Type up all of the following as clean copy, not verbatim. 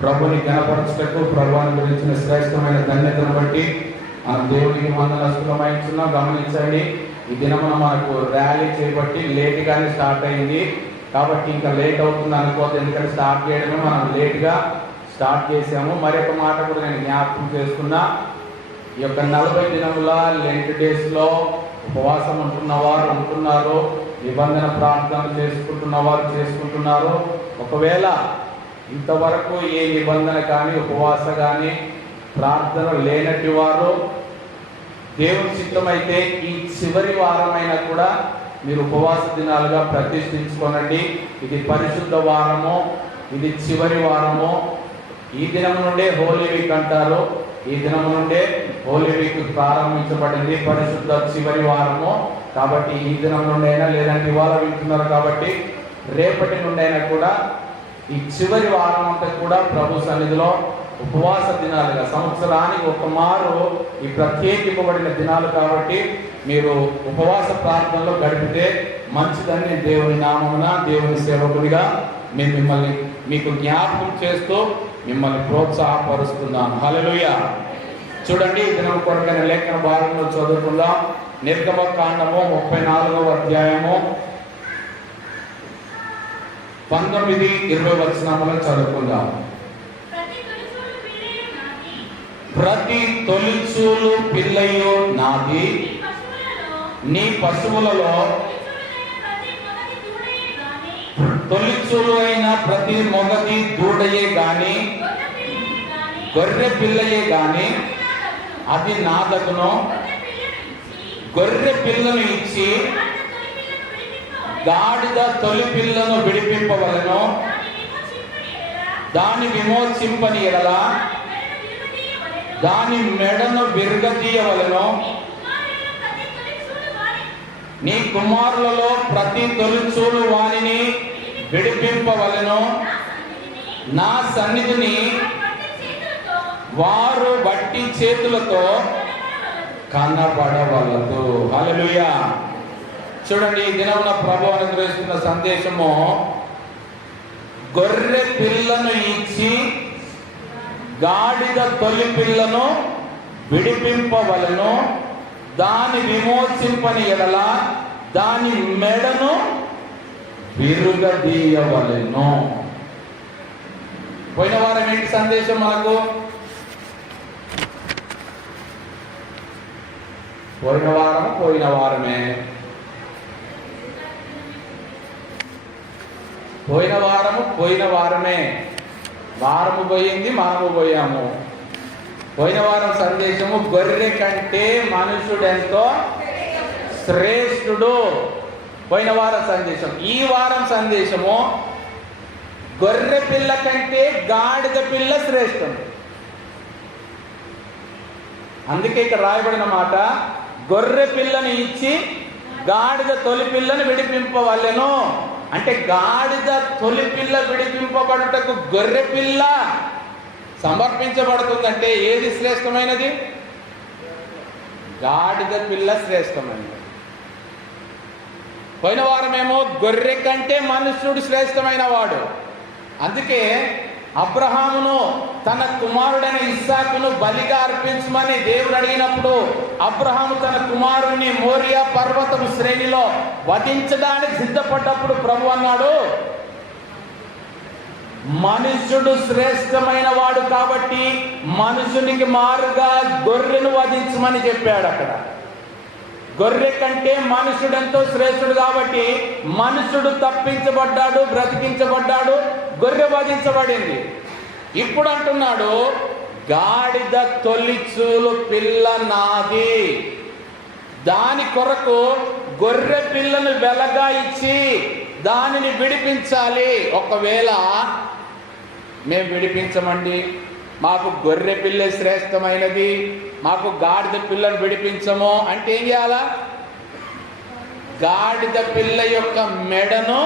ప్రభుని గణపరచుటకు ప్రభుని గురించిన శ్రేష్టమైన ధన్యతను బట్టి ఆ దేవునికి వందనస్తులమైంచున్నాం. గమనించండి, ఈ దినమున మనకు ర్యాలీ చేపట్టి లేట్గానే స్టార్ట్ అయింది కాబట్టి ఇంకా లేట్ అవుతుంది అనుకోవద్దు. ఎందుకంటే స్టార్ట్ చేయడమే మనం లేట్గా స్టార్ట్ చేసాము. మరొక మాట కూడా నేను జ్ఞాపకం చేసుకున్నా, ఈ యొక్క 40 దినముల లెంట్ డేస్లో ఉపవాసం ఉంటున్నవారు ఉంటున్నారు, నిబంధన ప్రార్థనలు చేసుకుంటున్నారు. ఒకవేళ ఇంతవరకు ఏ నిబంధన కానీ ఉపవాస కానీ ప్రార్థన లేనటి వారు దేవుని చిత్తమైతే ఈ చివరి వారమైనా కూడా మీరు ఉపవాస దినాలుగా ప్రతిష్ఠించుకోనండి. ఇది పరిశుద్ధ వారము, ఇది చివరి వారము. ఈ దినం నుండే హోలీ వీక్ అంటారు. ఈ దినం నుండే హోలీ వీక్ ప్రారంభించబడింది, పరిశుద్ధ చివరి వారము. కాబట్టి ఈ దినం నుండి అయినా, లేదంటే ఇవాళ వింటున్నారు కాబట్టి రేపటి నుండి అయినా కూడా ఈ చివరి వారం అంతా కూడా ప్రభు సన్నిధిలో ఉపవాస దినాలుగా, సంవత్సరానికి ఒక మారు ఈ ప్రత్యేకింపబడిన దినాలు కాబట్టి మీరు ఉపవాస ప్రార్థనలో గడిపితే మంచిదని నేను దేవుని నామమున దేవుని సేవకునిగా నేను మిమ్మల్ని మీకు జ్ఞాపకం చేస్తూ మిమ్మల్ని ప్రోత్సాహపరుస్తున్నాను. హల్లెలూయా. చూడండి, ఈ దినం కొరకైన లేఖన భాగంలో చదువుకుందాం. నిర్గమకాండము 34వ అధ్యాయము 19-20 వచనములను చదువుకుందాం. ప్రతి తొలిచూలు పిల్లయు నాది, నీ పశువులలో తొలిచూలు అయిన ప్రతి మొగది దూడయే గాని గొర్రె పిల్లయే గాని అది నాదగును. గొర్రె పిల్లను ఇచ్చి గాడిద తొలి పిల్లను విడిపింపవలను. దాని విమోచింపని ఎడల దాని మెడను విరగదీయవలను. నీ కుమారులలో ప్రతి తొలిచూలు వానిని విడిపింపవలను. నా సన్నిధిని వారు బట్టి చేతులతో కనబడవలదు. హల్లెలూయా. చూడండి, ఈ దినమున ప్రభువు అనుగ్రహిస్తున్న సందేశము, గొర్రె పిల్లను ఇచ్చి గాడిద తొలి పిల్లను విడిపింపవలను. దాని విమోచింపని ఎడల దాని మెడను విరుగదీయవలెను. పోయిన వారం ఏంటి సందేశం మనకు? పోయిన వారమే వారము పోయింది, మనము పోయాము. పోయిన వారం సందేశము, గొర్రె కంటే మనుషుడెంతో శ్రేష్ఠుడు. పోయిన వారం సందేశం. ఈ వారం సందేశము, గొర్రె పిల్ల కంటే గాడిద పిల్ల శ్రేష్టం. అందుకే ఇక్కడ రాయబడిన మాట, గొర్రె పిల్లని ఇచ్చి గాడిద తొలి పిల్లని విడిపింపవలెను. అంటే గాడిద తొలి పిల్ల విడిపింపబడుటకు గొర్రె పిల్ల సమర్పించబడుతుందంటే ఏది శ్రేష్టమైనది? గాడిద పిల్ల శ్రేష్టమైనది. పోయిన వారమేమో గొర్రె కంటే మనుష్యుడు శ్రేష్టమైన వాడు. అందుకే అబ్రహామును తన కుమారుడైన ఇస్సాకును బలిగా అర్పించమని దేవుడు అడిగినప్పుడు అబ్రహాము తన కుమారుని మోరియా పర్వతము శ్రేణిలో వధించడానికి సిద్ధపడ్డప్పుడు ప్రభు అన్నాడు, మనుష్యుడు శ్రేష్టమైన వాడు కాబట్టి మనుషునికి మారుగా గొర్రెను వధించమని చెప్పాడు. అక్కడ గొర్రె కంటే మనుషుడెంతో శ్రేష్ఠుడు కాబట్టి మనుషుడు తప్పించబడ్డాడు, బ్రతికించబడ్డాడు, గొర్రె వధించబడింది. ఇప్పుడు అంటున్నాడు, గాడిద తొలిచూలు పిల్ల నాది, దాని కొరకు గొర్రె పిల్లను వెలగా ఇచ్చి దానిని విడిపించాలి. ఒకవేళ మేము విడిపించమండి, మాకు గొర్రె పిల్ల శ్రేష్టమైనది, మాకు గాడిద పిల్లను విడిపించము అంటే ఏం చేయాలా? గాడిద పిల్ల యొక్క మెడను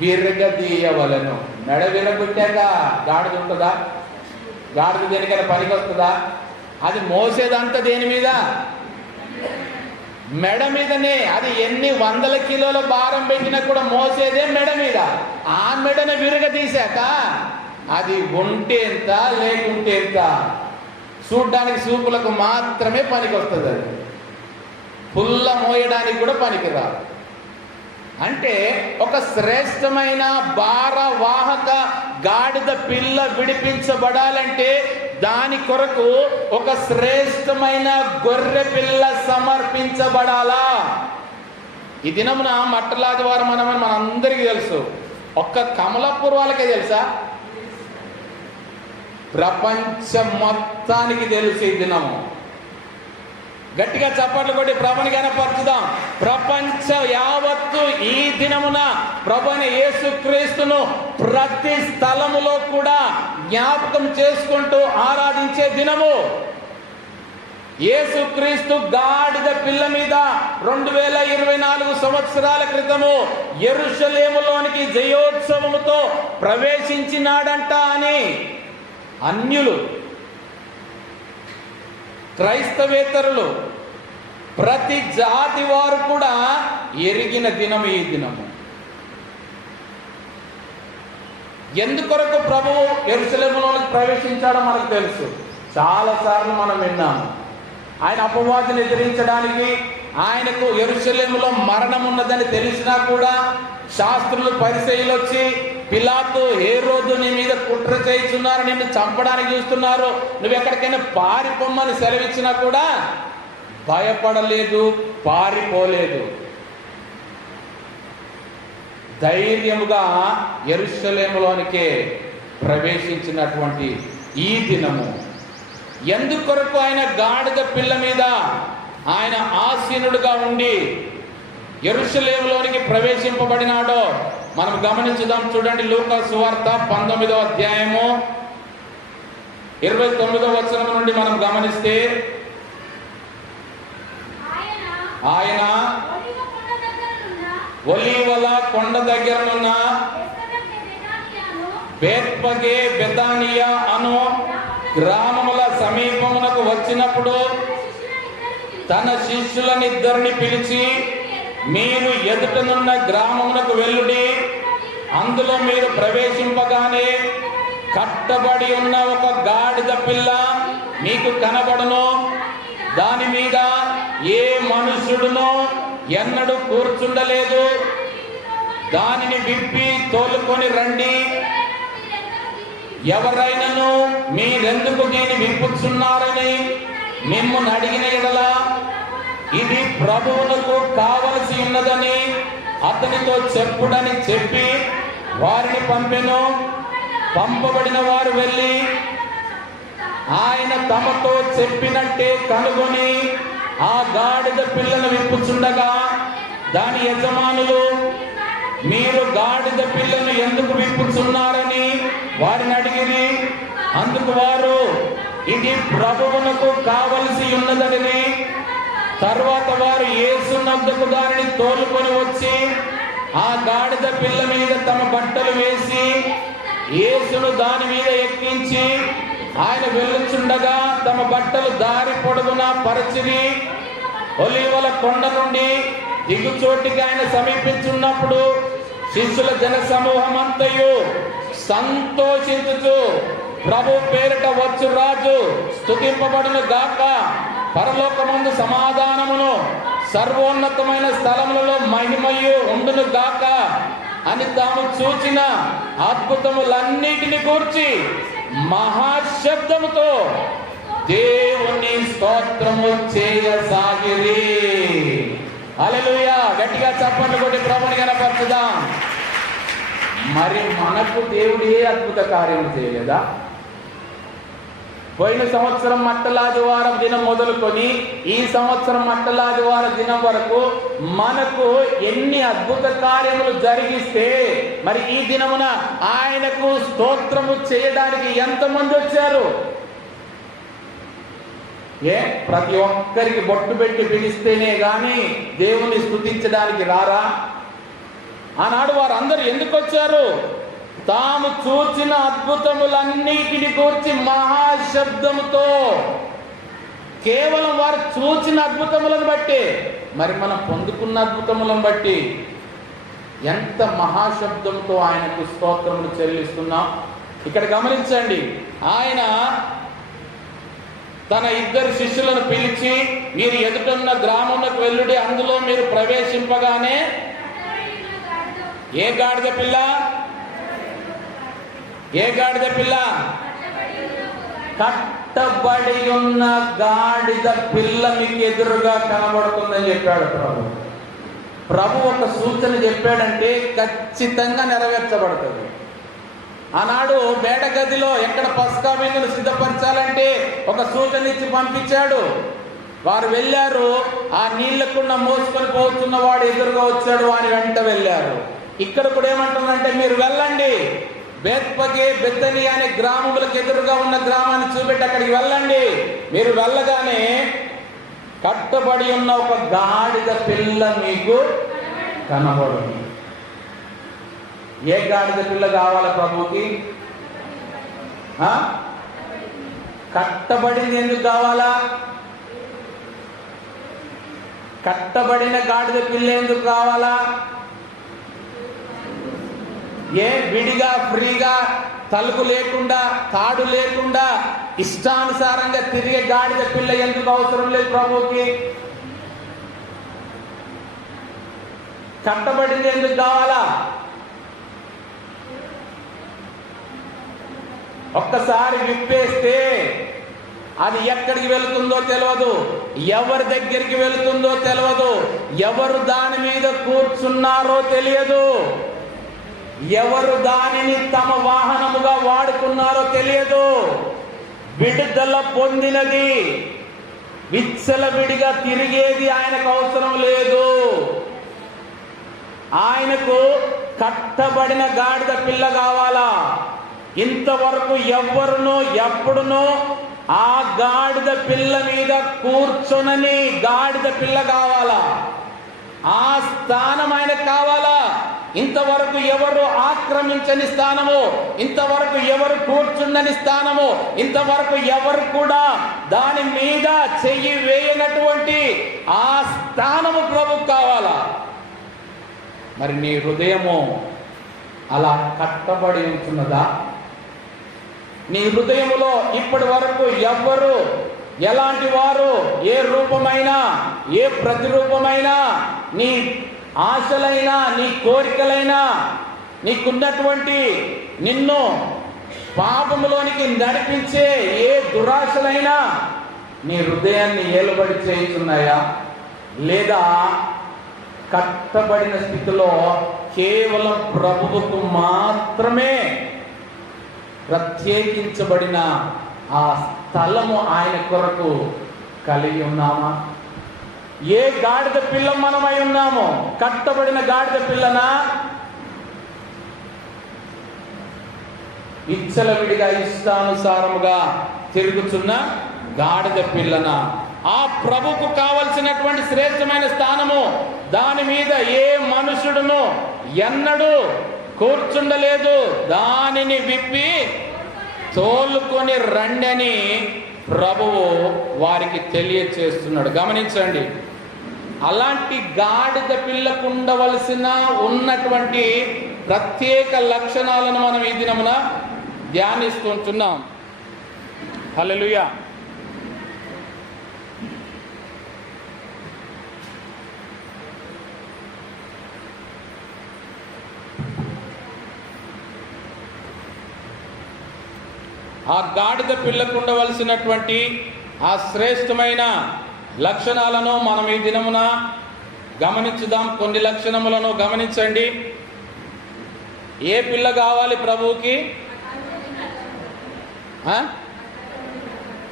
విరగదీయవలను. మెడ విరగొట్టాక గాడిద ఉంటుందా? గాడిద దేనికైనా పనికి వస్తుందా? అది మోసేదంతా దేని మీద? మెడ మీదనే. అది ఎన్ని 100 కిలోల భారం పెట్టినా కూడా మోసేదే మెడ మీద. ఆ మెడను విరగదీశాక అది ఉంటే ఎంత లేకుంటే ఎంత, చూడ్డానికి చూపులకు మాత్రమే పనికి వస్తుంది. అది పుల్ల మోయడానికి కూడా పనికిరాదు. అంటే ఒక శ్రేష్టమైన భారవాహక గాడిద పిల్ల విడిపించబడాలంటే దాని కొరకు ఒక శ్రేష్టమైన గొర్రె పిల్ల సమర్పించబడాలా. ఈ దినమున మట్టలాదివారం మనమని మనందరికీ తెలుసు. ఒక్క కమలాపూర్ వాళ్ళకే తెలుసా? ప్రపంచం మొత్తానికి తెలుసు ఈ దినము. గట్టిగా చప్పట్లు కొట్టి ప్రభుని కనపరచుదాం. ప్రపంచ యావత్తు ఈ దినమున ప్రభువైన యేసుక్రీస్తును ప్రతి స్థలములో కూడా జ్ఞాపకం చేసుకుంటూ ఆరాధించే దినము. యేసుక్రీస్తు గాడిద పిల్ల మీద 2024 సంవత్సరాల క్రితము యెరూషలేములోనికి జయోత్సవముతో ప్రవేశించినాడంట అని అన్యులు, క్రైస్తవేతరులు, ప్రతి జాతి వారు కూడా ఎరిగిన దినము ఈ దినము. ఎందుకొరకు ప్రభువు యెరూషలేములోనికి ప్రవేశించాడో మనకు తెలుసు. చాలాసార్లు మనం విన్నాము. ఆయన అపవాదిని ఎదిరించడానికి, ఆయనకు యెరూషలేములో మరణం ఉన్నదని తెలిసినా కూడా శాస్త్రులు పరిసయ్యులు వచ్చి, పిలాతు హేరోదు నీ మీద కుట్ర చేయుచున్నారు, నిన్ను చంపడానికి చూస్తున్నారు, నువ్వు ఎక్కడికైనా పారిపోమ్మని సెలవిచ్చినా కూడా భయపడలేదు, పారిపోలేదు. ధైర్యముగా యెరూషలేములోనికే ప్రవేశించినటువంటి ఈ దినము. ఎందుకొరకు ఆయన గాడిద పిల్ల మీద ఆయన ఆసీనుడుగా ఉండి యెరూషలేములోనికి ప్రవేశింపబడినాడో మనం గమనించుదాం. చూడండి, లూకా సువార్త 19వ అధ్యాయము 29వ వచనం నుండి మనం గమనిస్తే, ఆయన ఒలీవల కొండ దగ్గరనున్న బేత్పగే బెతానియా అను గ్రామముల సమీపమునకు వచ్చినప్పుడు తన శిష్యులనిద్దరిని పిలిచి, మీరు ఎదుటనున్న గ్రామమునకు వెళ్ళుడి, అందులో మీరు ప్రవేశింపగానే కట్టబడి ఉన్న ఒక గాడిద పిల్ల మీకు కనబడును, దాని మీద ఏ మనుషుడును ఎన్నడూ కూర్చుండలేదు, దానిని విప్పి తోలుకొని రండి. ఎవరైనను మీరెందుకు దీన్ని విప్పుచున్నారని మిమ్మును అడిగిన యెడల ఇది ప్రభువునకు కావలసి ఉన్నదని అతనితో చెప్పుడని చెప్పి వారిని పంపెను. పంపబడిన వారు వెళ్ళి ఆయన తమతో చెప్పినట్టే కనుగొని ఆ గాడిద పిల్లను విప్పుచుండగా దాని యజమానులు, మీరు గాడిద పిల్లను ఎందుకు విప్పుచున్నారని వారిని అడిగిరి. అందుకు వారు, ఇది ప్రభువునకు కావలసి ఉన్నదని. తర్వాత వారు యేసు నద్దకు దానిని తోలుకొని వచ్చి ఆ గాడిద పిల్ల మీద తమ బట్టలు వేసి యేసును దాని మీద ఎక్కించి ఆయన వెళ్ళుచుండగా తమ బట్టలు దారి పొడుగునా పరచిరి. ఒలీవల కొండ నుండి దిగుచోటికి ఆయన సమీపించున్నప్పుడు శిష్యుల జన సమూహం అంతయు సంతోషించుచు, ప్రభు పేరిట వచ్చు రాజు స్తుతింపబడును గాక, పరలోకమందు సమాధానమును, సర్వోన్నతమైన స్థలములలో మహిమయు ఉండును గాక అని తాము చూచిన అద్భుతములన్నిటిని గూర్చి మహాశబ్దముతో దేవుని స్తోత్రము చేయసాగిరి. హల్లెలూయా! గట్టిగా చప్పట్లు కొట్టి ప్రభుని కనపరచుదాం. మరి మనకు దేవుడు ఏ అద్భుత కార్యం చేయలేదా? పోయిన సంవత్సరం మట్టలాదివారం దినం మొదలుకొని ఈ సంవత్సరం మట్టలాదివారం దినం వరకు మనకు ఎన్ని అద్భుత కార్యములు జరిగిస్తే, మరి ఈ దినమున ఆయనకు స్తోత్రము చేయడానికి ఎంతమంది వచ్చారు? ప్రతి ఒక్కరికి బొట్టు పెట్టి పిలిస్తేనే గాని దేవుని స్తుతించడానికి రారా? ఆనాడు వారందరూ ఎందుకు వచ్చారు? తాము చూచిన అద్భుతములన్నిటిని గూర్చి మహాశబ్దముతో, కేవలం వారు చూచిన అద్భుతములను బట్టి, మరి మనం పొందుకున్న అద్భుతములను బట్టి ఎంత మహాశబ్దంతో ఆయనకు స్తోత్రములు చెల్లిస్తున్నాం. ఇక్కడ గమనించండి, ఆయన తన 2 శిష్యులను పిలిచి, మీరు ఎదుటున్న గ్రామంలోకి వెళ్ళుడి, అందులో మీరు ప్రవేశింపగానే ఏ గాడిద పిల్ల? ఏ గాడిద పిల్ల? కట్టబడి ఉన్న గాడిద పిల్ల మీకు ఎదురుగా కనబడుతుందని చెప్పాడు ప్రభు. ఒక సూచన చెప్పాడంటే ఖచ్చితంగా నెరవేర్చబడుతుంది. ఆనాడు మేడగదిలో ఎక్కడ పస్కా విందును సిద్ధపరచాలంటే ఒక సూచన ఇచ్చి పంపించాడు. వారు వెళ్ళారు. ఆ నీళ్లకుండా మోసుకొని పోతున్న వాడు ఎదురుగా వచ్చాడు, వాని వెంట వెళ్ళారు. ఇక్కడ కూడా ఏమంటుందంటే, మీరు వెళ్ళండి, బేత్పగే బెత్తని అనే గ్రామములకు ఎదురుగా ఉన్న గ్రామాన్ని చూపెట్టి అక్కడికి వెళ్ళండి. మీరు వెళ్ళగానే కట్టబడి ఉన్న ఒక గాడిద పిల్ల మీకు కనబడుతుంది. ఏ గాడిద పిల్ల కావాలా ప్రభుకి? కట్టబడింది ఎందుకు కావాలా? కట్టబడిన గాడిద పిల్ల ఎందుకు కావాలా? ఏ విడిగా ఫ్రీగా తలుపు లేకుండా తాడు లేకుండా ఇష్టానుసారంగా తిరిగే గాడిద పిల్ల ఎందుకు అవసరం లేదు ప్రభుకి? కట్టబడింది ఎందుకు కావాలా? ఒక్కసారి విప్పేస్తే అది ఎక్కడికి వెళుతుందో తెలియదు, ఎవరి దగ్గరికి వెళుతుందో తెలియదు, ఎవరు దాని మీద కూర్చున్నారో తెలియదు, ఎవరు దానిని తమ వాహనముగా వాడుకున్నారో తెలియదు. విడుదల పొందినది, విచ్చలవిడిగా తిరిగేది ఆయనకు అవసరం లేదు. ఆయనకు కట్టబడిన గాడిద పిల్ల కావాలా? ఇంతవరకు ఎవ్వరునో ఎప్పుడునో ఆ గాడిద పిల్ల మీద కూర్చొనని గాడిద పిల్ల కావాలా? ఆ స్థానం ఆయనకు కావాలా? ఇంతవరకు ఎవరు ఆక్రమించని స్థానము, ఇంతవరకు ఎవరు కూర్చుండని స్థానము, ఇంతవరకు ఎవరు కూడా దాని మీద చెయ్యి వేయనటువంటి ఆ స్థానము ప్రభుకు కావాలా? మరి నీ హృదయము అలా కట్టబడి ఉంటున్నదా? నీ హృదయములో ఇప్పటి వరకు ఎవ్వరు, ఎలాంటి వారు, ఏ రూపమైనా, ఏ ప్రతిరూపమైనా, నీ ఆశలైనా, నీ కోరికలైనా, నీకున్నటువంటి నిన్ను పాపములోనికి నడిపించే ఏ దురాశలైనా నీ హృదయాన్ని ఏలుబడి చేస్తున్నాయా? లేదా కట్టబడిన స్థితిలో కేవలం ప్రభువుకు మాత్రమే ప్రత్యేకించబడిన ఆ స్థలము ఆయన కొరకు కలిగి ఉన్నామా? ఏ గాడిద పిల్ల మనమై ఉన్నామో? కట్టబడిన గాడిద పిల్లనా? విచ్చలవిడిగా ఇష్టానుసారముగా తిరుగుతున్న గాడిద పిల్లనా? ఆ ప్రభుకు కావలసినటువంటి శ్రేష్టమైన స్థానము, దాని మీద ఏ మనుషుడును ఎన్నడూ కూర్చుండలేదు, దానిని విప్పి తోలుకొని రండని ప్రభువు వారికి తెలియచేస్తున్నాడు. గమనించండి, అలాంటి గాడిద పిల్లకు ఉండవలసిన ఉన్నటువంటి ప్రత్యేక లక్షణాలను మనం ఈ దినమున ధ్యానిస్తుంటున్నాం. హల్లెలూయా. ఆ గాడిద పిల్లకు ఉండవలసినటువంటి ఆ శ్రేష్టమైన లక్షణాలను మనం ఈ దినమున గమనించుదాం. కొన్ని లక్షణములను గమనించండి. ఏ పిల్ల కావాలి ప్రభువుకి?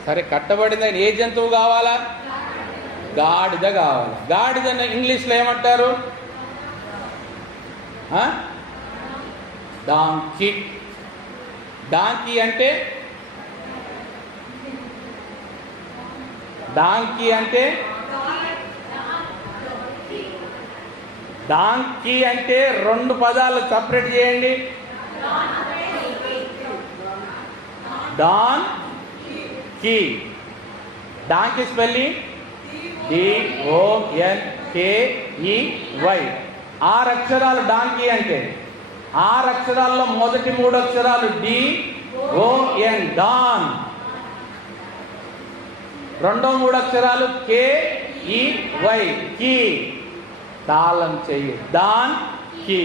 సరే, కట్టబడిందని ఏ జంతువు కావాలా? గాడిద కావాలి. గాడిద ఇంగ్లీష్లో ఏమంటారు? డాంకీ. డాంకీ అంటే డాంకీ అంటే రెండు పదాలు సపరేట్ చేయండి. Don key. Donkey spelling DONKEY. 6 అక్షరాలు డాంకీ అంటే. 6 అక్షరాల్లో మొదటి 3 అక్షరాలు D, డాన్. రెండో 3 అక్షరాలు KEY, కీ, తాళం చెయ్యి. Don key.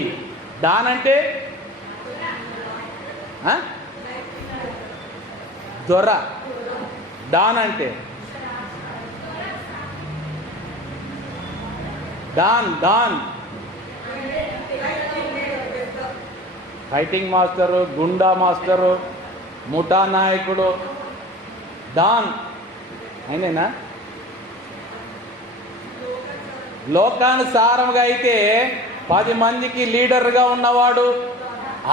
డాన్ అంటే దొర. డాన్ అంటే డాన్ ఫైటింగ్ మాస్టరు, గుండా మాస్టరు, ముఠా నాయకుడు. డాన్ అయినేనా? లోకానుసారంగా అయితే 10 మందికి లీడర్గా ఉన్నవాడు,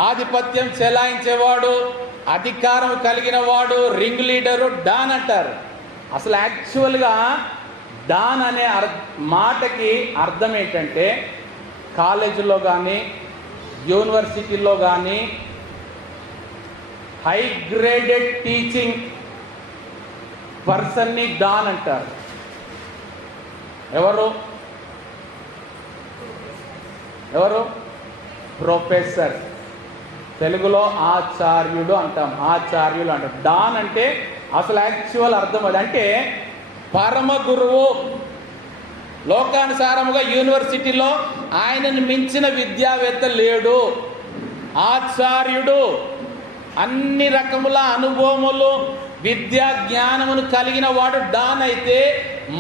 ఆధిపత్యం చెలాయించేవాడు, అధికారం కలిగిన వాడు, రింగ్ లీడరు డాన్ అంటారు. అసలు యాక్చువల్గా డాన్ అనే మాటకి అర్థం ఏంటంటే, కాలేజీలో కానీ యూనివర్సిటీలో కానీ హై గ్రేడెడ్ టీచింగ్ పర్సన్ని డాన్ అంటారు. ఎవరు? ప్రొఫెసర్. తెలుగులో ఆచార్యుడు అంటాం, ఆచార్యులు అంటాం. డాన్ అంటే అసలు యాక్చువల్ అర్థం అది. అంటే పరమ గురువు. లోకానుసారముగా యూనివర్సిటీలో ఆయనను మించిన విద్యావేత్త లేడు. ఆచార్యుడు. అన్ని రకముల అనుభవములు, విద్యా జ్ఞానమును కలిగిన వాడు డాన్. అయితే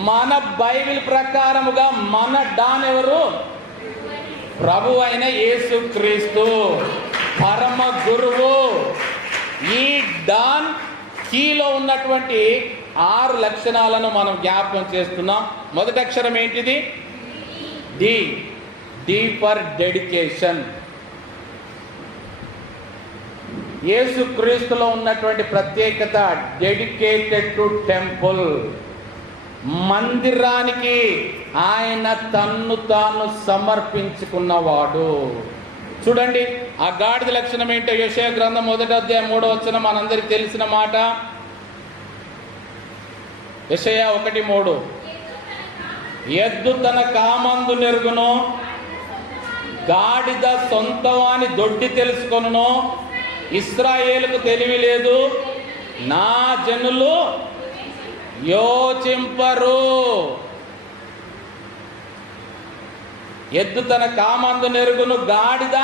మన బైబిల్ ప్రకారముగా మన డాన్ ఎవరు? ప్రభు అయిన యేసుక్రీస్తు, పరమ గురువు. ఈ డాన్ కీలో ఉన్నటువంటి 6 లక్షణాలను మనం జ్ఞాపకం చేస్తున్నాం. మొదటి అక్షరం ఏంటిది? D for dedication. యేసుక్రీస్తులో ఉన్నటువంటి ప్రత్యేకత డెడికేటెడ్ టు టెంపుల్. మందిరానికి ఆయన తన్ను తాను సమర్పించుకున్నవాడు. చూడండి ఆ గాడిద లక్షణం ఏంటో యెషయా గ్రంథం 1వ అధ్యాయం 3వ వచనం మనందరికి తెలిసిన మాట. యెషయా 1:3. ఎద్దు తన కామందు నెరుగును, గాడిద సొంతవాని దొడ్డి తెలుసుకొనును. ఇశ్రాయేలుకు తెలివి లేదు, నా జనులు యోచింపరు. ఎద్దు తన కామందు నెరుగును, గాడిద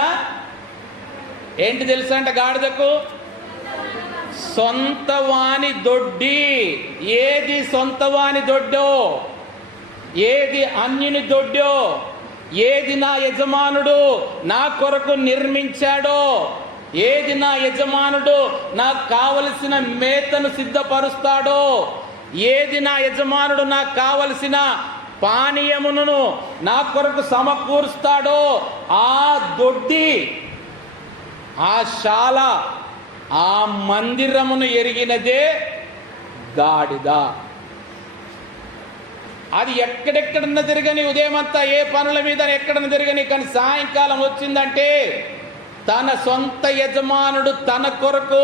ఏంటి తెలుసా అంట? గాడిదకు సొంతవాని దొడ్డి. ఏది సొంతవాని దొడ్డో? ఏది అన్యుని దొడ్డో? ఏది నా యజమానుడు నా కొరకు నిర్మించాడో? ఏది నా యజమానుడు నాకు కావలసిన మేతను సిద్ధపరుస్తాడో? ఏది నా యజమానుడు నాకు కావలసిన పానీయమును నా కొరకు సమకూరుస్తాడో? ఆ దొడ్డి, ఆ శాల, ఆ మందిరమును ఎరిగినదే గాడిద. అది ఎక్కడెక్కడన్నా తిరగని, ఉదయమంతా ఏ పనుల మీద ఎక్కడన్నా తిరగని, కానీ సాయంకాలం వచ్చిందంటే తన సొంత యజమానుడు తన కొరకు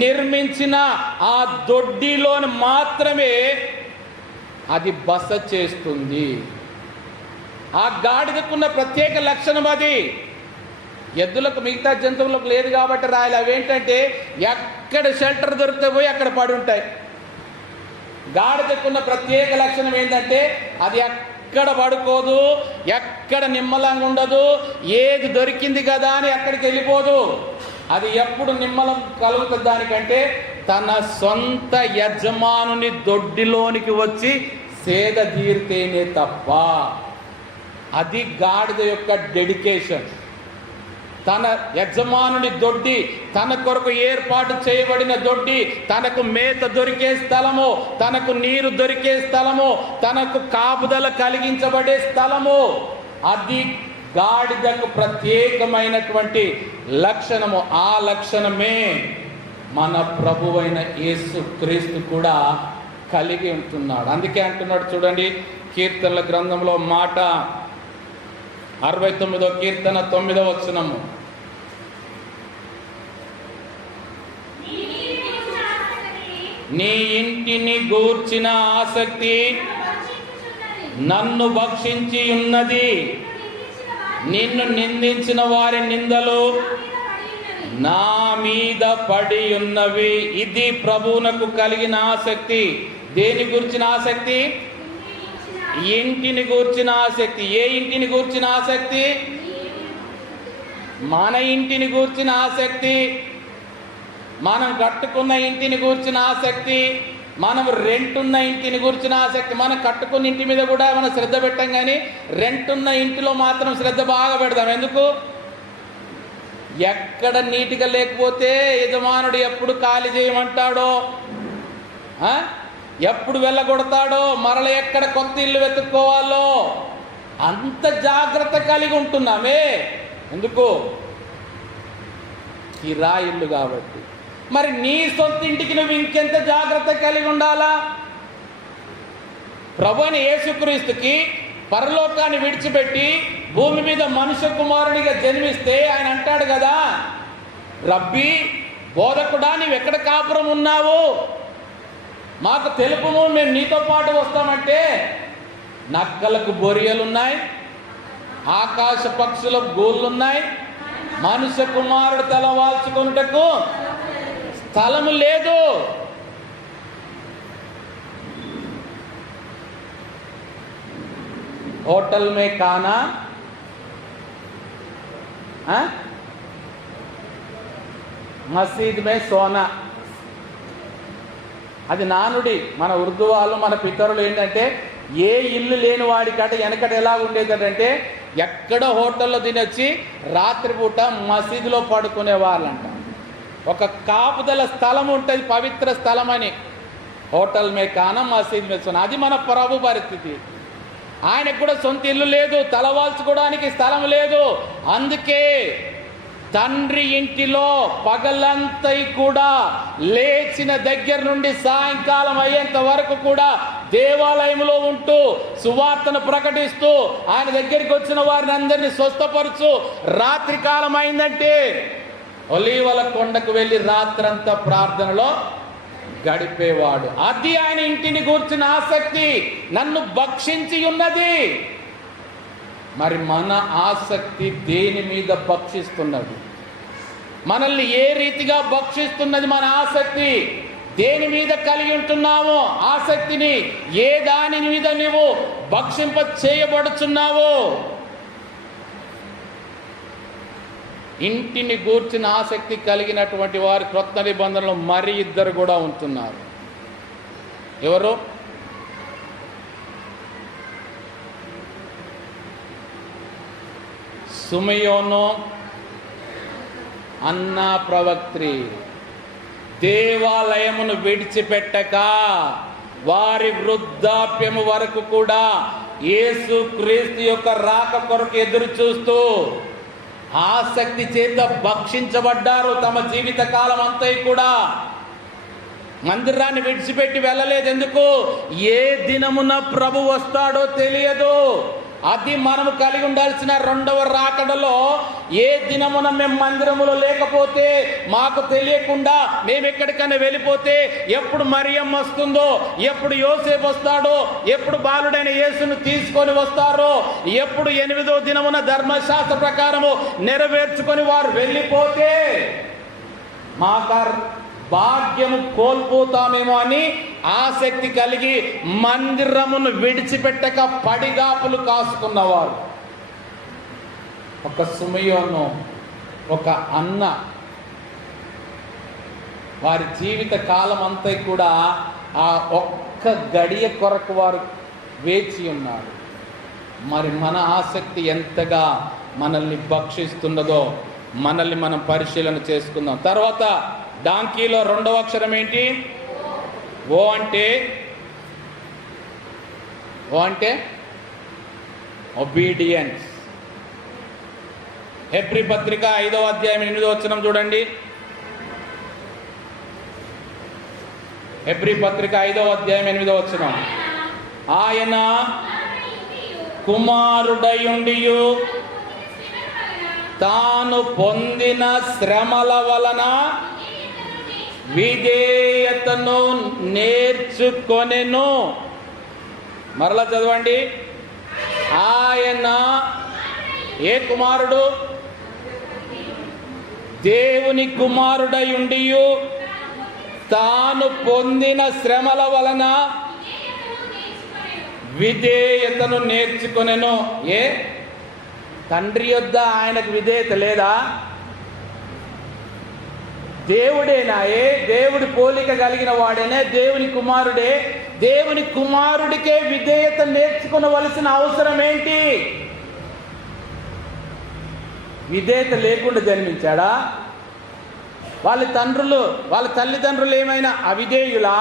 నిర్మించిన ఆ దొడ్డిలోని మాత్రమే అది బస చేస్తుంది. ఆ గాడిదకున్న ప్రత్యేక లక్షణం అది. ఎద్దులకు, మిగతా జంతువులకు లేదు కాబట్టి రాయాలి. అవేంటంటే ఎక్కడ షెల్టర్ దొరికితే పోయి అక్కడ పడి ఉంటాయి. గాడిదకున్న ప్రత్యేక లక్షణం ఏంటంటే అది ఎక్కడ పడుకోదు, ఎక్కడ నిమ్మలంగా ఉండదు. ఏది దొరికింది కదా అని అక్కడికి వెళ్ళిపోదు. అది ఎప్పుడు నిమ్మలం కలుగుతుంది దానికంటే తన సొంత యజమానుని దొడ్డిలోనికి వచ్చి సేద తీరితేనే తప్ప. అది గాడిద యొక్క డెడికేషన్. తన యజమానుని దొడ్డి, తన కొరకు ఏర్పాటు చేయబడిన దొడ్డి, తనకు మేత దొరికే స్థలము, తనకు నీరు దొరికే స్థలము, తనకు కాపుదల కలిగించబడే స్థలము. అది గాడిదకు ప్రత్యేకమైనటువంటి లక్షణము. ఆ లక్షణమే మన ప్రభువైన యేసుక్రీస్తు కూడా కలిగి ఉంటున్నాడు. అందుకే అంటున్నాడు చూడండి, కీర్తనల గ్రంథంలో మాట 69వ కీర్తన 9వ వచనము. నీ ఇంటిని గూర్చిన ఆసక్తి నన్ను భక్షించి ఉన్నది, నిన్ను నిందించిన వారి నిందలు నా మీద పడి ఉన్నవి. ఇది ప్రభువునకు కలిగిన ఆసక్తి. దేని గురించిన ఆసక్తి? ఇంటిని గూర్చిన ఆసక్తి. ఏ ఇంటిని గూర్చిన ఆసక్తి? మన ఇంటిని గూర్చిన ఆసక్తి, మనం కట్టుకున్న ఇంటిని గూర్చిన ఆసక్తి, మనం రెంట్ ఉన్న ఇంటిని గూర్చిన ఆసక్తి. మనం కట్టుకున్న ఇంటి మీద కూడా మనం శ్రద్ధ పెట్టాం, కానీ రెంట్ ఉన్న ఇంటిలో మాత్రం శ్రద్ధ బాగా పెడతాం. ఎందుకు? ఎక్కడ నీట్గా లేకపోతే యజమానుడు ఎప్పుడు ఖాళీ చేయమంటాడో, ఎప్పుడు వెళ్ళగొడతాడో, మరల ఎక్కడ కొత్త ఇల్లు వెతుక్కోవాలో అంత జాగ్రత్త కలిగి ఉంటున్నామే. ఎందుకు? కిరాయి ఇల్లు కాబట్టి. మరి నీ సొంత ఇంటికి నువ్వు ఇంకెంత జాగ్రత్త కలిగి ఉండాలా? ప్రభువైన యేసుక్రీస్తుకి పరలోకాన్ని విడిచిపెట్టి భూమి మీద మనుష్య కుమారుడిగా జన్మిస్తే ఆయన అంటాడు కదా, రబ్బీ, బోధకుడా, నీవెక్కడ కాపురం ఉన్నావు? మాకు తెలుపుము, మేము నీతో పాటు వస్తామంటే నక్కలకు బొరియలున్నాయి, ఆకాశ పక్షుల గూళ్ళున్నాయి, మనుష్య కుమారుడు తల వాల్చుకొనుటకు స్థలము లేదు. होटल में खाना, మసీద్ మే సోనా. అది నానుడి. మన ఉర్దూ వాళ్ళు, మన పితరులు ఏంటంటే, ఏ ఇల్లు లేని వాడికట వెనకట ఎలా ఉండేదంటే, ఎక్కడ హోటల్లో తినొచ్చి రాత్రిపూట మసీదులో పడుకునే వాళ్ళంట. ఒక కాపుదల స్థలం ఉంటుంది, పవిత్ర స్థలం అని. హోటల్ మే కానా, మసీద్ మే సోనా. అది మన ప్రభు పరిస్థితి. ఆయనకు కూడా సొంత ఇల్లు లేదు, తలవాల్చుకోవడానికి స్థలం లేదు. అందుకే తండ్రి ఇంటిలో పగలంతా కూడా లేచిన దగ్గర నుండి సాయంకాలం అయ్యేంత వరకు కూడా దేవాలయంలో ఉంటూ సువార్తను ప్రకటిస్తూ ఆయన దగ్గరికి వచ్చిన వారిని అందరినీ స్వస్థపరుచు, రాత్రి కాలం అయిందంటే ఒలీవల కొండకు వెళ్ళి రాత్రంతా ప్రార్థనలో గడిపేవాడు. అది ఆయన ఇంటిని గూర్చిన ఆసక్తి. నన్ను భక్షించి ఉన్నది. మరి మన ఆసక్తి దేని మీద భక్షిస్తున్నది? మనల్ని ఏ రీతిగా భక్షిస్తున్నది? మన ఆసక్తి దేని మీద కలిగి ఉంటున్నావో ఆసక్తిని, ఏ దాని మీద నువ్వు భక్షింప చేయబడుచున్నావో. ఇంటిని గూర్చిన ఆసక్తి కలిగినటువంటి వారు క్రొత్త నిబంధనలో మరి ఇద్దరు కూడా ఉంటున్నారు. ఎవరు? సుమయోను అన్నా ప్రవక్త్రి. దేవాలయమును విడిచిపెట్టక వారి వృద్ధాప్యము వరకు కూడా యేసు క్రీస్తు యొక్క రాక కొరకు ఎదురు చూస్తూ ఆసక్తి చేత భక్షించబడ్డారు. తమ జీవిత కాలం అంతా కూడా మందిరాన్ని విడిచిపెట్టి వెళ్ళలేదు. ఎందుకు? ఏ దినమున ప్రభు వస్తాడో తెలియదు. అది మనము కలిగి ఉండాల్సిన రెండవ రాకడలో. ఏ దినమున మేము మందిరములో లేకపోతే, మాకు తెలియకుండా మేము ఎక్కడికైనా వెళ్ళిపోతే, ఎప్పుడు మరియమ్మ వస్తుందో, ఎప్పుడు యోసేపు వస్తాడో, ఎప్పుడు బాలుడైన యేసును తీసుకొని వస్తారో, ఎప్పుడు 8వ దినమున ధర్మశాస్త్ర ప్రకారము నెరవేర్చుకొని వారు వెళ్ళిపోతే మాకు భాగ్యము కోల్పోతామేమో అని ఆసక్తి కలిగి మందిరమును విడిచిపెట్టక పడిగాపులు కాసుకున్నవారు. ఒక సుమయోను, ఒక అన్న, వారి జీవిత కాలం అంతా కూడా ఆ ఒక్క గడియ కొరకు వారు వేచి ఉన్నారు. మరి మన ఆసక్తి ఎంతగా మనల్ని భక్షిస్తున్నదో మనల్ని మనం పరిశీలన చేసుకుందాం. తర్వాత డాంకీలో రెండవ అక్షరం ఏంటి? ఓ అంటే ఒబీడియన్స్. హెబ్రీ పత్రిక 5వ అధ్యాయం 8వ వచనం చూడండి. హెబ్రీ పత్రిక 5వ అధ్యాయం 8వ వచనం. ఆయన కుమారుడయుండియు తాను పొందిన శ్రమల వలన విధేయతను నేర్చుకొనెను. మరలా చదవండి. ఆయన ఏ కుమారుడు? దేవుని కుమారుడై ఉండియు తాను పొందిన శ్రమల వలన విధేయతను నేర్చుకొనెను. తండ్రి యొద్ద ఆయనకు విధేయత లేదా? దేవుడేనా? దేవుడి పోలిక కలిగిన వాడేనే, దేవుని కుమారుడే. దేవుని కుమారుడికే విధేయత నేర్చుకోవలసిన అవసరం ఏంటి? విధేయత లేకుండా జన్మించాడా? వాళ్ళ తల్లిదండ్రులు ఏమైనా అవిధేయులా?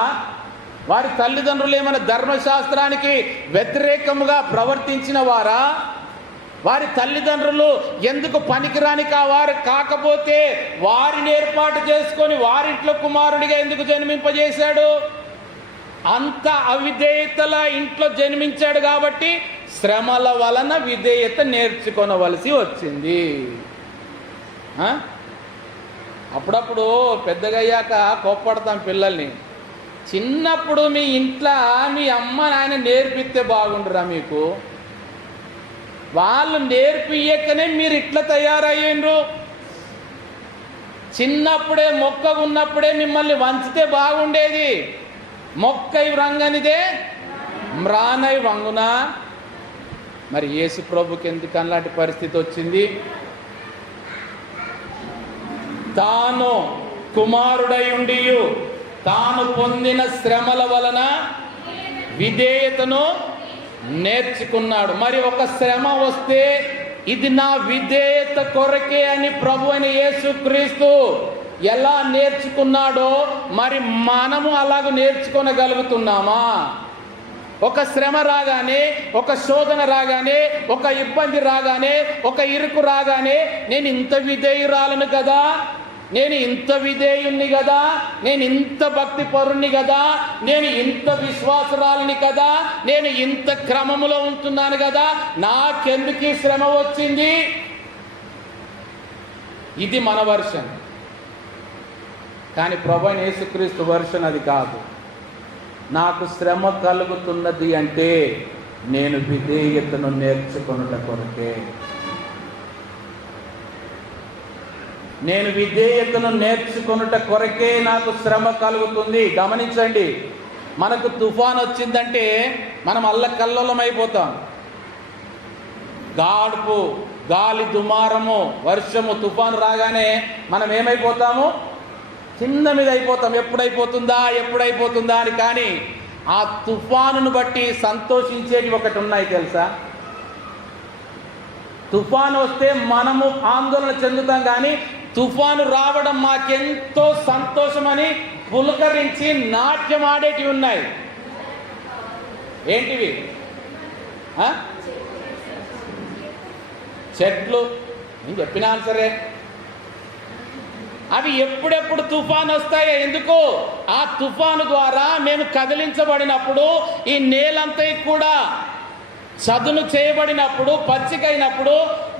వారి తల్లిదండ్రులు ఏమైనా ధర్మశాస్త్రానికి వ్యతిరేకముగా ప్రవర్తించిన వారా? వారి తల్లిదండ్రులు ఎందుకు పనికిరాని వారు కాకపోతే వారిని ఏర్పాటు చేసుకొని వారింట్లో కుమారుడిగా ఎందుకు జన్మింపజేశాడు? అంత అవిధేయతల ఇంట్లో జన్మించాడు కాబట్టి శ్రమల వలన విధేయత నేర్చుకొనవలసి వచ్చింది. అప్పుడప్పుడు పెద్దగయ్యాక కోప్పడతాం పిల్లల్ని. చిన్నప్పుడు మీ ఇంట్లో మీ అమ్మ నాయన నేర్పిస్తే బాగుండురా మీకు. వాళ్ళు నేర్పియకనే మీరు ఇట్లా తయారయ్యిండ్రు. చిన్నప్పుడే మొక్క ఉన్నప్పుడే మిమ్మల్ని వంచితే బాగుండేది. మొక్కై వ్రంగనిదే మ్రానై వంగునా. మరి యేసు ప్రభుకి ఎందుకు అలాంటి పరిస్థితి వచ్చింది? తాను కుమారుడై ఉండియు తాను పొందిన శ్రమల వలన విధేయతను నేర్చుకున్నాడు. మరి ఒక శ్రమ వస్తే ఇది నా విధేయత కొరకే అని ప్రభు అయిన యేసుక్రీస్తు ఎలా నేర్చుకున్నాడో మరి మనము అలాగ నేర్చుకోగలుగుతున్నామా? ఒక శ్రమ రాగానే, ఒక శోధన రాగానే, ఒక ఇబ్బంది రాగానే, ఒక ఇరుకు రాగానే నేను ఇంత విధేయురాలను కదా, నేను ఇంత విధేయుణ్ణి కదా, నేను ఇంత భక్తి పరుణ్ణి కదా, నేను ఇంత విశ్వాసరాలని కదా, నేను ఇంత క్రమములో ఉంటున్నాను కదా, నాకెందుకు ఈ శ్రమ వచ్చింది? ఇది మన వర్షన్. కానీ ప్రభువైన యేసుక్రీస్తు వర్షన్ అది కాదు. నాకు శ్రమ కలుగుతున్నది అంటే నేను విధేయతను నేర్చుకొనుట కొరకే. నేను విధేయతను నేర్చుకొనుట కొరకే నాకు శ్రమ కలుగుతుంది. గమనించండి, మనకు తుఫాన్ వచ్చిందంటే మనం అల్లకల్లోలం అయిపోతాం. గాడుపు, గాలి దుమారము, వర్షము, తుఫాను రాగానే మనం ఏమైపోతాము? కింద మీద అయిపోతాం. ఎప్పుడైపోతుందా అని. కానీ ఆ తుఫానును బట్టి సంతోషించేటి ఒకటి ఉన్నాయి తెలుసా? తుఫాను వస్తే మనము ఆందోళన చెందుతాం, కానీ తుఫాను రావడం మాకెంతో సంతోషమని పులకరించి నాట్యం ఆడేటివి ఉన్నాయి. ఏంటివి? చెట్లు. నేను చెప్పిన ఆన్సరే. అవి ఎప్పుడెప్పుడు తుఫాను వస్తాయో ఎందుకు? ఆ తుఫాను ద్వారా మేము కదిలించబడినప్పుడు ఈ నేలంతా కూడా చదును చేయబడినప్పుడు, పచ్చికైనప్పుడు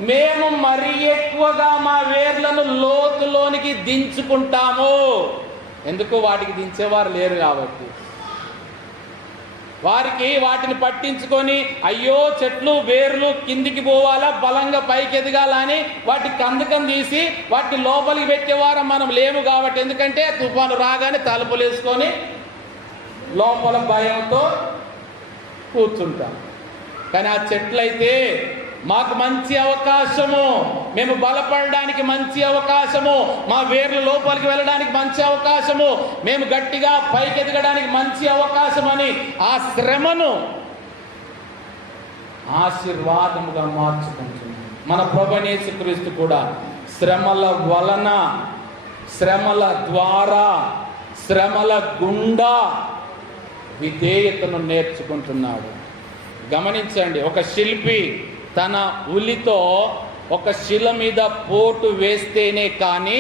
మేము మరీ ఎక్కువగా మా వేర్లను లోతులోనికి దించుకుంటాము. ఎందుకు? వాటికి దించేవారు లేరు కాబట్టి. వారికి వాటిని పట్టించుకొని అయ్యో చెట్లు వేర్లు కిందికి పోవాలా, బలంగా పైకి ఎదగాలని వాటి కందకం తీసి వాటిని లోపలికి పెట్టేవారు మనం లేము కాబట్టి. ఎందుకంటే తుఫాను రాగానే తలుపులు వేసుకొని లోపల భయంతో కూర్చుంటాం. కానీ ఆ చెట్లయితే మాకు మంచి అవకాశము, మేము బలపడడానికి మంచి అవకాశము, మా వేర్లు లోపలికి వెళ్ళడానికి మంచి అవకాశము, మేము గట్టిగా పైకి ఎదగడానికి మంచి అవకాశం అని ఆ శ్రమను ఆశీర్వాదముగా మార్చుకుంటున్నాం. మన ప్రభువైన యేసుక్రీస్తు కూడా శ్రమల వలన, శ్రమల ద్వారా, శ్రమల గుండా విధేయతను నేర్చుకుంటున్నాడు. గమనించండి, ఒక శిల్పి తన ఉలితో ఒక శిల మీద పోటు వేస్తేనే కానీ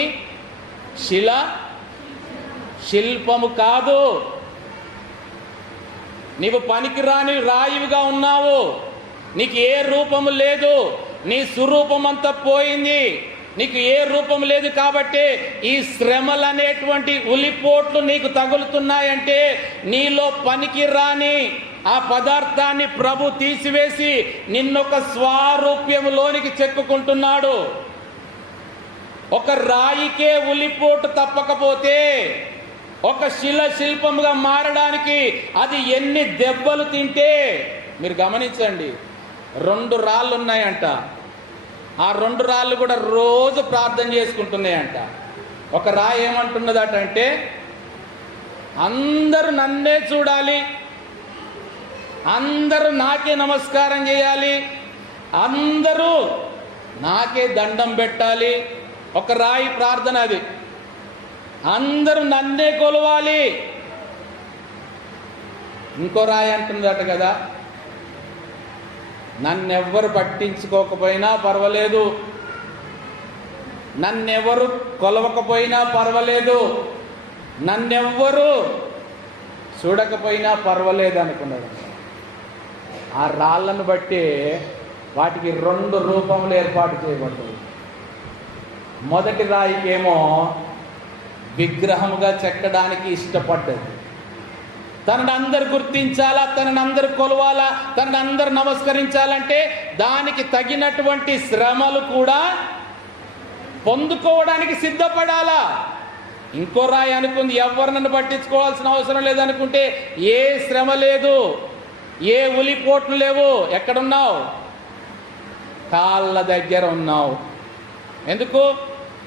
శిల్పము కాదు. నీవు పనికిరాని రాయివిగా ఉన్నావు, నీకు ఏ రూపము లేదు, నీ స్వరూపం అంతా పోయింది, నీకు ఏ రూపం లేదు. కాబట్టి ఈ శ్రమలు అనేటువంటి ఉలిపోట్లు నీకు తగులుతున్నాయంటే నీలో పనికి రాని ఆ పదార్థాన్ని ప్రభు తీసివేసి నిన్నొక స్వారూప్యములోనికి చెక్కుకుంటున్నాడు. ఒక రాయికే ఉలిపోటు తప్పకపోతే ఒక శిల్పముగా మారడానికి అది ఎన్ని దెబ్బలు తింటే మీరు గమనించండి. 2 రాళ్ళు ఉన్నాయంట. ఆ 2 రాళ్ళు కూడా రోజు ప్రార్థన చేసుకుంటున్నాయంట. ఒక రాయి ఏమంటున్నదటంటే, అందరూ నన్నే చూడాలి, అందరూ నాకే నమస్కారం చేయాలి, అందరూ నాకే దండం పెట్టాలి. ఒక రాయి ప్రార్థన అది. అందరూ నన్నే కొలవాలి. ఇంకో రాయి అంటుందట కదా, నన్నెవ్వరు పట్టించుకోకపోయినా పర్వాలేదు, నన్నెవరు కొలవకపోయినా పర్వాలేదు, నన్నెవ్వరు చూడకపోయినా పర్వాలేదు అనుకున్నాడు. ఆ రాళ్ళను బట్టి వాటికి 2 రూపములు ఏర్పాటు చేయబడ్డాయి. మొదటి రాయికేమో విగ్రహముగా చెక్కడానికి ఇష్టపడ్డది. తనని అందరు గుర్తించాలా, తనని అందరు కొలవాలా, తనని అందరు నమస్కరించాలంటే దానికి తగినటువంటి శ్రమలు కూడా పొందుకోవడానికి సిద్ధపడాలా. ఇంకో రాయి అనుకుంది, ఎవరు నన్ను పట్టించుకోవాల్సిన అవసరం లేదనుకుంటే ఏ శ్రమ లేదు, ఏ ఉలిపోట్లు లేవు. ఎక్కడున్నావు? కాళ్ళ దగ్గర ఉన్నావు. ఎందుకు?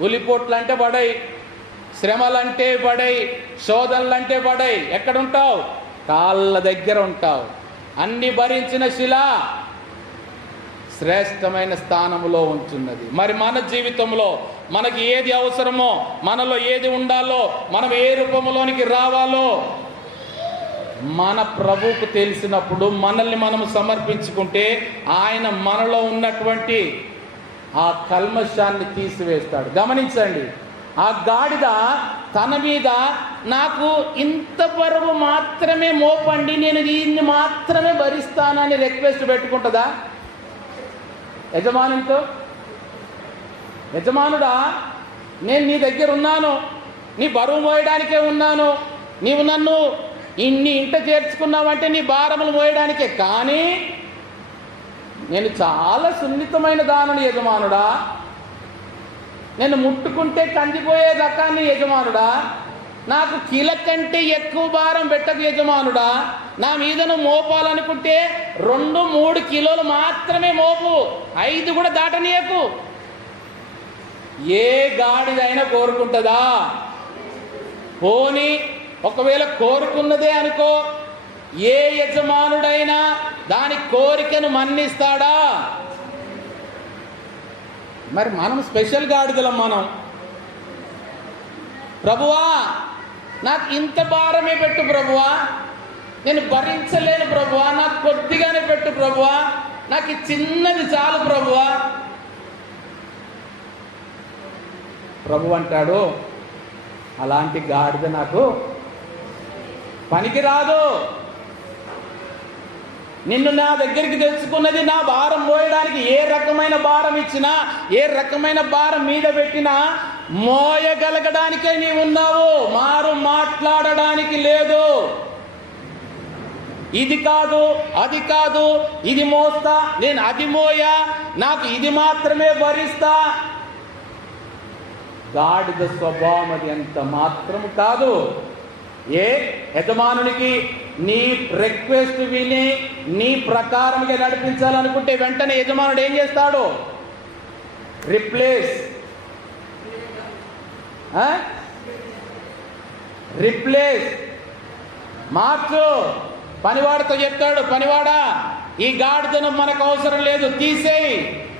ఉలిపోట్లు అంటే పడై, శ్రమలంటే పడై, శోధనలంటే పడై. ఎక్కడుంటావు? కాళ్ళ దగ్గర ఉంటావు. అన్ని భరించిన శిల శ్రేష్టమైన స్థానంలో ఉంటున్నది. మరి మన జీవితంలో మనకి ఏది అవసరమో, మనలో ఏది ఉండాలో, మనం ఏ రూపంలోనికి రావాలో మన ప్రభువుకు తెలిసినప్పుడు మనల్ని మనము సమర్పించుకుంటే ఆయన మనలో ఉన్నటువంటి ఆ కల్మషాన్ని తీసివేస్తాడు. గమనించండి, ఆ గాడిద తన మీద నాకు ఇంత బరువు మాత్రమే మోపండి, నేను దీన్ని మాత్రమే భరిస్తానని రిక్వెస్ట్ పెట్టుకుంటుందా యజమానునితో? యజమానుడా, నేను నీ దగ్గర ఉన్నాను, నీ బరువు మోయడానికే ఉన్నాను, నీవు నన్ను ఇన్ని ఇంట చేర్చుకున్నావంటే నీ భారములు మోయడానికే, కానీ నేను చాలా సున్నితమైన దానని యజమానుడా, నేను ముట్టుకుంటే కందిపోయే రకాన్ని యజమానుడా, నాకు కిల కంటే ఎక్కువ భారం పెట్టకు యజమానుడా, నా మీదను మోపాలనుకుంటే 2-3 కిలోలు మాత్రమే మోపు, 5 కూడా దాటనీయకు. ఏ గాడిదైనా కోరుకుంటుందా? పోనీ ఒకవేళ కోరుకున్నదే అనుకో, ఏ యజమానుడైనా దాని కోరికను మన్నిస్తాడా? మరి మనం స్పెషల్ గాడిదలం. మనం ప్రభువా నాకు ఇంత భారమే పెట్టు ప్రభువా, నేను భరించలేను ప్రభువా, నాకు కొద్దిగానే పెట్టు ప్రభువా, నాకు చిన్నది చాలు ప్రభువా. ప్రభు అంటాడు, అలాంటి గాడిద నాకు పనికిరాదు. నిన్ను నా దగ్గరికి తెచ్చుకున్నది నా భారం మోయడానికి. ఏ రకమైన భారం ఇచ్చినా, ఏ రకమైన భారం మీద పెట్టినా మోయగలగడానికే నీవు ఉన్నావు, మారు మాట్లాడడానికి లేదు. ఇది కాదు, అది కాదు, ఇది మోస్తా, నేను అది మోయా, నాకు ఇది మాత్రమే భరిస్తా. గాడిద స్వభావం అది ఎంత మాత్రము కాదు. ఏ యజమానునికి నీ రిక్వెస్ట్ విని నీ ప్రకారంగా నడిపించాలనుకుంటే వెంటనే యజమానుడు ఏం చేస్తాడు? రిప్లేస్ మార్చు. పనివాడితో చెప్తాడు, పనివాడా ఈ గాడిదను మనకు అవసరం లేదు, తీసేయి,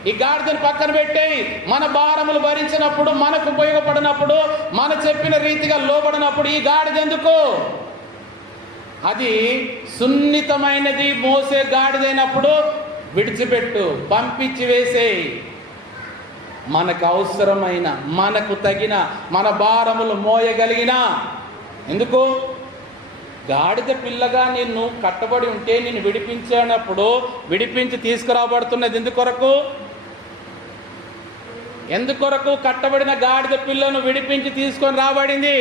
ఈ గాడిదను పక్కన పెట్టేయి. మన భారములు భరించినప్పుడు, మనకు ఉపయోగపడినప్పుడు, మన చెప్పిన రీతిగా లోబడినప్పుడు ఈ గాడిద ఎందుకు? అది సున్నితమైనది మోసే గాడిదైనప్పుడు విడిచిపెట్టు, పంపించి వేసేయి. మనకు అవసరమైన, మనకు తగిన, మన భారములు మోయగలిగిన. ఎందుకు? గాడిద పిల్లగా నిన్ను కట్టబడి ఉంటే నిన్ను విడిపించినప్పుడు విడిపించి తీసుకురాబడుతున్నది ఎందుకొరకు? ఎందుకొరకు కట్టబడిన గాడిద పిల్లను విడిపించి తీసుకొని రాబడింది?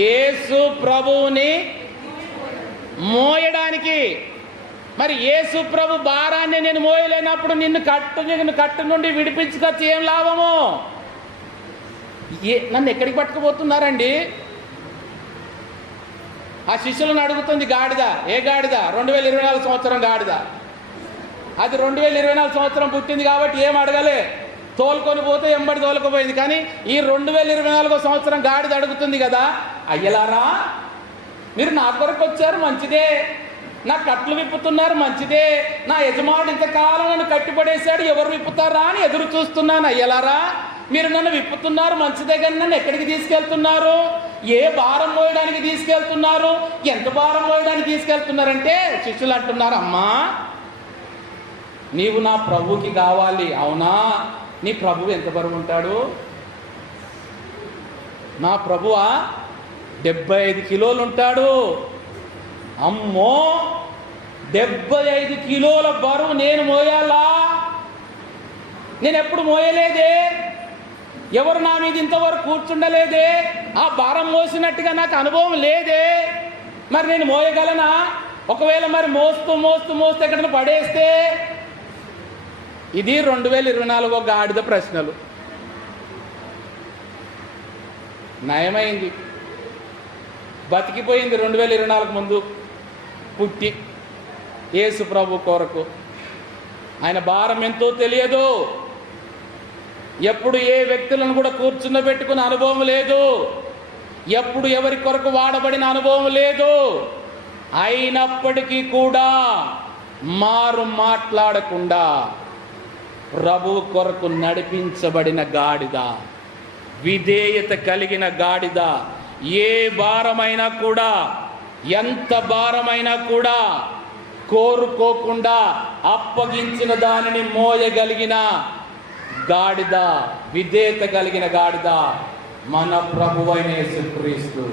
యేసు ప్రభువుని మోయడానికి. మరి యేసు ప్రభు భారాన్ని నేను మోయలేనప్పుడు నిన్ను కట్టు నుండి విడిపించుకొచ్చి ఏం లాభము? నన్ను ఎక్కడికి పట్టుకుపోతున్నారండి? ఆ శిష్యులను అడుగుతుంది గాడిద. ఏ గాడిద? 2024 సంవత్సరం గాడిద. అది 2024 సంవత్సరం పుట్టింది కాబట్టి ఏం అడగలే, తోలుకొని పోతే ఎంబడి తోలుకుపోయింది. కానీ ఈ 2024 సంవత్సరం గాడిద అడుగుతుంది కదా, అయ్యలారా మీరు నా కొరకు వచ్చారు, మంచిదే. నా కట్లు విప్పుతున్నారు, మంచిదే. నా యజమానుడు ఇంతకాలం నన్ను కట్టిపడేశాడు, ఎవరు విప్పుతారా అని ఎదురు చూస్తున్నాను. అయ్యలారా మీరు నన్ను విప్పుతున్నారు, మంచిదే. కానీ నన్ను ఎక్కడికి తీసుకెళ్తున్నారు? ఏ భారం మోయడానికి తీసుకెళ్తున్నారు? ఎంత భారం మోయడానికి తీసుకెళ్తున్నారంటే శిష్యులు అంటున్నారు, అమ్మా నీవు నా ప్రభువుకి కావాలి. అవునా? నీ ప్రభువు ఎంత బరువు ఉంటాడు? నా ప్రభువా 75 కిలోలు ఉంటాడు. అమ్మో, 75 కిలోల బరువు నేను మోయాలా? నేను ఎప్పుడు మోయలేదే, ఎవరు నా మీద ఇంతవరకు కూర్చుండలేదే, ఆ భారం మోసినట్టుగా నాకు అనుభవం లేదే. మరి నేను మోయగలనా? ఒకవేళ మరి మోస్తూ ఎక్కడైనా పడేస్తే? ఇది 2024 గాడిద ప్రశ్నలు. నయమైంది, బతికిపోయింది 2024 ముందు పుట్టి యేసు ప్రభు కొరకు. ఆయన భారం ఎంతో తెలియదు. ఎప్పుడు ఏ వ్యక్తులను కూడా కూర్చున్నబెట్టుకున్న అనుభవం లేదు. ఎప్పుడు ఎవరి కొరకు వాడబడిన అనుభవం లేదు. అయినప్పటికీ కూడా మారు మాట్లాడకుండా ప్రభువు కొరకు నడిపించబడిన గాడిద, విధేయత కలిగిన గాడిద. ఏ భారమైనా కూడా, ఎంత భారమైనా కూడా కోరుకోకుండా అప్పగించిన దానిని మోయగలిగిన గాడిద, విధేయత కలిగిన గాడిద మన ప్రభువైన యేసుక్రీస్తు.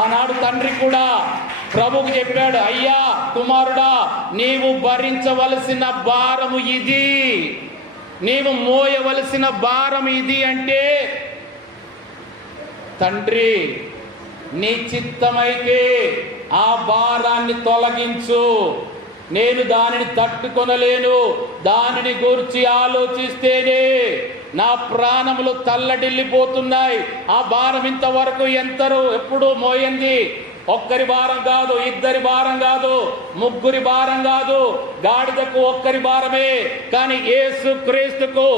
ఆనాడు తండ్రి కూడా ప్రభువుకు చెప్పాడు, అయ్యా కుమారుడా, నీవు భరించవలసిన భారము ఇది, నీవు మోయవలసిన భారం ఇది. అంటే తండ్రి నీ చిత్తమైతే ఆ భారాన్ని తొలగించు, నేను దానిని తట్టుకొనలేను, దానిని గురించి ఆలోచిస్తేనే నా ప్రాణములు తల్లడిల్లిపోతున్నాయి. ఆ భారం ఇంతవరకు ఎప్పుడు మోయింది? ఒక్కరి భారం కాదు, ఇద్దరి భారం కాదు, ముగ్గురి భారం కాదు, గాడిదకు ఒక్కరి భారమే. కానీ యేసుక్రీస్తుకు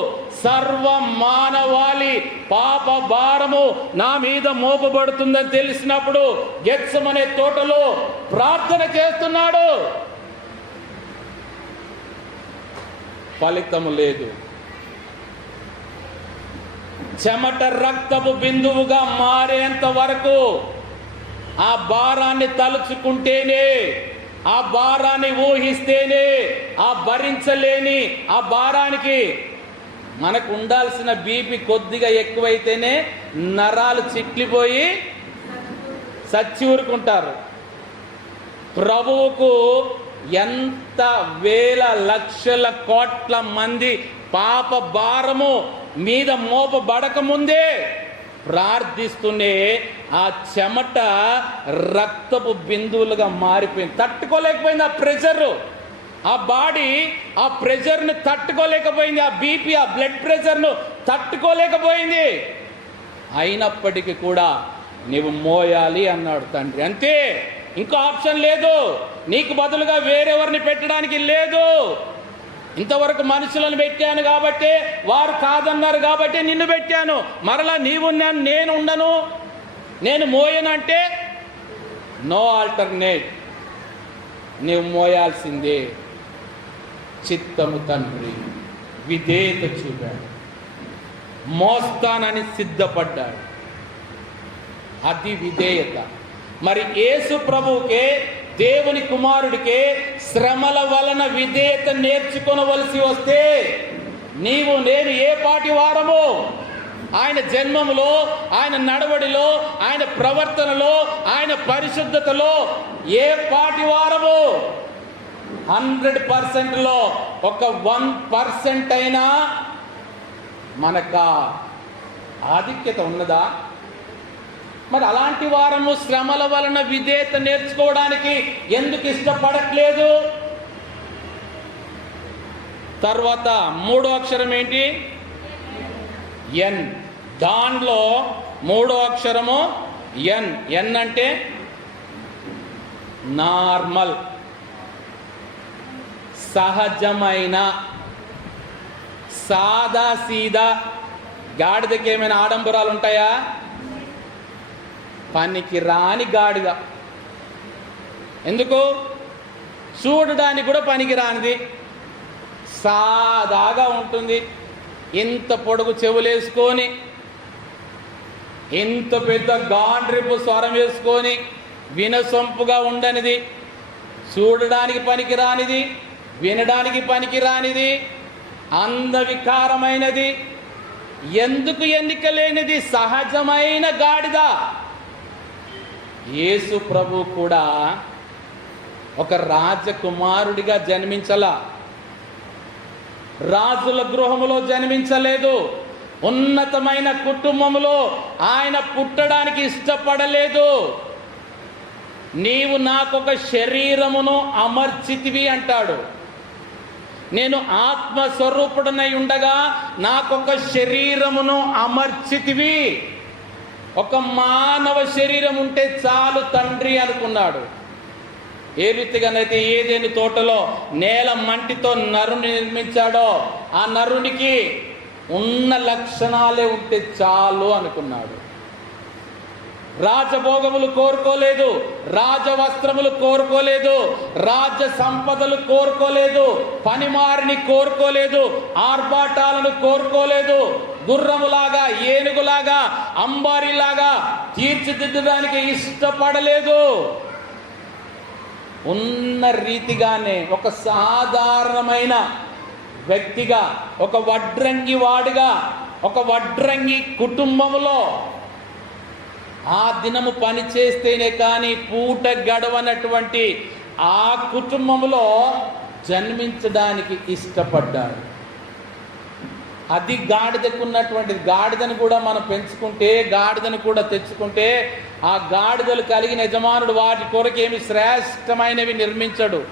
సర్వ మానవాళి పాప భారము నా మీద మోపబడుతుందని తెలిసినప్పుడు గెత్సెమనే తోటలో ప్రార్థన చేస్తున్నాడు. ఫలితము లేదు. చెమట రక్తపు బిందువుగా మారేంత వరకు ఆ భారాన్ని తలుచుకుంటేనే, ఆ భారాన్ని ఊహిస్తేనే, ఆ భరించలేని ఆ భారానికి మనకు ఉండాల్సిన బీపీ కొద్దిగా ఎక్కువైతేనే నరాలు చిట్లిపోయి చచ్చి ఊరుకుంటారు. ప్రభువుకు ఎంత వేల లక్షల కోట్ల మంది పాప భారము మీద మోపబడక ముందే ప్రార్థిస్తూనే ఆ చెమట రక్తపు బిందువులుగా మారిపోయింది. తట్టుకోలేకపోయింది ఆ ప్రెషర్. ఆ బాడీ ఆ ప్రెషర్ని తట్టుకోలేకపోయింది. ఆ బీపీ, ఆ బ్లడ్ ప్రెషర్ను తట్టుకోలేకపోయింది. అయినప్పటికీ కూడా నీవు మోయాలి అన్నాడు తండ్రి. అంతే, ఇంకో ఆప్షన్ లేదు. నీకు బదులుగా వేరెవరిని పెట్టడానికి లేదు. ఇంతవరకు మనుషులను పెట్టాను కాబట్టి, వారు కాదన్నారు కాబట్టి నిన్ను పెట్టాను. మరలా నీవున్నాను, నేను ఉండను, నేను మోయనంటే నో ఆల్టర్నేట్. నీవు మోయాల్సిందే. చిత్తము తండ్రి విధేయత చూపాడు, మోస్తానని సిద్ధపడ్డాడు. అది విధేయత. మరి యేసు ప్రభువుకే, దేవుని కుమారుడికే శ్రమల వలన విధేయత నేర్చుకొనవలసి వస్తే నీవు నేను ఏ పాటి వారము? ఆయన జన్మములో, ఆయన నడవడిలో, ఆయన ప్రవర్తనలో, ఆయన పరిశుద్ధతలో ఏ పాటి వారము? 100%లో ఒక 1% అయినా మనకు ఆధిక్యత ఉన్నదా? మరి అలాంటి వారము శ్రమల వలన విధేయత నేర్చుకోవడానికి ఎందుకు ఇష్టపడట్లేదు? తర్వాత మూడో అక్షరం ఏంటి? ఎన్. దానిలో మూడో అక్షరము ఎన్. ఎన్ అంటే నార్మల్, సహజమైన, సాదా సీదా. గాడిదకి ఏమైనా ఆడంబరాలు ఉంటాయా? పనికి రాని గాడిద. ఎందుకు? చూడడానికి కూడా పనికి రానిది, సాదాగా ఉంటుంది. ఇంత పొడుగు చెవులేసుకొని, ఇంత పెద్ద గాండ్రిపు స్వరం వేసుకొని, వినసొంపుగా ఉండనిది, చూడడానికి పనికి రానిది, వినడానికి పనికి రానిది, అందవికారమైనది, ఎందుకు ఎన్నిక లేనిది, సహజమైన గాడిద. యేసు ప్రభు కూడా ఒక రాజకుమారుడిగా జన్మించలా, రాజుల గృహములో జన్మించలేదు, ఉన్నతమైన కుటుంబములో ఆయన పుట్టడానికి ఇష్టపడలేదు. నీవు నాకొక శరీరమును అమర్చితివి అంటాడు. నేను ఆత్మస్వరూపుడనై ఉండగా నాకొక శరీరమును అమర్చితివి. ఒక మానవ శరీరం ఉంటే చాలు తండ్రి అనుకున్నాడు. ఏ రీతిగానైతే ఏదేని తోటలో నేల మంటితో నరుని నిర్మించాడో ఆ నరునికి ఉన్న లక్షణాలే ఉంటే చాలు అనుకున్నాడు. రాజభోగములు కోరుకోలేదు, రాజవస్త్రములు కోరుకోలేదు, రాజ్య సంపదలు కోరుకోలేదు, పనిమారిని కోరుకోలేదు, ఆర్భాటాలను కోరుకోలేదు, గుర్రములాగా, ఏనుగులాగా, అంబారీలాగా తీర్చిదిద్దడానికి ఇష్టపడలేదు. ఉన్న రీతిగానే ఒక సాధారణమైన వ్యక్తిగా, ఒక వడ్రంగి వాడిగా, ఒక వడ్రంగి కుటుంబంలో ఆ దినము పని చేస్తేనే కానీ పూట గడవనటువంటి ఆ కుటుంబంలో జన్మించడానికి ఇష్టపడ్డాడు. అది గాడిదకు ఉన్నటువంటిది. గాడిదను కూడా మనం పెంచుకుంటే, గాడిదను కూడా తెచ్చుకుంటే, ఆ గాడిదలు కలిగిన యజమానుడు వాటి కొరకు ఏమి శ్రేష్టమైనవి నిర్మించడు,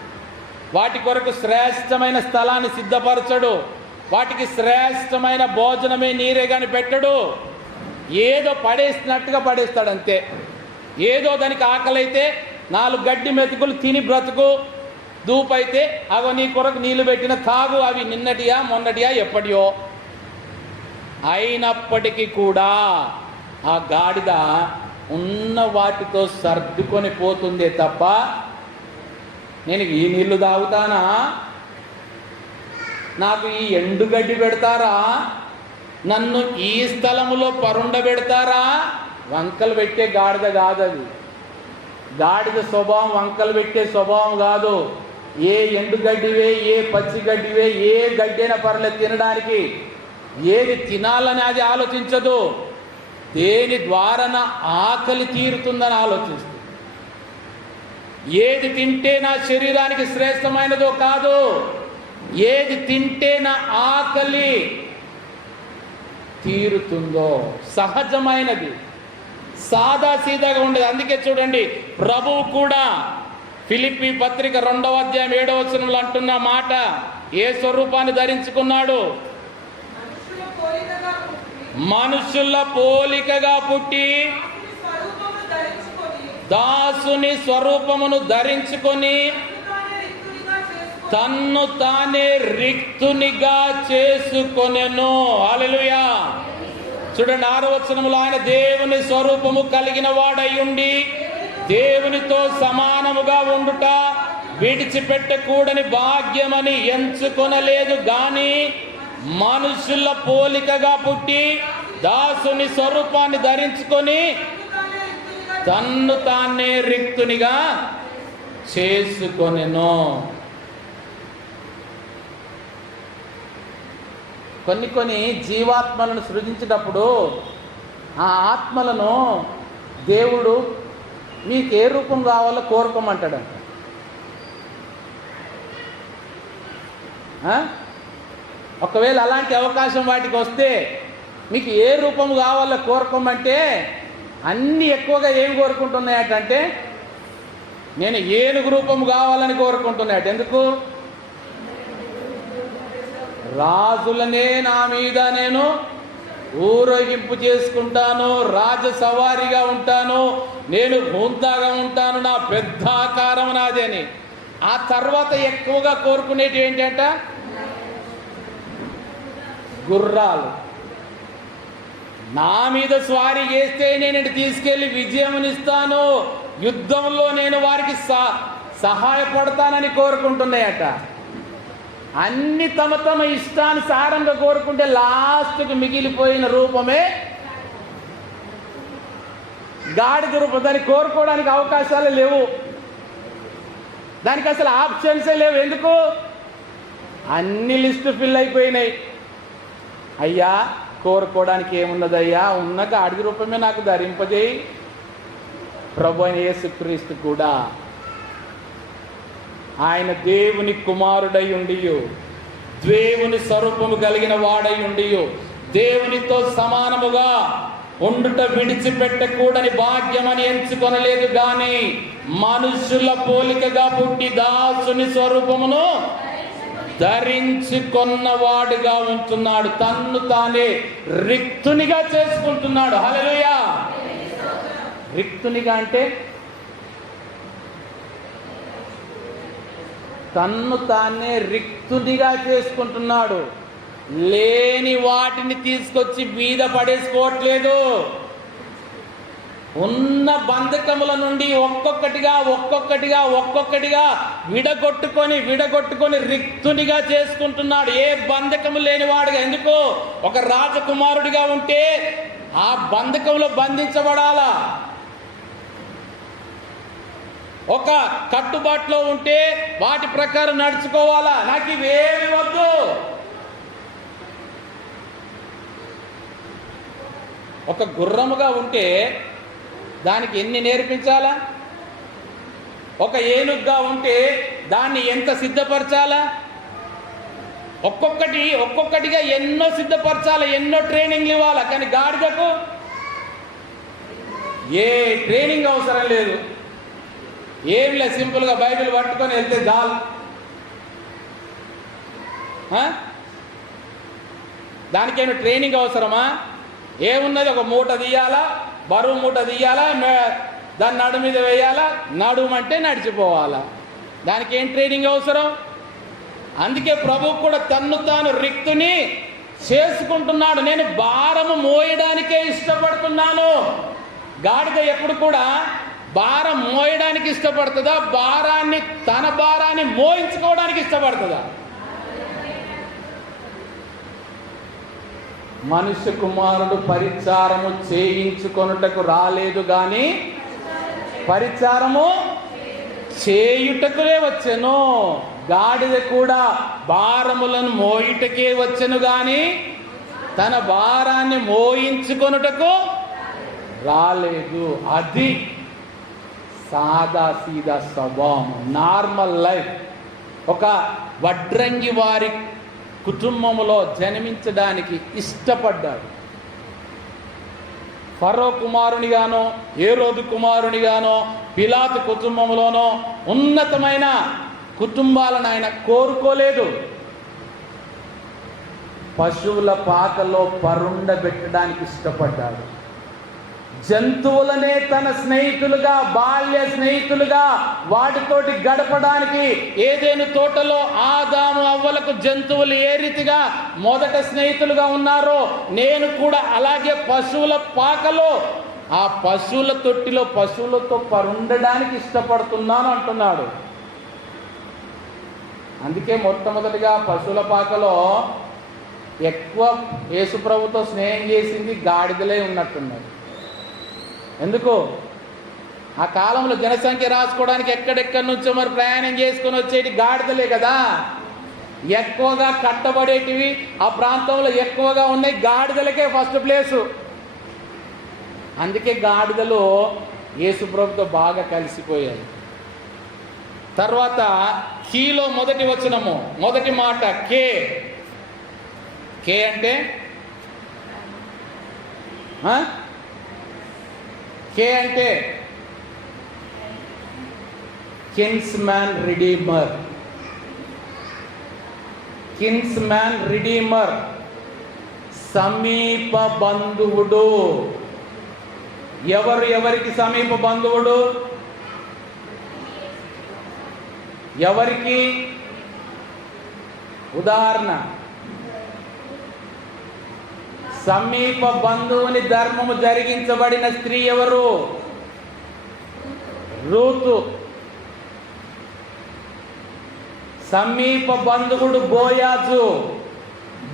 వాటి కొరకు శ్రేష్టమైన స్థలాన్ని సిద్ధపరచడు, వాటికి శ్రేష్టమైన భోజనమే నీరే కానీ పెట్టడు. ఏదో పడేసినట్టుగా పడేస్తాడు అంతే. ఏదో దానికి ఆకలి అయితే 4 గడ్డి మెతుకులు తిని బ్రతుకు, దూపైతే అవి నీ కొరకు నీళ్లు పెట్టిన తాగు, అవి నిన్నటియా మొన్నటియా ఎప్పటియో. అయినప్పటికీ కూడా ఆ గాడిద ఉన్న వాటితో సర్దుకొని పోతుందే తప్ప, నేను ఈ నీళ్లు తాగుతానా, నాకు ఈ ఎండుగడ్డి పెడతారా, నన్ను ఈ స్థలములో పరుండబెడతారా, వంకలు పెట్టే గాడిద కాదు అది. గాడిద స్వభావం వంకలు పెట్టే స్వభావం కాదు. ఏ ఎండుగడ్డివే, ఏ పచ్చిగడ్డివే, ఏ గడ్డైనా పర్లేదు తినడానికి. ఏది తినాలని అది ఆలోచించదు, దేని ద్వారాన ఆకలి తీరుతుందని ఆలోచిస్తుంది. ఏది తింటే నా శరీరానికి శ్రేష్టమైనదో కాదు, ఏది తింటే నా ఆకలి తీరుతుందో, సహజమైనది, సాదా సీదాగా ఉండేది. అందుకే చూడండి, ప్రభువు కూడా ఫిలిప్పీ పత్రిక 2వ అధ్యాయం 7వ వచనంలో అంటున్న మాట, ఏ స్వరూపాన్ని ధరించుకున్నాడు? మనుషుల పోలికగా పుట్టి దాసుని స్వరూపమును ధరించుకొని తన్ను తానే రిక్తునిగా చేసుకొనెను. హల్లెలూయా. చూడండి 6వ వచనములో, ఆయన దేవుని స్వరూపము కలిగిన వాడై ఉండి దేవునితో సమానముగా ఉండుట విడిచిపెట్టకూడని భాగ్యమని ఎంచుకొనలేదు గాని, మనుషుల పోలికగా పుట్టి దాసుని స్వరూపాన్ని ధరించుకొని తన్ను తానే రిక్తునిగా చేసుకొనెను. కొన్ని జీవాత్మలను సృజించేటప్పుడు ఆ ఆత్మలను దేవుడు మీకు ఏ రూపం కావాలో కోరుకోమంటాడు. ఒకవేళ అలాంటి అవకాశం వాటికి వస్తే మీకు ఏ రూపం కావాలో కోరుకోమంటే అన్నీ ఎక్కువగా ఏం కోరుకుంటున్నాయటంటే నేను ఏనుగు రూపం కావాలని కోరుకుంటున్నాయట. ఎందుకు? రాజులనే నా మీద నేను ఊరేగింపు చేసుకుంటాను, రాజ సవారిగా ఉంటాను, నేను హుందాగా ఉంటాను, నా పెద్ద ఆకారం నాది అని. ఆ తర్వాత ఎక్కువగా కోరుకునేటి ఏంటంట? గుర్రాలు. నా మీద స్వారీ చేస్తే నేను తీసుకెళ్లి విజయమునిస్తాను, యుద్ధంలో నేను వారికి సహాయపడతానని కోరుకుంటున్నాయట. అన్ని తమ తమ ఇష్టానుసారంగా కోరుకుంటే లాస్ట్కి మిగిలిపోయిన రూపమే గాడిద రూపం. దాన్ని కోరుకోవడానికి అవకాశాలు లేవు, దానికి అసలు ఆప్షన్సే లేవు. ఎందుకు? అన్ని లిస్టు ఫిల్ అయిపోయినాయి. అయ్యా కోరుకోవడానికి ఏమున్నదయ్యా, ఉన్న గాడిద రూపమే నాకు ధరింపజేయి. ప్రభు అయిన యేసుక్రీస్తు కూడా ఆయన దేవుని కుమారుడై ఉండియు, దేవుని స్వరూపము కలిగిన వాడై ఉండియు, దేవునితో సమానముగా ఉండుట విడిచిపెట్టకూడని భాగ్యమని ఎంచుకొనలేదు గాని మనుషుల పోలికగా పుట్టి దాసుని స్వరూపమును ధరించుకొన్నవాడుగా ఉంటున్నాడు. తన్ను తానే రిక్తునిగా చేసుకుంటున్నాడు. హల్లెలూయా. రిక్తునిగా అంటే తన్ను తానే రిక్తునిగా చేసుకుంటున్నాడు. లేని వాటిని తీసుకొచ్చి మీద పడేసుకోవట్లేదు. ఉన్న బంధకముల నుండి ఒక్కొక్కటిగా విడగొట్టుకొని రిక్తునిగా చేసుకుంటున్నాడు. ఏ బంధకము లేనివాడుగా. ఎందుకు? ఒక రాజకుమారుడిగా ఉంటే ఆ బంధకంలో బంధించబడాలా, ఒక కట్టుబాటులో ఉంటే వాటి ప్రకారం నడుచుకోవాలా. నాకు ఇవేమి వద్దు. ఒక గుర్రముగా ఉంటే దానికి ఎన్ని నేర్పించాలా, ఒక ఏనుగుగా ఉంటే దాన్ని ఎంత సిద్ధపరచాలా, ఒక్కొక్కటిగా ఎన్నో సిద్ధపరచాలా, ఎన్నో ట్రైనింగ్లు ఇవ్వాలా. కానీ గాడిదకు ఏ ట్రైనింగ్ అవసరం లేదు. ఏం లేదు, సింపుల్గా బైబిల్ పట్టుకొని వెళ్తే చాలు. దానికేమైనా ట్రైనింగ్ అవసరమా? ఏమున్నది? ఒక మూట తీయాలా, బరువు మూట తీయాలా, దాన్ని నడు మీద వేయాలా, నడుమంటే నడిచిపోవాలా. దానికి ఏం ట్రైనింగ్ అవసరం? అందుకే ప్రభు కూడా తన్ను తాను రిక్తుని చేసుకుంటున్నాడు. నేను భారము మోయడానికే ఇష్టపడుతున్నాను. గాడిద ఎప్పుడు కూడా భారం మోయడానికి ఇష్టపడుతుందా, తన భారాన్ని మోయించుకోవడానికి ఇష్టపడుతుందా? మనుష్య కుమారుడు పరిచారము చేయించుకొనుటకు రాలేదు గాని పరిచారము చేయుటకులే వచ్చెను. గాడిద కూడా భారములను మోయుటకే వచ్చెను గాని తన భారాన్ని మోయించుకొనుటకు రాలేదు. అది సాదా సీదా స్వభావం, నార్మల్ లైఫ్. ఒక వడ్రంగి వారి కుటుంబంలో జన్మించడానికి ఇష్టపడ్డాడు. ఫరో కుమారునిగానో, హేరోదు కుమారునిగానో, పిలాతు కుటుంబంలోనో ఉన్నతమైన కుటుంబాలను ఆయన కోరుకోలేదు. పశువుల పాకలో పరుండబెట్టడానికి ఇష్టపడ్డాడు. జంతువులనే తన స్నేహితులుగా, బాల్య స్నేహితులుగా వాటితోటి గడపడానికి ఏదైనా తోటలో ఆదాము అవ్వలకు జంతువులు ఏ రీతిగా మొదట స్నేహితులుగా ఉన్నారో నేను కూడా అలాగే పశువుల పాకలో, ఆ పశువుల తొట్టిలో పశువులతో పరుండడానికి ఇష్టపడుతున్నాను అంటున్నాడు. అందుకే మొట్టమొదటిగా పశువుల పాకలో ఎక్కువ యేసుప్రభుతో స్నేహం చేసింది గాడిదలే ఉన్నట్టున్నారు. ఎందుకు? ఆ కాలంలో జనసంఖ్య రాసుకోవడానికి ఎక్కడెక్కడి నుంచో మరి ప్రయాణం చేసుకొని వచ్చేటి గాడిదలే కదా. ఎక్కువగా కట్టబడేటివి ఆ ప్రాంతంలో ఎక్కువగా ఉన్నాయి, గాడిదలకే ఫస్ట్ ప్లేసు. అందుకే గాడిదలు యేసుప్రభుతో బాగా కలిసిపోయాయి. తర్వాత కీలో మొదటి వచనము, మొదటి మాట కే. కే అంటే కే అంటే కిన్స్మ్యాన్ రిడీమర్. కిన్స్మ్యాన్ రిడీమర్, సమీప బంధువుడు. ఎవరికి సమీప బంధువుడు? ఎవరికి? ఉదాహరణ, సమీప బంధువుని ధర్మము జరిగించబడిన స్త్రీ ఎవరు? రూతు. సమీప బంధువుడు బోయాజు.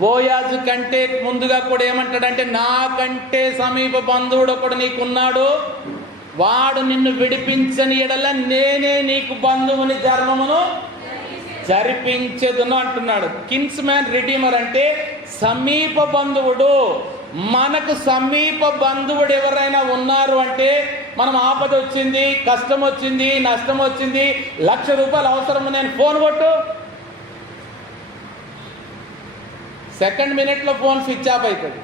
బోయాజు కంటే ముందుగా కూడా ఏమంటాడంటే, నాకంటే సమీప బంధువుడు ఒకడు నీకున్నాడు, వాడు నిన్ను విడిపించని ఎడల నేనే నీకు బంధువుని ధర్మమును జరిపించదును అంటున్నాడు. కిన్స్మ్యాన్ రిడీమర్ అంటే సమీప బంధువుడు. మనకు సమీప బంధువుడు ఎవరైనా ఉన్నారు అంటే, మనం ఆపద వచ్చింది, కష్టం వచ్చింది, నష్టం వచ్చింది, ₹1,00,000 అవసరం, నేను ఫోన్ కొట్టు, సెకండ్ మినిట్లో ఫోన్ స్విచ్ ఆఫ్ అవుతుంది.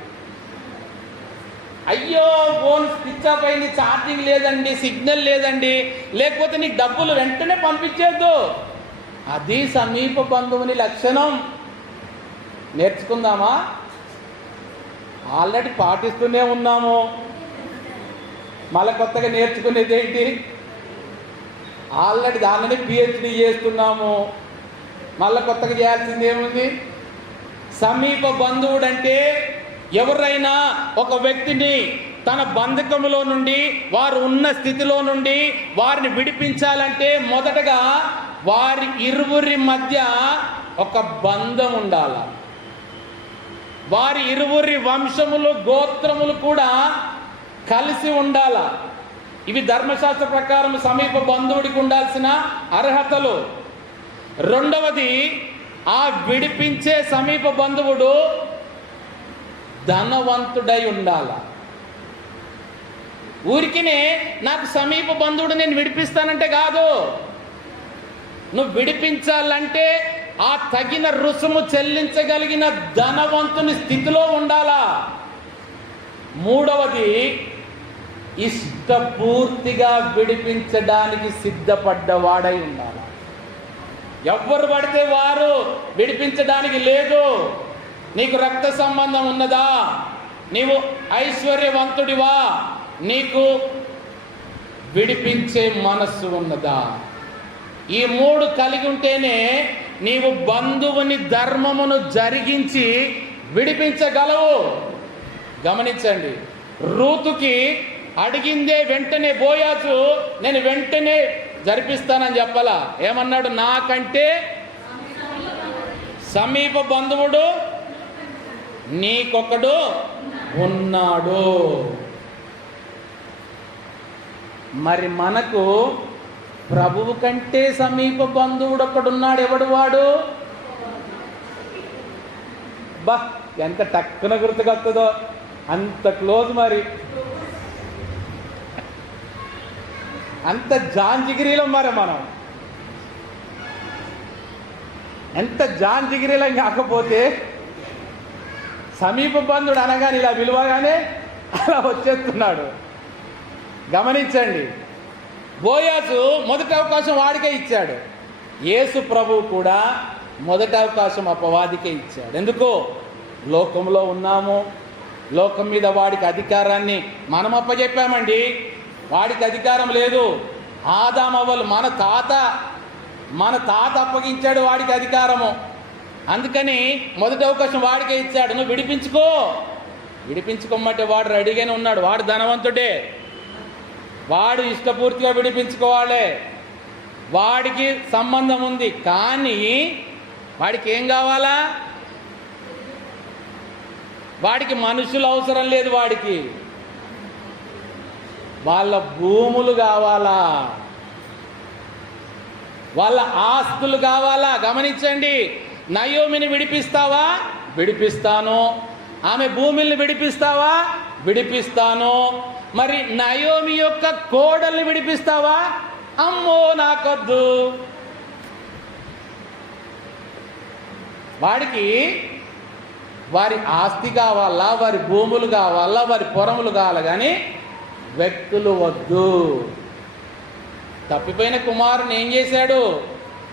అయ్యో ఫోన్ స్విచ్ ఆఫ్ అయింది, ఛార్జింగ్ లేదండి, సిగ్నల్ లేదండి, లేకపోతే నీకు డబ్బులు వెంటనే పంపించేద్దు. అది సమీప బంధువుని లక్షణం. నేర్చుకుందామా? ఆల్రెడీ పాటిస్తూనే ఉన్నాము, మళ్ళీ కొత్తగా నేర్చుకునేది ఏంటి? ఆల్రెడీ దానిని PhD చేస్తున్నాము, మళ్ళీ కొత్తగా చేయాల్సింది ఏముంది? సమీప బంధువుడు అంటే ఎవరైనా ఒక వ్యక్తిని తన బంధకములో నుండి, వారు ఉన్న స్థితిలో నుండి వారిని విడిపించాలంటే మొదటగా వారి ఇరువురి మధ్య ఒక బంధం ఉండాల. వారి ఇరువురి వంశములు, గోత్రములు కూడా కలిసి ఉండాల. ఇవి ధర్మశాస్త్ర ప్రకారం సమీప బంధువుడికి ఉండాల్సిన అర్హతలు. రెండవది, ఆ విడిపించే సమీప బంధువుడు ధనవంతుడై ఉండాల. ఊరికినే నాకు సమీప బంధువుడు నేను విడిపిస్తానంటే కాదు. నువ్వు విడిపించాలంటే ఆ తగిన రుసుము చెల్లించగలిగిన ధనవంతుని స్థితిలో ఉండాలా. మూడవది, ఇష్టపూర్తిగా విడిపించడానికి సిద్ధపడ్డవాడై ఉండాలి. ఎవ్వరు పడితే వారు విడిపించడానికి లేదు. నీకు రక్త సంబంధం ఉన్నదా? నీవు ఐశ్వర్యవంతుడివా? నీకు విడిపించే మనస్సు ఉన్నదా? ఈ మూడు కలిగి ఉంటేనే నీవు బంధువుని ధర్మమును జరిగించి విడిపించగలవు. గమనించండి, రూతుకి అడిగిందే వెంటనే బోయాజు నేను వెంటనే జరిపిస్తానని చెప్పాలా. ఏమన్నాడు? నాకంటే సమీప బంధువుడు నీకొకడు ఉన్నాడు. మరి మనకు ప్రభువు కంటే సమీప బంధువుడు ఒకడున్నాడు. ఎవడు వాడు? బా, ఎంత టక్కున గుర్తుకొస్తుందో, అంత క్లోజ్. మరి అంత జాంజిగిరిలో మరి మనం ఎంత జాంజిగిరిలం కాకపోతే సమీప బంధుడు అనగానే ఇలా విలువగానే అలా వచ్చేస్తున్నాడు. గమనించండి, బోయాజు మొదటి అవకాశం వాడికే ఇచ్చాడు. యేసు ప్రభువు కూడా మొదటి అవకాశం అపవాదికే ఇచ్చాడు. ఎందుకో? లోకంలో ఉన్నాము, లోకం మీద వాడికి అధికారాన్ని మనం అప్పచెప్పామండి. వాడికి అధికారం లేదు. ఆదామవ్వలు మన తాత అప్పగించాడు వాడికి అధికారము. అందుకని మొదటి అవకాశం వాడికే ఇచ్చాడు. నువ్వు విడిపించుకోమంటే వాడు రెడీగానే ఉన్నాడు. వాడు ధనవంతుడే, వాడు ఇష్టపూర్తిగా విడిపించుకోవాలి, వాడికి సంబంధం ఉంది. కానీ వాడికి ఏం కావాలా? వాడికి మనుషులు అవసరం లేదు. వాడికి వాళ్ళ భూములు కావాలా, వాళ్ళ ఆస్తులు కావాలా. గమనించండి, నయోమిని విడిపిస్తావా? విడిపిస్తాను. ఆమె భూముల్ని విడిపిస్తావా? విడిపిస్తాను. మరి నయోమి యొక్క కోడల్ని విడిపిస్తావా? అమ్మో నాకొద్దు. వాడికి వారి ఆస్తి కావాలా, వారి భూములు కావాలా, వారి పొరములు కావాలా, కానీ వ్యక్తులు వద్దు. తప్పిపోయిన కుమారుని ఏం చేశాడు?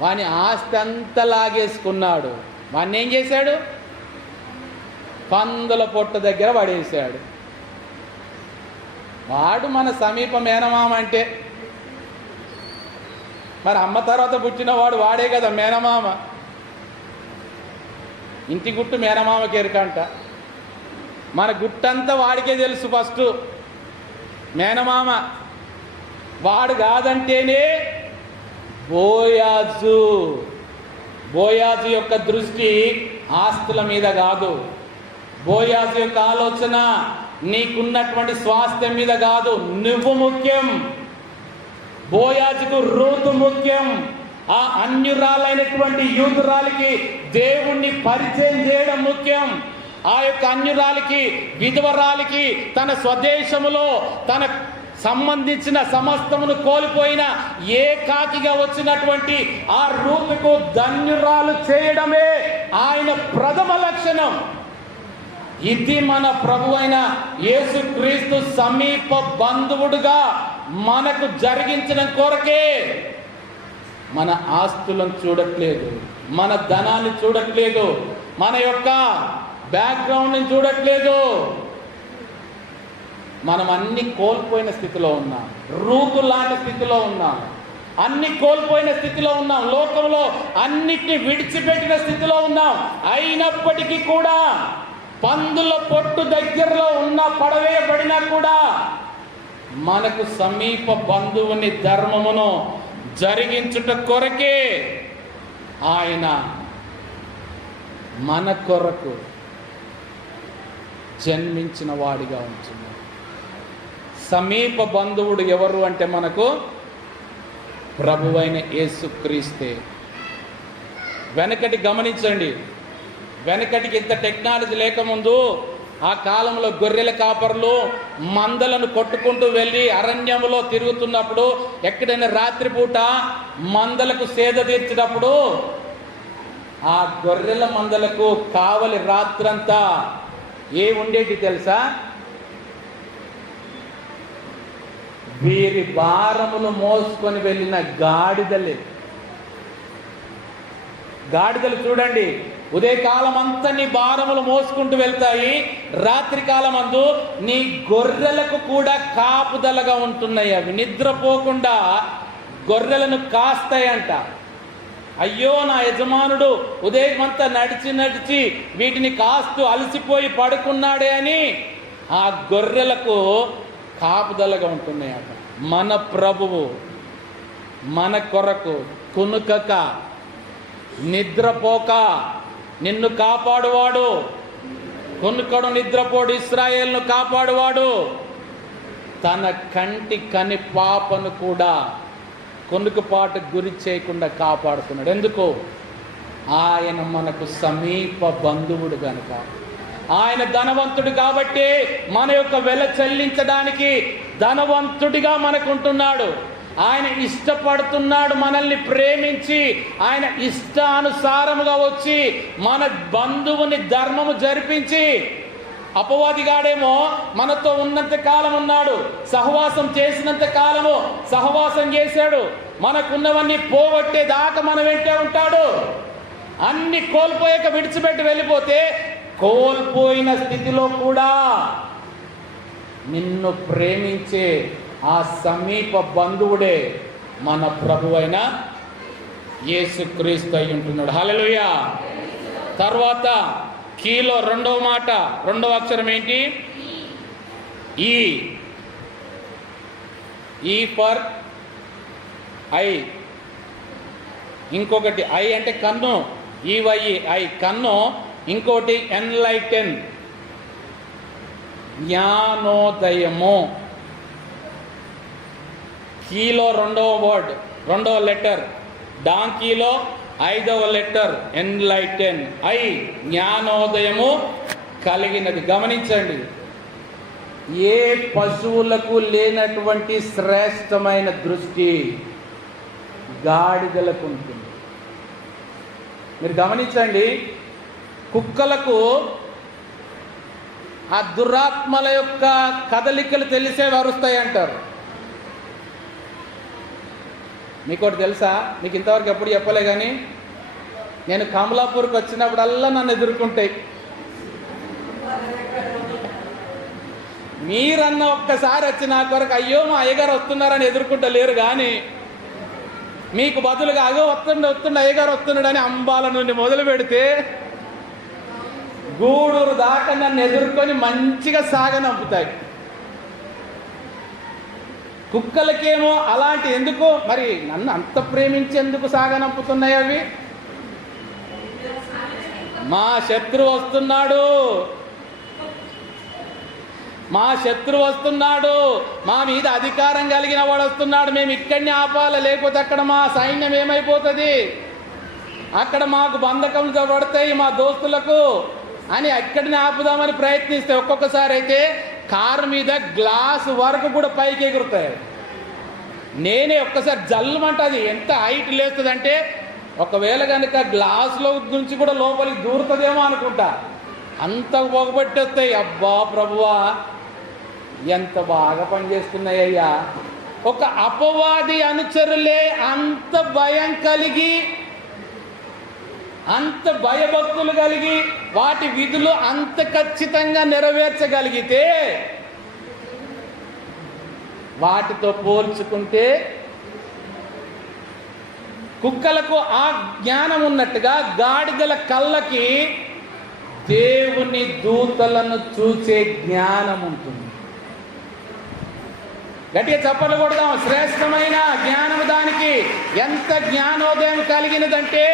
వాని ఆస్తి అంతా లాగేసుకున్నాడు. వాడిని ఏం చేశాడు? పందుల పొట్టు దగ్గర పడేశాడు. వాడు మన సమీప మేనమామ అంటే, మరి అమ్మ తర్వాత పుట్టినవాడు వాడే కదా మేనమామ. ఇంటి గుట్టు మేనమామకి ఎరుకంట. మన గుట్టంతా వాడికే తెలుసు. ఫస్ట్ మేనమామ వాడు కాదంటేనే బోయాజు. బోయాజు యొక్క దృష్టి ఆస్తుల మీద కాదు. బోయాజు యొక్క ఆలోచన నీకున్నటువంటి స్వాస్థ్యం మీద కాదు. నువ్వు ముఖ్యం. బోయాజుకు రూతు ముఖ్యం. ఆ అన్యురాలైనటువంటి యూదురాలికి దేవుణ్ణి పరిచయం చేయడం ముఖ్యం. ఆ యొక్క అన్యురాలికి, విధవరాలికి తన స్వదేశములో తన సంబంధించిన సమస్తమును కోల్పోయిన ఏకాకిగా వచ్చినటువంటి ఆ రూతుకు ధన్యురాలు చేయడమే ఆయన ప్రథమ లక్షణం. ఇది మన ప్రభు అయిన యేసుక్రీస్తు సమీప బంధువుడుగా మనకు జరిగించడం కొరకే. మన ఆస్తులను చూడట్లేదు, మన ధనాన్ని చూడట్లేదు, మన యొక్క బ్యాక్గ్రౌండ్ని చూడట్లేదు. మనం అన్ని కోల్పోయిన స్థితిలో ఉన్నాం. రూతు లాంటి స్థితిలో ఉన్నాం. అన్ని కోల్పోయిన స్థితిలో ఉన్నాం. లోకంలో అన్నిటిని విడిచిపెట్టిన స్థితిలో ఉన్నాం. అయినప్పటికీ కూడా పందుల పొట్టు దగ్గరలో ఉన్న పడవేయబడినా కూడా మనకు సమీప బంధువుని ధర్మమును జరిగించుట కొరకే ఆయన మన కొరకు జన్మించిన వాడిగా ఉంటున్నాడు. సమీప బంధువుడు ఎవరు అంటే మనకు ప్రభువైన యేసుక్రీస్తే. వెనకటి గమనించండి, వెనకటికి ఇంత టెక్నాలజీ లేకముందు ఆ కాలంలో గొర్రెల కాపర్లు మందలను కొట్టుకుంటూ వెళ్ళి అరణ్యములో తిరుగుతున్నప్పుడు, ఎక్కడైనా రాత్రిపూట మందలకు సేద తీర్చినప్పుడు ఆ గొర్రెల మందలకు కావలి రాత్రంతా ఉండేటి తెలుసా? వీరి భారములు మోసుకొని వెళ్ళిన గాడిదలు చూడండి, ఉదయకాలం అంతా నీ భారములు మోసుకుంటూ వెళ్తాయి. రాత్రి కాలమందు నీ గొర్రెలకు కూడా కాపుదలగా ఉంటున్నాయి. అవి నిద్రపోకుండా గొర్రెలను కాస్తాయంట. అయ్యో నా యజమానుడు ఉదయమంతా నడిచి వీటిని కాస్తూ అలసిపోయి పడుకున్నాడే అని ఆ గొర్రెలకు కాపుదలగా ఉంటున్నాయట. మన ప్రభువు మన కొరకు కునుకక నిద్రపోక నిన్ను కాపాడువాడు. కొనుకడు నిద్రపోడు, ఇశ్రాయేలును కాపాడువాడు. తన కంటి కని పాపను కూడా కొనుకుపాటు గురి చేయకుండా కాపాడుతున్నాడు. ఎందుకు? ఆయన మనకు సమీప బంధువుడు గనుక. ఆయన ధనవంతుడు కాబట్టి మన యొక్క వెల చెల్లించడానికి ధనవంతుడిగా మనకుంటున్నాడు. ఆయన ఇష్టపడుతున్నాడు మనల్ని ప్రేమించి. ఆయన ఇష్టానుసారముగా వచ్చి మన బంధువుని ధర్మము జరిపించి. అపవాదిగాడేమో మనతో ఉన్నంత కాలం ఉన్నాడు, సహవాసం చేసినంత కాలము సహవాసం చేశాడు. మనకున్నవన్నీ పోగొట్టేదాకా మన వెంటే ఉంటాడు. అన్ని కోల్పోయాక విడిచిపెట్టి వెళ్ళిపోతే కోల్పోయిన స్థితిలో కూడా నిన్ను ప్రేమించే ఆ సమీప బంధువుడే మన ప్రభువైన యేసుక్రీస్తు అయి ఉంటున్నాడు. హల్లెలూయా. తర్వాత కీలో రెండవ మాట, రెండవ అక్షరం ఏంటి? ఈ ఫర్ ఐ. ఇంకొకటి ఐ అంటే కన్ను, ఈవై ఐ కన్ను. ఇంకోటి ఎన్లైటెన్, జ్ఞానోదయము. కీలో రెండవ వర్డ్, రెండవ లెటర్. డాంకీలో 5వ లెటర్ ఎన్లైటెన్. ఐ జ్ఞానోదయము కలిగినది. గమనించండి, ఏ పశువులకు లేనటువంటి శ్రేష్టమైన దృష్టి గాడిదలకు ఉంటుంది. మీరు గమనించండి, కుక్కలకు ఆ దురాత్మల యొక్క కదలికలు తెలిసే వరుస్తాయి అంటారు. మీకు ఒకటి తెలుసా? మీకు ఇంతవరకు ఎప్పుడు చెప్పలే, కానీ నేను కమలాపూర్కి వచ్చినప్పుడల్లా నన్ను ఎదుర్కొంటాయి. మీరన్న ఒక్కసారి వచ్చి నా కొరకు అయ్యో మా అయ్యగారు వస్తున్నారని ఎదుర్కొంటూ లేరు, కానీ మీకు బదులుగా అగో వస్తుండే అయ్యగారు వస్తున్నాడని అంబాల నుండి మొదలు పెడితే గూడూరు దాకా నన్ను ఎదుర్కొని మంచిగా సాగనంపుతాయి. కుక్కలకేమో అలాంటి ఎందుకు మరి నన్ను అంత ప్రేమించేందుకు సాగనంపుతున్నాయి అవి? మా శత్రువు వస్తున్నాడు, మా శత్రువు వస్తున్నాడు, మా మీద అధికారం కలిగిన వాడు వస్తున్నాడు, మేము ఇక్కడిని ఆపాలి, లేకపోతే అక్కడ మా సైన్యం ఏమైపోతుంది, అక్కడ మాకు బంధకం పడతాయి మా దోస్తులకు అని అక్కడిని ఆపుదామని ప్రయత్నిస్తే ఒక్కొక్కసారి అయితే కారు మీద గ్లాసు వరకు కూడా పైకి ఎగురుతాయి. నేనే ఒక్కసారి జల్లుమంటది, ఎంత హైట్ లేస్తుంది అంటే ఒకవేళ కనుక గ్లాసులో నుంచి కూడా లోపలికి దూరుతుందేమో అనుకుంటా, అంత పొగబెట్టేస్తాయి. అబ్బా ప్రభువా ఎంత బాగా పనిచేస్తున్నాయ్యా. ఒక అపవాది అనుచరులే అంత భయం కలిగి, అంత భయభక్తులు కలిగి, వాటి విధులు అంత ఖచ్చితంగా నెరవేర్చగలిగితే వాటితో పోల్చుకుంటే కుక్కలకు ఆ జ్ఞానం ఉన్నట్టుగా గాడిదల కళ్ళకి దేవుని దూతలను చూసే జ్ఞానం ఉంటుంది. గట్టిగా చప్పట్లు కొడదాం. శ్రేష్టమైన జ్ఞానం దానికి. ఎంత జ్ఞానోదయం కలిగినదంటే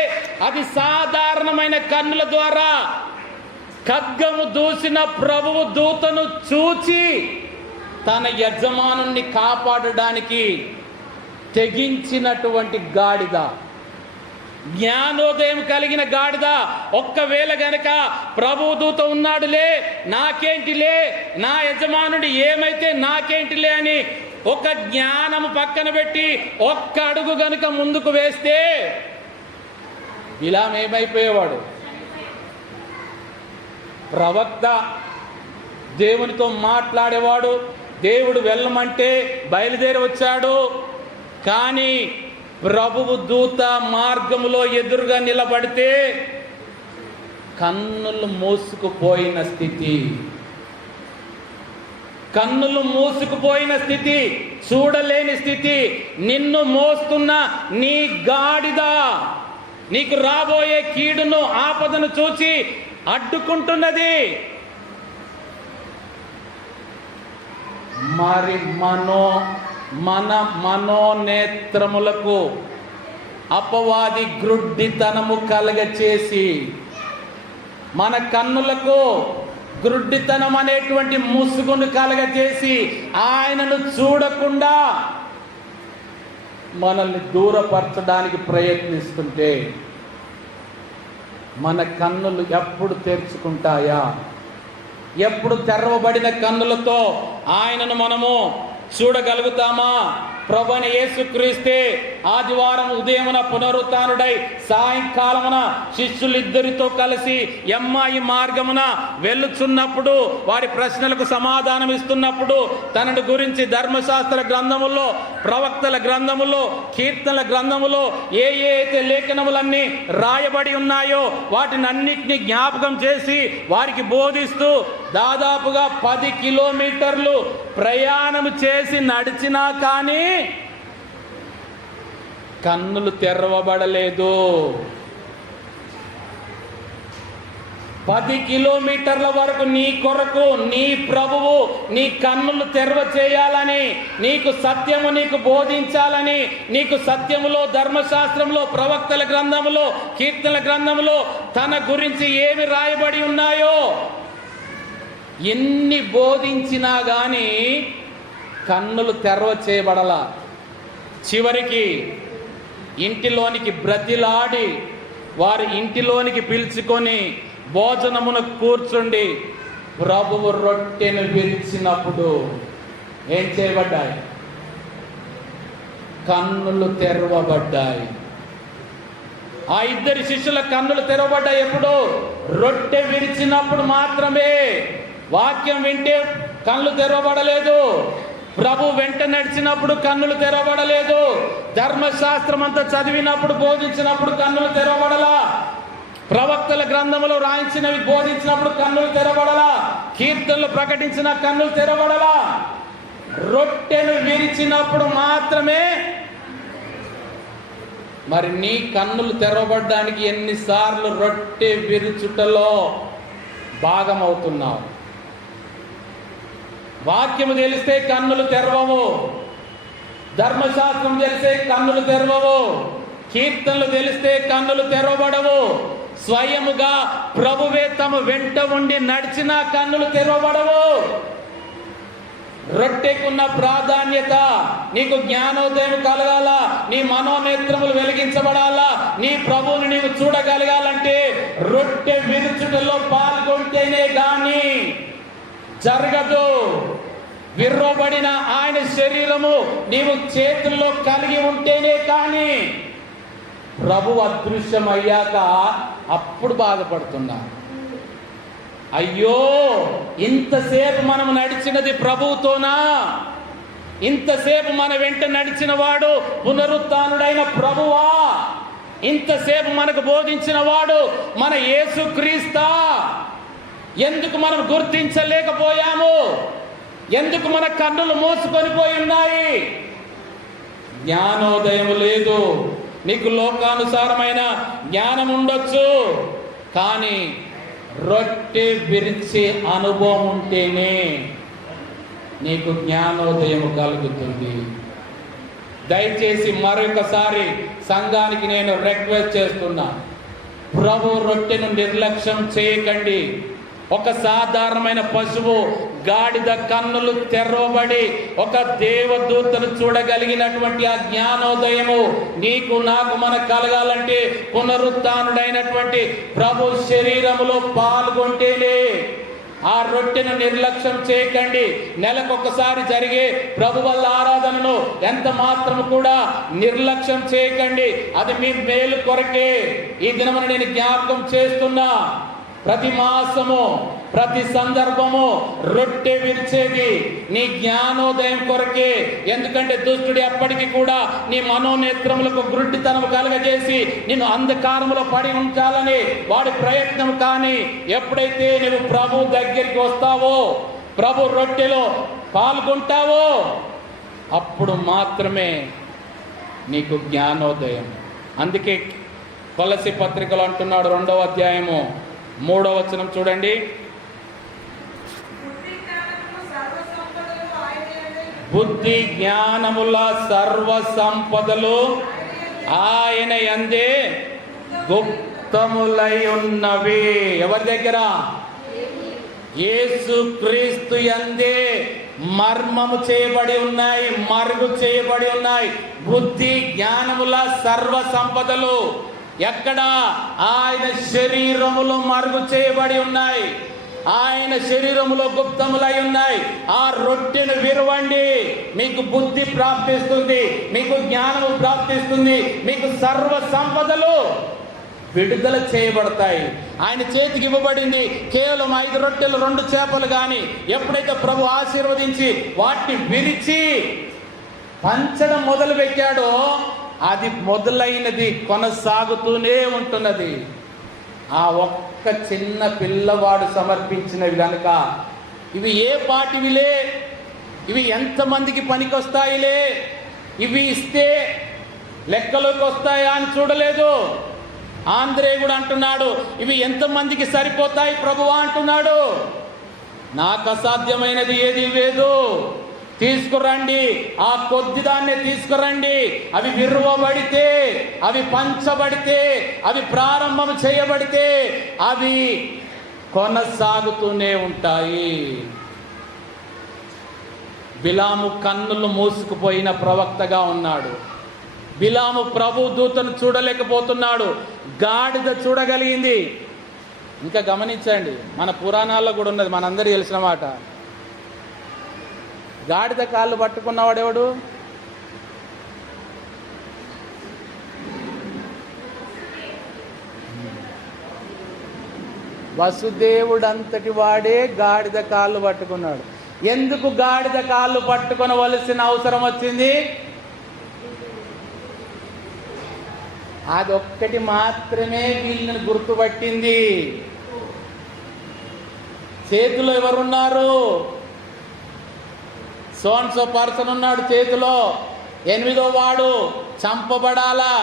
అది సాధారణమైన కన్నుల ద్వారా ఖడ్గము దూసిన ప్రభువు దూతను చూచి తన యజమానుణ్ణి కాపాడడానికి తెగించినటువంటి గాడిద, జ్ఞానోదయం కలిగిన గాడిద. ఒక్కవేళ గనక ప్రభువు దూత ఉన్నాడులే, నాకేంటిలే, నా యజమానుడు ఏమైతే నాకేంటిలే అని ఒక జ్ఞానము పక్కన పెట్టి ఒక్క అడుగు గనుక ముందుకు వేస్తే ఇలా ఏమైపోయేవాడు? ప్రవక్త దేవునితో మాట్లాడేవాడు, దేవుడు వెళ్ళమంటే బయలుదేరి వచ్చాడు. కానీ ప్రభువు దూత మార్గములో ఎదురుగా నిలబడితే కన్నులు మూసుకుపోయిన స్థితి, కన్నులు మూసుకుపోయిన స్థితి, చూడలేని స్థితి. నిన్ను మోస్తున్న నీ గాడిద నీకు రాబోయే కీడును ఆపదను చూచి అడ్డుకుంటున్నది. మరి మన మనోనేత్రములకు అపవాది గ్రుడ్డితనము కలగచేసి, మన కన్నులకు గ్రుడ్డితనం అనేటువంటి ముసుగును కలగచేసి ఆయనను చూడకుండా మనల్ని దూరపరచడానికి ప్రయత్నిస్తుంటే మన కన్నులు ఎప్పుడు తెరుచుకుంటాయా? ఎప్పుడు తెరవబడిన కన్నులతో ఆయనను మనము చూడగలుగుతామా? ప్రభువైన యేసుక్రీస్తే ఆదివారం ఉదయమున పునరుత్థానుడై సాయంకాలమున శిష్యులిద్దరితో కలిసి ఎమ్మాయి మార్గమున వెళ్ళుచున్నప్పుడు, వారి ప్రశ్నలకు సమాధానం ఇస్తున్నప్పుడు తనను గురించి ధర్మశాస్త్ర గ్రంథముల్లో, ప్రవక్తల గ్రంథములో, కీర్తనల గ్రంథములో ఏ అయితే లేఖనములన్నీ రాయబడి ఉన్నాయో వాటిని అన్నిటినీ జ్ఞాపకం చేసి వారికి బోధిస్తూ దాదాపుగా 10 కిలోమీటర్లు ప్రయాణం చేసి నడిచినా కానీ కన్నులు తెరవబడలేదు. 10 కిలోమీటర్ల వరకు నీ కొరకు నీ ప్రభువు నీ కన్నులు తెరవ చేయాలని, నీకు సత్యము నీకు బోధించాలని, నీకు సత్యములో, ధర్మశాస్త్రంలో, ప్రవక్తల గ్రంథములో, కీర్తనల గ్రంథములో తన గురించి ఏమి రాయబడి ఉన్నాయో ఎన్ని బోధించినా కానీ కన్నులు తెరవ చేయబడలా. చివరికి ఇంటిలోనికి బ్రతిలాడి వారి ఇంటిలోనికి పిలుచుకొని భోజనమున కూర్చుండి ప్రభువు రొట్టెను విరిచినప్పుడు ఏం చేయబడ్డాయి? కన్నులు తెరవబడ్డాయి. ఆ ఇద్దరి శిష్యుల కన్నులు తెరవబడ్డాయి. ఎప్పుడు? రొట్టె విరిచినప్పుడు మాత్రమే. వాక్యం వింటే కళ్ళు తెరవబడలేదు, ప్రభు వెంట నడిచినప్పుడు కన్నులు తెరవబడలేదు, ధర్మశాస్త్రం అంతా చదివినప్పుడు బోధించినప్పుడు కన్నులు తెరవబడలా, ప్రవక్తల గ్రంథములో రాయించినవి బోధించినప్పుడు కన్నులు తెరవబడలా, కీర్తనలు ప్రకటించిన కన్నులు తెరవబడలా. రొట్టెను విరిచినప్పుడు మాత్రమే. మరి నీ కన్నులు తెరవబడ్డానికి ఎన్నిసార్లు రొట్టె విరుచుటలో భాగమవుతున్నావు? వాక్యము తెలిస్తే కన్నులు తెరవవు, ధర్మశాస్త్రం తెలిస్తే కన్నులు తెరవవు, కీర్తనలు తెలిస్తే కన్నులు తెరవబడవు. స్వయముగా ప్రభువే తమ వెంట ఉండి నడిచిన కన్నులు తెరవబడవు. రొట్టెకున్న ప్రాధాన్యత, నీకు జ్ఞానోదయం కలగాల, నీ మనోనేత్రములు వెలిగించబడాలా, నీ ప్రభువుని నీవు చూడగలగాలంటే రొట్టె విరుచుటలో పాల్గొంటేనే గాని జరగదు. విర్రబడిన ఆయన శరీరము నీవు చేతుల్లో కలిగి ఉంటేనే కానీ. ప్రభు అదృశ్యమయ్యాక అప్పుడు బాధపడుతున్నా, అయ్యో ఇంతసేపు మనం నడిచినది ప్రభువుతోనా? ఇంతసేపు మన వెంట నడిచిన వాడు పునరుత్థానుడైన ప్రభువా? ఇంతసేపు మనకు బోధించిన వాడు మన యేసుక్రీస్తా? ఎందుకు మనం గుర్తించలేకపోయాము? ఎందుకు మన కన్నులు మూసుకొని పోయి ఉన్నాయి? జ్ఞానోదయం లేదు. నీకు లోకానుసారమైన జ్ఞానం ఉండొచ్చు, కానీ రొట్టె విరిచే అనుభవం ఉంటేనే నీకు జ్ఞానోదయం కలుగుతుంది. దయచేసి మరొకసారి సంఘానికి నేను రిక్వెస్ట్ చేస్తున్నా, ప్రభు రొట్టెను నిర్లక్ష్యం చేయకండి. ఒక సాధారణమైన పశువు గాడిద కన్నులు తెరవబడి ఒక దేవదూతను చూడగలిగినటువంటి ఆ జ్ఞానోదయము నీకు నాకు మనకు కలగాలంటే పునరుత్థానుడైనటువంటి ప్రభు శరీరములో పాల్గొంటేనే. ఆ రొట్టెను నిర్లక్ష్యం చేయకండి. నెలకొకసారి జరిగే ప్రభు వల్ల ఆరాధనను ఎంత మాత్రము కూడా నిర్లక్ష్యం చేయకండి. అది మీ మేలు కొరకే. ఈ దినమున నేను జ్ఞాపకం చేస్తున్నా, ప్రతి మాసము ప్రతి సందర్భము రొట్టె విరిచేది నీ జ్ఞానోదయం కొరకే. ఎందుకంటే దుష్టుడు ఎప్పటికీ కూడా నీ మనోనేత్రములకు గుడ్డితనం కలగజేసి నిన్ను అంధకారములో పడి ఉంచాలని వాడి ప్రయత్నం. కానీ ఎప్పుడైతే నువ్వు ప్రభు దగ్గరికి వస్తావో, ప్రభు రొట్టెలో పాల్గొంటావో, అప్పుడు మాత్రమే నీకు జ్ఞానోదయం. అందుకే కొలసి పత్రికలు అంటున్నాడు, 2వ అధ్యాయము 3వ వచనం చూడండి. బుద్ధి జ్ఞానముల సర్వ సంపదలు ఆయన యందే గుప్తములై ఉన్నవి. ఎవరి దగ్గర? యేసుక్రీస్తు యందే మర్మము చేయబడి ఉన్నాయి, మరుగు చేయబడి ఉన్నాయి. బుద్ధి జ్ఞానముల సర్వ సంపదలు ఎక్కడ? ఆయన శరీరములో మరుగు చేయబడి ఉన్నాయి, ఆయన శరీరములో గుప్తములై ఉన్నాయి. ఆ రొట్టెను విరవండి, మీకు బుద్ధి ప్రాప్తిస్తుంది, మీకు జ్ఞానము ప్రాప్తిస్తుంది, మీకు సర్వ సంపదలు విడుదల చేయబడతాయి. ఆయన చేతికి ఇవ్వబడింది కేవలం 5 రొట్టెలు 2 చేపలు. కానీ ఎప్పుడైతే ప్రభు ఆశీర్వదించి వాటిని విరిచి పంచడం మొదలు పెట్టాడో, అది మొదలైనది కొనసాగుతూనే ఉంటున్నది. ఆ ఒక్క చిన్న పిల్లవాడు సమర్పించినవి కనుక ఇవి ఏ పాటివిలే, ఇవి ఎంతమందికి పనికొస్తాయిలే, ఇవి ఇస్తే లెక్కలోకి వస్తాయా అని చూడలేదు. ఆంధ్రే కూడా అంటున్నాడు, ఇవి ఎంతమందికి సరిపోతాయి ప్రభువా అంటున్నాడు. నాకు అసాధ్యమైనది ఏది లేదు, తీసుకురండి, ఆ కొద్ది దాన్నే తీసుకురండి. అవి విరువబడితే, అవి పంచబడితే, అవి ప్రారంభం చేయబడితే అవి కొనసాగుతూనే ఉంటాయి. బిలాము కన్నులు మూసుకుపోయిన ప్రవక్తగా ఉన్నాడు. బిలాము ప్రభు దూతను చూడలేకపోతున్నాడు, గాడిద చూడగలిగింది. ఇంకా గమనించండి, మన పురాణాల్లో కూడా ఉన్నది, మనందరికీ తెలిసిన మాట. గాడిద కాళ్ళు పట్టుకున్నవాడెవడు? వసుదేవుడంతటి వాడే గాడిద కాళ్ళు పట్టుకున్నాడు. ఎందుకు గాడిద కాళ్ళు పట్టుకొనవలసిన అవసరం వచ్చింది? అదొక్కటి మాత్రమే వీళ్ళని గుర్తుపట్టింది. చేతిలో ఎవరున్నారు? సోన్సో పర్సన్ ఉన్నాడు చేతిలో. 8వ వాడు చంపబడాలా.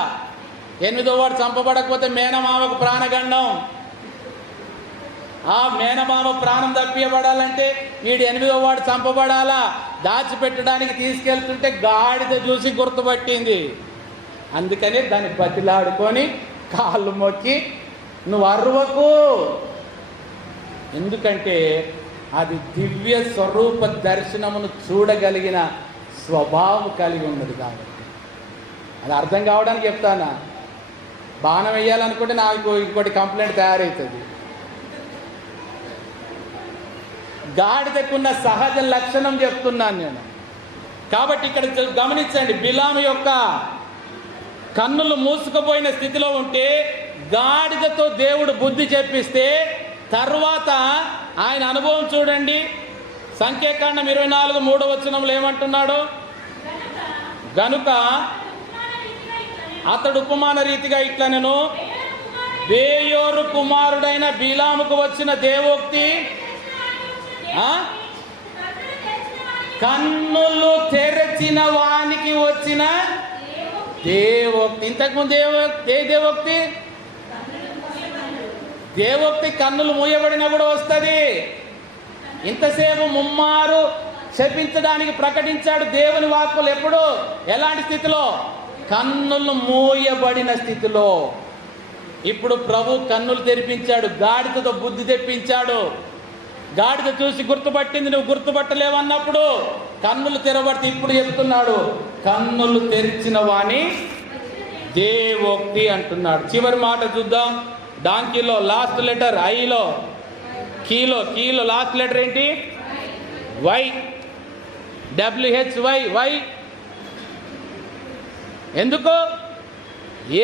8వ వాడు చంపబడకపోతే మేనమామకు ప్రాణగండం. ఆ మేనమామ ప్రాణం తప్పియబడాలంటే వీడు 8వ వాడు చంపబడాలా. దాచిపెట్టడానికి తీసుకెళ్తుంటే గాడిద చూసి గుర్తుపట్టింది. అందుకని దాన్ని బతిలాడుకొని కాళ్ళు మొక్కి నువ్వు అర్వకు, ఎందుకంటే అది దివ్య స్వరూప దర్శనమును చూడగలిగిన స్వభావం కలిగి ఉన్నది కాబట్టి. అది అర్థం కావడానికి చెప్తానా? బాణం వేయాలనుకుంటే నాకు ఇంకోటి కంప్లైంట్ తయారవుతుంది. గాడిదకున్న సహజ లక్షణం చెప్తున్నాను నేను. కాబట్టి ఇక్కడ గమనించండి, బిలాము యొక్క కన్నులు మూసుకుపోయిన స్థితిలో ఉంటే గాడిదతో దేవుడు బుద్ధి చెప్పిస్తే తర్వాత ఆయన అనుభవం చూడండి. సంఖ్యాకాండం 24:3 ఏమంటున్నాడు? గనుక అతడు ఉపమాన రీతిగా ఇట్లా, నేను బేయోరు కుమారుడైన బిలాముకు వచ్చిన దేవోక్తి, కన్నులు తెరచిన వానికి వచ్చిన దేవోక్తి. ఇంతకుముందు దేవోక్తి దేవోక్తి కన్నులు మూయబడిన కూడా వస్తుంది. ఇంతసేపు ముమ్మారు శపించడానికి ప్రకటించాడు దేవుని వాక్కులు. ఎప్పుడు? ఎలాంటి స్థితిలో? కన్నులు మూయబడిన స్థితిలో. ఇప్పుడు ప్రభు కన్నులు తెరిపించాడు, గాడిదతో బుద్ధి తెప్పించాడు. గాడిద చూసి గుర్తుపట్టింది, నువ్వు గుర్తుపట్టలేవన్నప్పుడు కన్నులు తెరబడితే ఇప్పుడు చెప్తున్నాడు, కన్నులు తెరిచిన వాణి దేవోక్తి అంటున్నాడు. చివరి మాట చూద్దాం. డాంకీలో లాస్ట్ లెటర్ ఐలో, కీలో లాస్ట్ లెటర్ ఏంటి? వై. WHY, Y. ఎందుకు?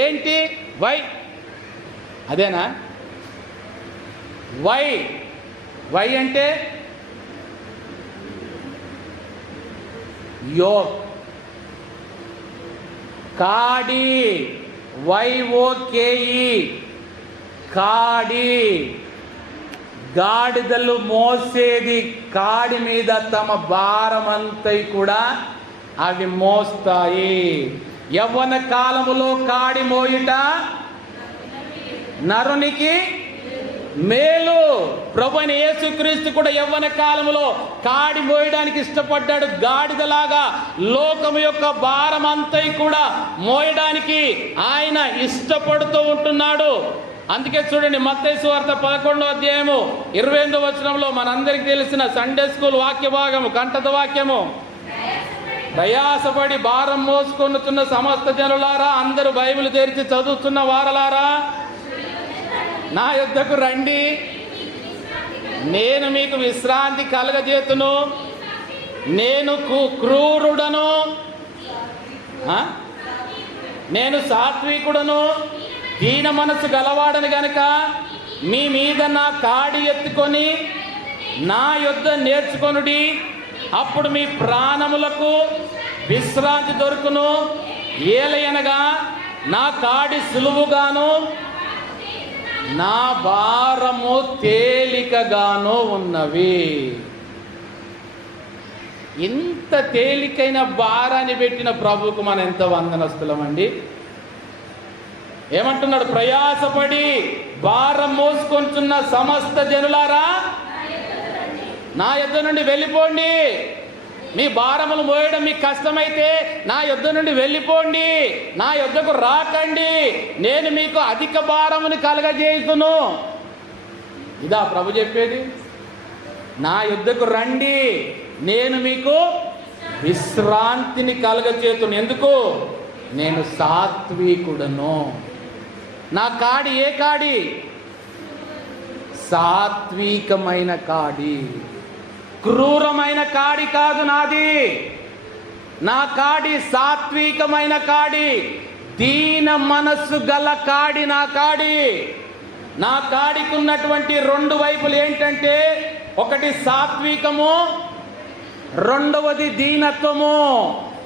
ఏంటి? వై. అదేనా? వై అంటే యోక్, కాడి. YOKE, కాడి. గాడిదలు మోసేది కాడి మీద తమ భారమంతా కూడా అవి మోస్తాయి. యవ్వన కాలములో కాడి మోయుట నరునికి మేలు. ప్రభువైన యేసుక్రీస్తు కూడా యవ్వన కాలములో కాడి మోయడానికి ఇష్టపడ్డాడు. గాడిదలాగా లోకము యొక్క భారం అంతా కూడా మోయడానికి ఆయన ఇష్టపడుతూ ఉంటున్నాడు. అందుకే చూడండి, మత్తయి సువార్త 11:28 మనందరికీ తెలిసిన సండే స్కూల్ వాక్య భాగము, కంఠత వాక్యము, ప్రయాసపడి భారం మోసుకొనుతున్న సమస్త జనులారా, అందరూ బైబిల్ తెరిచి చదువుతున్న వారలారా, నా యొద్దకు రండి, నేను మీకు విశ్రాంతి కలగజేతును. నేను క్రూరుడను, నేను సాత్వికుడను, దీన మనసు గలవాడని గనుక మీ మీద నా కాడి ఎత్తుకొని నా యొద్ద నేర్చుకొనుడి, అప్పుడు మీ ప్రాణములకు విశ్రాంతి దొరుకును. ఏలయనగా నా కాడి సులువుగాను నా భారము తేలికగాను ఉన్నవి. ఇంత తేలికైన భారాన్ని పెట్టిన ప్రభువుకు మనం ఎంత వందనస్తులమండి. ఏమంటున్నాడు? ప్రయాసపడి భారం మోసుకొంటున్న సమస్త జనులారా, నా యొద్ద నుండి వెళ్ళిపోండి. మీ భారములు మోయడం మీకు కష్టమైతే నా యొద్ద నుండి వెళ్ళిపోండి, నా యొద్దకు రాకండి, నేను మీకు అధిక భారముని కలగజేయుదును. ఇదా ప్రభు చెప్పేది? నా యొద్దకు రండి, నేను మీకు విశ్రాంతిని కలగజేతును. ఎందుకు? నేను సాత్వికుడను. నా కాడి ఏ కాడి? సాత్వికమైన కాడి, క్రూరమైన కాడి కాదు నాది. నా కాడి సాత్వికమైన కాడి, దీన మనస్సు గల కాడి నా కాడి. నా కాడికి ఉన్నటువంటి రెండు వైపులు ఏంటంటే, ఒకటి సాత్వికము, రెండవది దీనత్వము.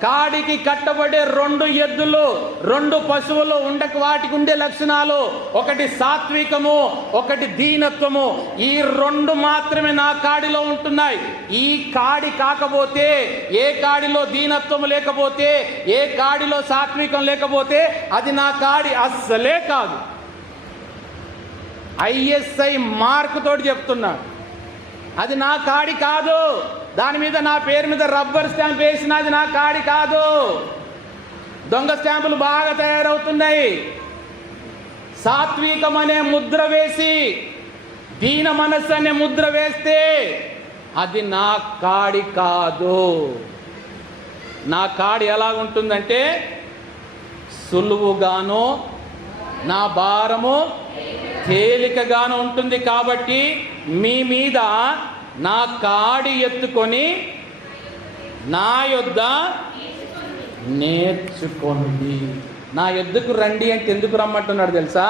కాడికి కట్టబడే రెండు ఎద్దులు, రెండు పశువులు వాటికి ఉండే లక్షణాలు, ఒకటి సాత్వికము, ఒకటి దీనత్వము. ఈ రెండు మాత్రమే నా కాడిలో ఉంటున్నాయి. ఈ కాడి కాకపోతే, ఏ కాడిలో దీనత్వము లేకపోతే, ఏ కాడిలో సాత్వికం లేకపోతే అది నా కాడి అస్సలే కాదు. ISI మార్క్ తోటి చెప్తున్నా, అది నా కాడి కాదు. దాని మీద నా పేరు మీద రబ్బర్ స్టాంప్ వేసిన అది నా కాడి కాదు. దొంగ స్టాంపులు బాగా తయారవుతున్నాయి. సాత్వికం అనే ముద్ర వేసి దీన మనస్సు అనే ముద్ర వేస్తే అది నా కాడి కాదు. నా కాడి ఎలాగుంటుందంటే, సులువుగాను నా భారము తేలికగాను ఉంటుంది. కాబట్టి మీ మీద నా కాడి ఎత్తుకొని నా యొద్ద నేర్చుకోండి. నా యొద్దకు రండి అంటే ఎందుకు రమ్మంటున్నాడు తెలుసా?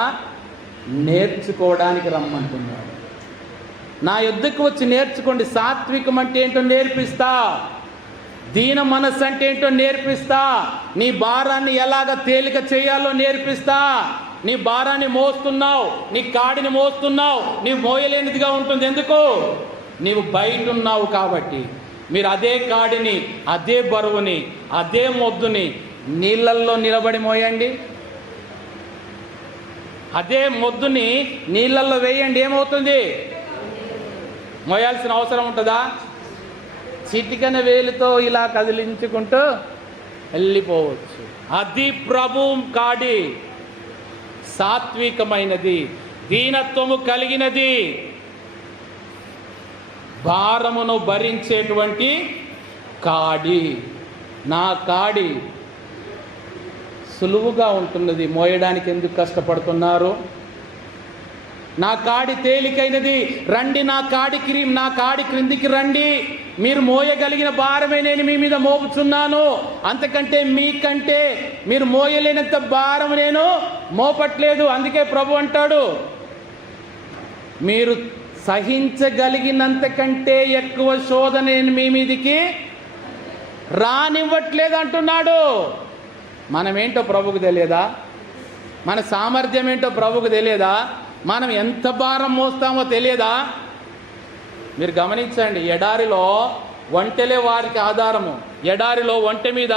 నేర్చుకోవడానికి రమ్మంటున్నాడు. నా యొద్దకు వచ్చి నేర్చుకోండి. సాత్వికం అంటే ఏంటో నేర్పిస్తా, దీన మనస్సు అంటే ఏంటో నేర్పిస్తా, నీ భారాన్ని ఎలాగ తేలిక చేయాలో నేర్పిస్తా. నీ భారాన్ని మోస్తున్నావు, నీ కాడిని మోస్తున్నావు, నీవు మోయలేనిదిగా ఉంటుంది. ఎందుకు? నీవు బయట ఉన్నావు కాబట్టి. మీరు అదే కాడిని, అదే బరువుని, అదే మొద్దుని నీళ్ళల్లో నిలబడి మోయండి. అదే మొద్దుని నీళ్ళల్లో వేయండి, ఏమవుతుంది? మోయాల్సిన అవసరం ఉంటుందా? చిటికన వేలుతో ఇలా కదిలించుకుంటూ వెళ్ళిపోవచ్చు. అది ప్రభు కాడి, సాత్వికమైనది, దీనత్వము కలిగినది, భారమును భరించేటువంటి కాడి. నా కాడి సులువుగా ఉంటున్నది. మోయడానికి ఎందుకు కష్టపడుతున్నారు? నా కాడి తేలికైనది. రండి నా కాడి క్రిందికి రండి. మీరు మోయగలిగిన భారమే నేను మీ మీద మోపుచున్నాను. అంతకంటే మీకంటే మీరు మోయలేనంత భారం నేను మోపట్లేదు. అందుకే ప్రభు అంటాడు, మీరు సహించగలిగినంతకంటే ఎక్కువ శోధన నేను మీ మీదికి రానివ్వట్లేదు అంటున్నాడు. మనమేంటో ప్రభుకు తెలియదా? మన సామర్థ్యం ఏంటో ప్రభుకు తెలియదా? మనం ఎంత భారం మోస్తామో తెలియదా? మీరు గమనించండి, ఎడారిలో ఒంటెలే వారికి ఆధారము. ఎడారిలో ఒంటె మీద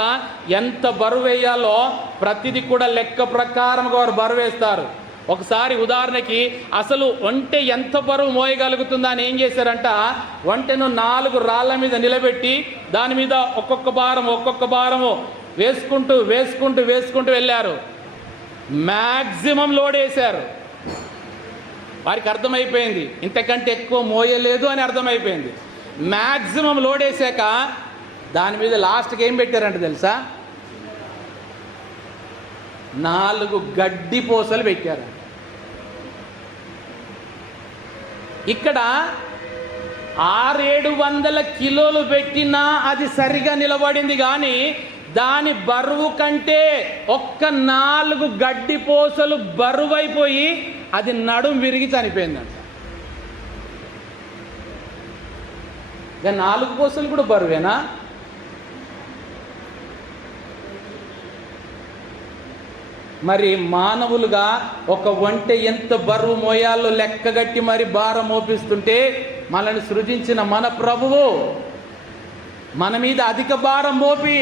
ఎంత బరువు వేయాలో ప్రతిదీ కూడా లెక్క ప్రకారంగా వారు బరువు వేస్తారు. ఒకసారి ఉదాహరణకి అసలు ఒంటె ఎంత బరువు మోయగలుగుతుందా అని ఏం చేశారంట, ఒంటెను 4 రాళ్ళ మీద నిలబెట్టి దాని మీద ఒక్కొక్క భారము వేసుకుంటూ వెళ్ళారు. మ్యాక్సిమం లోడ్ వేశారు. వారికి అర్థమైపోయింది ఇంతకంటే ఎక్కువ మోయలేదు అని అర్థమైపోయింది. మ్యాక్సిమం లోడ్ వేసాక దాని మీద లాస్ట్కి ఏం పెట్టారంట తెలుసా? 4 గడ్డి పూసలు పెట్టారు. ఇక్కడ 600-700 కిలోలు పెట్టినా అది సరిగా నిలబడింది. కానీ దాని బరువు కంటే ఒక్క 4 గడ్డి పూసలు బరువైపోయి అది నడుం విరిగి చనిపోయిందంట. ఇక 4 పూసలు కూడా బరువేనా? మరి మానవులుగా ఒక ఒంటె ఎంత బరువు మోయాలో లెక్కగట్టి మరి భారం మోపిస్తుంటే, మనల్ని సృజించిన మన ప్రభువు మన మీద అధిక భారం మోపి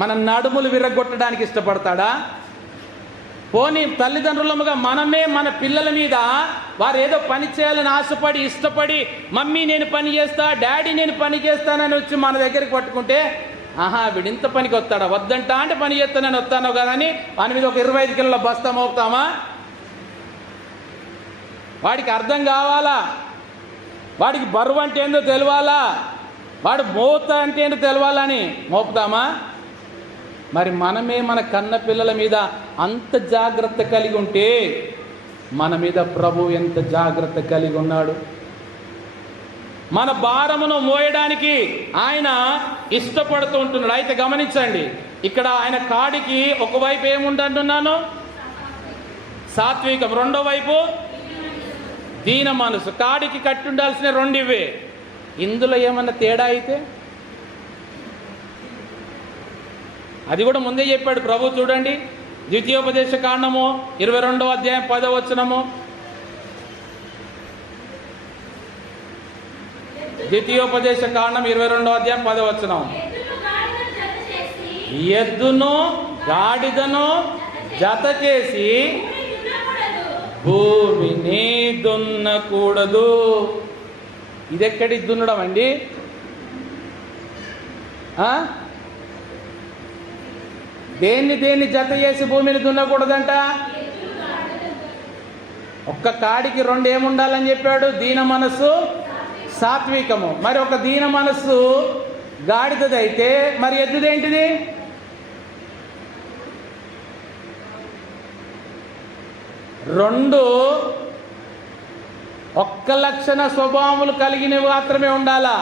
మన నడుములు విరగొట్టడానికి ఇష్టపడతాడా? పోనీ తల్లిదండ్రులముగా మనమే మన పిల్లల మీద వారు ఏదో పని చేయాలని ఆశపడి ఇష్టపడి, మమ్మీ నేను పని చేస్తా, డాడీ నేను పని చేస్తానని వచ్చి మన దగ్గరికి పట్టుకుంటే, ఆహా వీడింత పనికి వస్తాడా, వద్దంటా అంటే పని చేస్తానని వస్తాను కదా అని వాని మీద ఒక 25 కిలోల బస్తా మోపుతామా? వాడికి అర్థం కావాలా, వాడికి బరువు అంటే ఏందో తెలియాలా, వాడు మోత అంటే ఏంటో తెలియాలని మోపుతామా? మరి మనమే మన కన్న పిల్లల మీద అంత జాగ్రత్త కలిగి ఉంటే మన మీద ప్రభు ఎంత జాగ్రత్త కలిగి ఉన్నాడు. మన భారమును మోయడానికి ఆయన ఇష్టపడుతూ ఉంటున్నాడు. అయితే గమనించండి, ఇక్కడ ఆయన కాడికి ఒకవైపు ఏముందంటున్నాను? సాత్వికం, రెండో వైపు దీన మనసు. కాడికి కట్టి ఉండాల్సిన రెండు ఇవే. ఇందులో ఏమన్నా తేడా అయితే అది కూడా ముందే చెప్పాడు ప్రభు. చూడండి, ద్వితీయోపదేశ కాండము 22వ అధ్యాయం 10వ వచనము. ద్వితీయోపదేశ కాండం 22వ అధ్యాయం 10వ వచనం. ఎద్దును గాడిదను జత చేసి భూమిని దున్నకూడదు. ఇదెక్కడి దున్నడం అండి? దేన్ని జత చేసి భూమిని దున్నకూడదంట? ఒక్క కాడికి రెండు ఏముండాలని చెప్పాడు? దీన మనస్సు, సాత్వికము. మరి ఒక దీన మనస్సు గాడిదైతే మరి ఎద్దుదేంటిది? రెండు ఒక్క లక్షణ స్వభావములు కలిగినవి మాత్రమే ఉండాలా.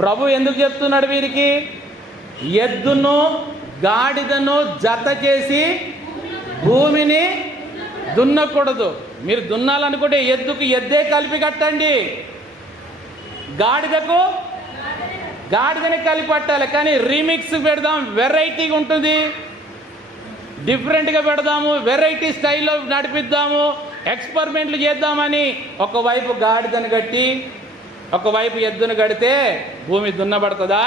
ప్రభు ఎందుకు చెప్తున్నాడు వీరికి? ఎద్దును గాడిదను జత చేసి భూమిని దున్నకూడదు. మీరు దున్నాలనుకుంటే ఎద్దుకు ఎద్దే కలిపి కట్టండి, గాడిదకు గాడిదని కలిపి పట్టాలి. కానీ రీమిక్స్ పెడదాం, వెరైటీగా ఉంటుంది, డిఫరెంట్గా పెడదాము, వెరైటీ స్టైల్లో నడిపిద్దాము, ఎక్స్పెరిమెంట్లు చేద్దామని ఒకవైపు గాడిదను కట్టి ఒకవైపు ఎద్దును కడితే భూమి దున్నబడుతుందా?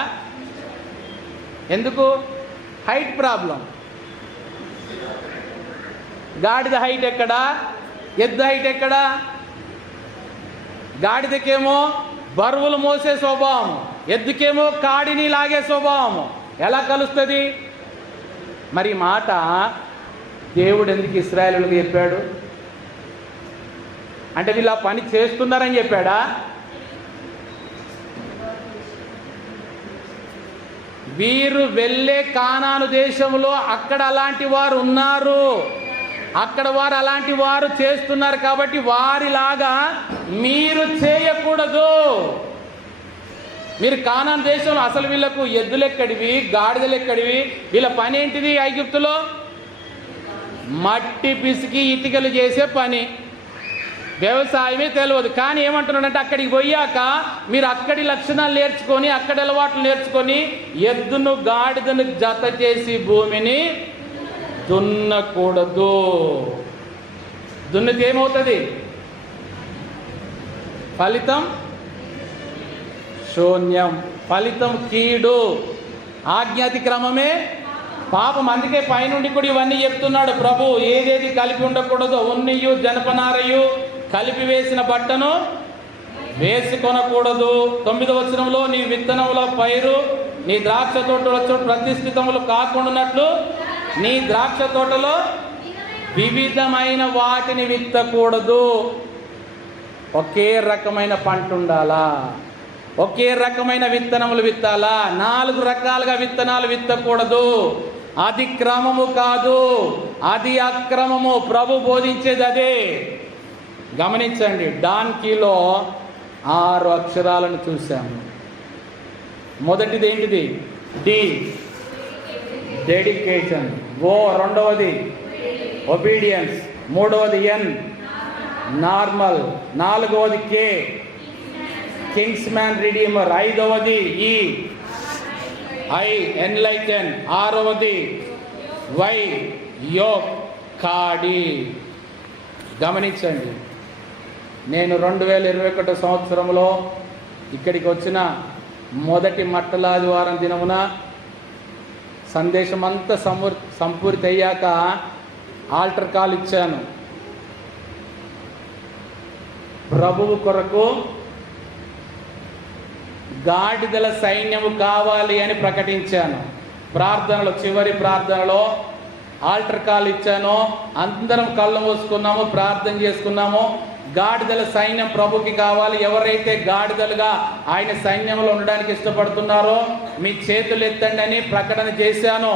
ఎందుకు? Height problem. గాడిద హైట్ ఎక్కడా, ఎద్దు హైట్ ఎక్కడా? గాడిదకేమో బరువులు మోసే స్వభావం, ఎద్దుకేమో కాడిని లాగే స్వభావం. ఎలా కలుస్తుంది? మరి మాట దేవుడు ఎందుకు ఇశ్రాయేలులకు చెప్పాడు? అంటే వీళ్ళు ఆ పని చేస్తున్నారని చెప్పాడా? వీరు వెళ్ళే కానాను దేశంలో అక్కడ అలాంటి వారు ఉన్నారు, అక్కడ వారు అలాంటి వారు చేస్తున్నారు కాబట్టి వారిలాగా మీరు చేయకూడదు. మీరు కానాను దేశంలో అసలు వీళ్ళకు ఎద్దులెక్కడివి, గాడిదలెక్కడివి? వీళ్ళ పని ఏంటిది? ఐగుప్తులో మట్టి పిసికి ఇటుకలు చేసే పని, వ్యవసాయమే తెలియదు. కానీ ఏమంటున్నాడంటే అక్కడికి పోయాక మీరు అక్కడి లక్షణాలు నేర్చుకొని, అక్కడి అలవాట్లు నేర్చుకొని ఎద్దును గాడిదను జత చేసి భూమిని దున్నకూడదు. దున్నితే ఏమవుతుంది? ఫలితం శూన్యం, ఫలితం కీడు, ఆజ్ఞాతిక్రమమే పాపం. అందుకే పైనుండి కూడా ఇవన్నీ చెప్తున్నాడు ప్రభు. ఏదేది కలిపి ఉండకూడదు, ఉన్నియు జనపనారయు కలిపి వేసిన బట్టను వేసుకొనకూడదు. 9వ వచనంలో నీ విత్తనముల పైరు నీ ద్రాక్ష తోటలో ప్రతిష్ఠితములు కాకుండానట్లు నీ ద్రాక్ష తోటలో వివిధమైన వాటిని విత్తకూడదు. ఒకే రకమైన పంట ఉండాలా, ఒకే రకమైన విత్తనములు విత్తాలా. 4 రకాలుగా విత్తనాలు విత్తకూడదు. అది క్రమము కాదు, అది అక్రమము. ప్రభు బోధించేది అదే. గమనించండి, డాన్కీలో 6 అక్షరాలను చూసాము. మొదటిది ఏంటిది? D, dedication. ఓ, రెండవది ఒబీడియన్స్. మూడవది ఎన్, నార్మల్. 4వది కే, కింగ్స్ మ్యాన్ రిడీమర్. 5వది ఈ, ఐ, ఎన్లైటన్. 6వది వై, యోక్, కాడి. గమనించండి, నేను 2021 సంవత్సరంలో ఇక్కడికి వచ్చిన మొదటి మట్టలాదివారం దినమున సందేశం అంతా సంపూర్తి అయ్యాక ఆల్టర్ కాల్ ఇచ్చాను. ప్రభువు కొరకు గాడిదల సైన్యము కావాలి అని ప్రకటించాను. ప్రార్థనలో, చివరి ప్రార్థనలో ఆల్టర్ కాల్ ఇచ్చాను. అందరం కళ్ళు మూసుకున్నాము, ప్రార్థన చేసుకున్నాము. గాడిదల సైన్యం ప్రభుకి కావాలి. ఎవరైతే గాడిదలుగా ఆయన సైన్యంలో ఉండడానికి ఇష్టపడుతున్నారో మీ చేతులు ఎత్తండి అని ప్రకటన చేశాను.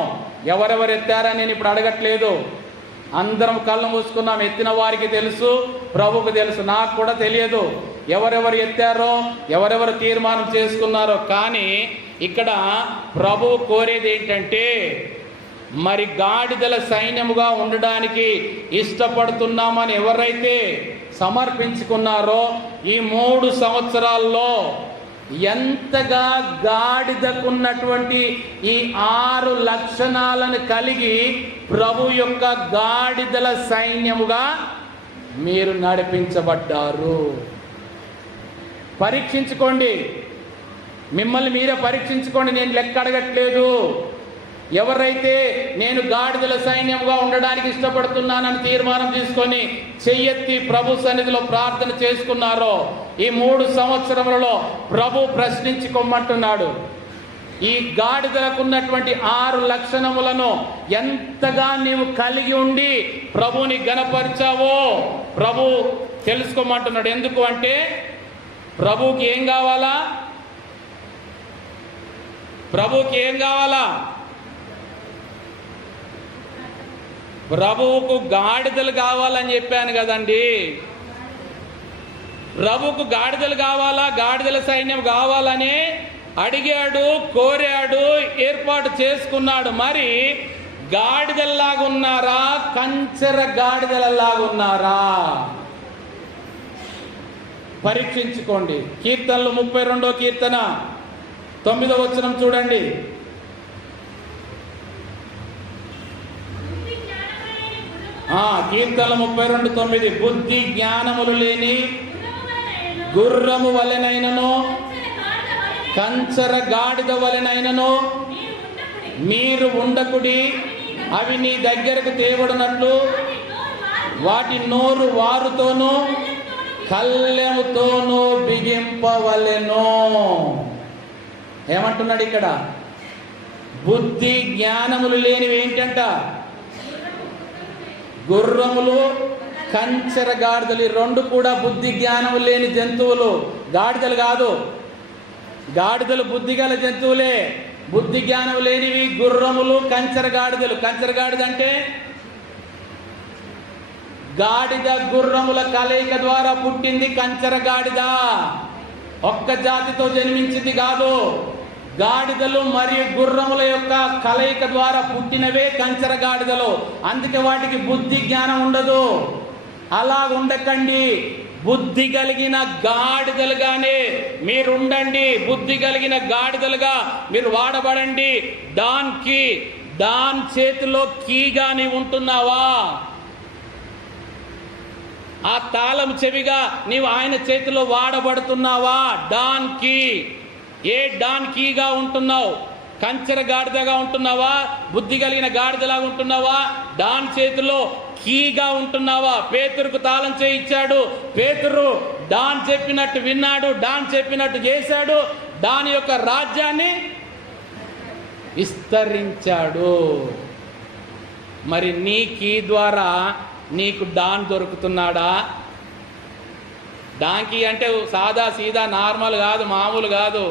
ఎవరెవరు ఎత్తారని నేను ఇప్పుడు అడగట్లేదు. అందరం కళ్ళు మూసుకున్నాం. ఎత్తిన వారికి తెలుసు, ప్రభుకు తెలుసు, నాకు కూడా తెలియదు ఎవరెవరు ఎత్తారో, ఎవరెవరు తీర్మానం చేసుకున్నారో. కానీ ఇక్కడ ప్రభువు కోరేది ఏంటంటే మరి గాడిదల సైన్యముగా ఉండడానికి ఇష్టపడుతున్నామని ఎవరైతే సమర్పించుకున్నారో ఈ 3 సంవత్సరాల్లో ఎంతగా గాడిదకున్నటువంటి ఈ 6 లక్షణాలను కలిగి ప్రభు యొక్క గాడిదల సైన్యముగా మీరు నడిపించబడ్డారు. పరీక్షించుకోండి, మిమ్మల్ని మీరే పరీక్షించుకోండి. నేను లెక్క అడగట్లేదు. ఎవరైతే నేను గాడిదల సైన్యంగా ఉండడానికి ఇష్టపడుతున్నానని తీర్మానం తీసుకొని చెయ్యెత్తి ప్రభు సన్నిధిలో ప్రార్థన చేసుకున్నారో ఈ 3 సంవత్సరములలో ప్రభు ప్రశ్నించుకోమంటున్నాడు. ఈ గాడిదలకు ఉన్నటువంటి 6 లక్షణములను ఎంతగా నీవు కలిగి ఉండి ప్రభుని గణపరిచావో ప్రభు తెలుసుకోమంటున్నాడు. ఎందుకు అంటే ప్రభుకి ఏం కావాలా? ప్రభుకి ఏం కావాలా? ప్రభువుకు గాడిదలు కావాలని చెప్పాను కదండి. ప్రభువుకు గాడిదలు కావాలా, గాడిదల సైన్యం కావాలని అడిగాడు, కోరాడు, ఏర్పాటు చేసుకున్నాడు. మరి గాడిదల్లాగా ఉన్నారా, కంచెర గాడిదలలాగా ఉన్నారా? పరీక్షించుకోండి. కీర్తనలు 32వ కీర్తన 9వ వచనం చూడండి. కీర్తనలు 32:9 బుద్ధి జ్ఞానములు లేని గుర్రము వలెనైనను కంచర గాడిద వలెనైనను మీరు ఉండకుడి. అవి నీ దగ్గరకు తేబడినట్లు వాటి నోరు వారుతోనూ కళ్ళెముతోనూ బిగింపవలెను. ఏమంటున్నాడు ఇక్కడ? బుద్ధి జ్ఞానములు లేనివి ఏంటంట? గుర్రములు, కంచెర గాడిదలు. ఈ 2 కూడా బుద్ధి జ్ఞానము లేని జంతువులు. గాడిదలు కాదు. గాడిదలు బుద్ధి గల జంతువులే. బుద్ధి జ్ఞానం లేనివి గుర్రములు, కంచెర గాడిదలు. కంచెర గాడిద అంటే గాడిద గుర్రముల కలయిక ద్వారా పుట్టింది కంచెర గాడిద. ఒక్క జాతితో జన్మించింది కాదు. గాడిదలు మరియు గుర్రముల యొక్క కలయిక ద్వారా పుట్టినవే కంచెర గాడిదలు. అందుకే వాటికి బుద్ధి జ్ఞానం ఉండదు. అలా ఉండకండి. బుద్ధి కలిగిన గాడిదలుగానే మీరు ఉండండి. బుద్ధి కలిగిన గాడిదలుగా మీరు వాడబడండి. దాని చేతిలో కీగా నీవు ఉంటున్నావా? ఆ తాళం చెవిగా నీవు ఆయన చేతిలో వాడబడుతున్నావా? డాన్ కీగా ఉంటున్నావు? కంచెర గాడిదగా ఉంటున్నావా? బుద్ధి కలిగిన గాడిదలాగా ఉంటున్నావా? డాన్ చేతిలో కీగా ఉంటున్నావా? పేతురుకు తాళం చేయించాడు. పేతురు డాన్ చెప్పినట్టు విన్నాడు, డాన్ చెప్పినట్టు చేశాడు. దాని యొక్క రాజ్యాన్ని విస్తరించాడు. మరి నీ కీ ద్వారా నీకు డాన్ దొరుకుతున్నాడా? డాంకీ అంటే సాదా సీదా నార్మల్ కాదు, మామూలు కాదు.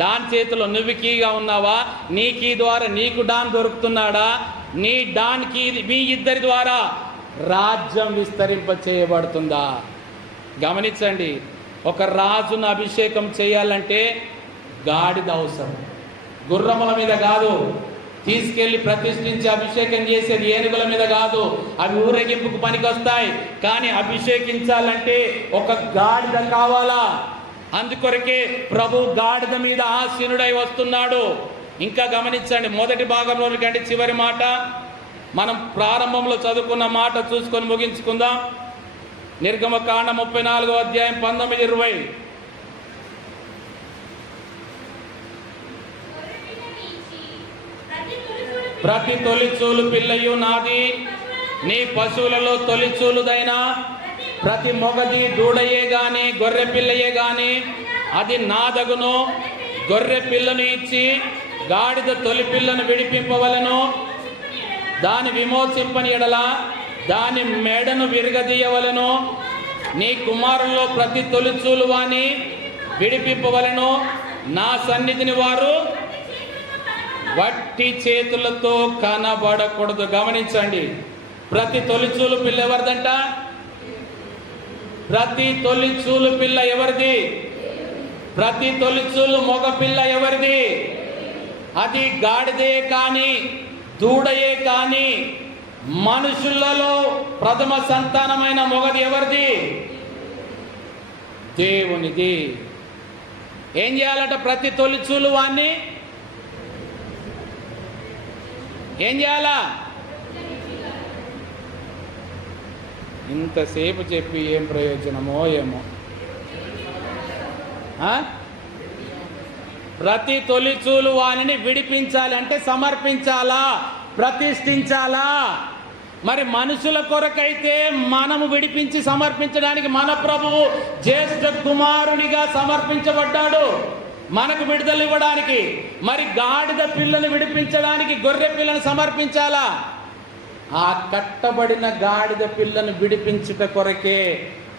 డాన్ చేతిలో నువ్వు కీగా ఉన్నావా? నీ కీ ద్వారా నీకు డాన్ దొరుకుతున్నాడా? నీ డాన్ కీ మీ ఇద్దరి ద్వారా రాజ్యం విస్తరింప చేయబడుతుందా? గమనించండి. ఒక రాజును అభిషేకం చేయాలంటే గాడిద అవసరం. గుర్రముల మీద కాదు. తీసుకెళ్లి ప్రతిష్ఠించి అభిషేకం చేసేది ఏనుగుల మీద కాదు. అవి ఊరేగింపుకు పనికొస్తాయి. కానీ అభిషేకించాలంటే ఒక గాడిద కావాలా? అందుకొరకే ప్రభు గాడిద మీద ఆసీనుడై వస్తున్నాడు. ఇంకా గమనించండి. మొదటి భాగంలోని కంటే చివరి మాట మనం ప్రారంభంలో చదువుకున్న మాట చూసుకొని ముగించుకుందాం. నిర్గమకాండ 34వ అధ్యాయం 19-20. ప్రతి తొలిచూలు పిల్లయు నాది, నీ పశువులలో తొలిచూలుదైనా ప్రతి మొగది దూడయే గాని గొర్రె పిల్లయే గాని అది నాదగును. గొర్రె పిల్లను ఇచ్చి గాడిద తొలి పిల్లను విడిపింపవలను. దాని విమోచింపని ఎడల దాని మెడను విరగదీయవలను. నీ కుమారుల్లో ప్రతి తొలిచూలు వాని విడిపింపవలను. నా సన్నిధిని వారు వట్టి చేతులతో కనబడకూడదు. గమనించండి. ప్రతి తొలిచూలు పిల్ల ఎవరిదంట? ప్రతి తొలిచూలు పిల్ల ఎవరిది? ప్రతి తొలిచూలు మగ పిల్ల ఎవరిది? అది గాడిదే కానీ దూడయే కానీ మనుషులలో ప్రథమ సంతానమైన మొగది ఎవరిది? దేవునిది. ఏం చేయాలట? ప్రతి తొలిచూలు వాణ్ణి ఏం చేయాలా? ఇంతసేపు చెప్పి ఏం ప్రయోజనమో ఏమో. ప్రతి తొలిచూలు వాణిని విడిపించాలి అంటే సమర్పించాలా, ప్రతిష్ఠించాలా? మరి మనుషుల కొరకైతే మనము విడిపించి సమర్పించడానికి మన ప్రభువు జ్యేష్ఠ కుమారునిగా సమర్పించబడ్డాడు మనకు విడుదల ఇవ్వడానికి. మరి గాడిద పిల్లను విడిపించడానికి గొర్రె పిల్లను సమర్పించాలా? ఆ కట్టబడిన గాడిద పిల్లను విడిపించుట కొరకే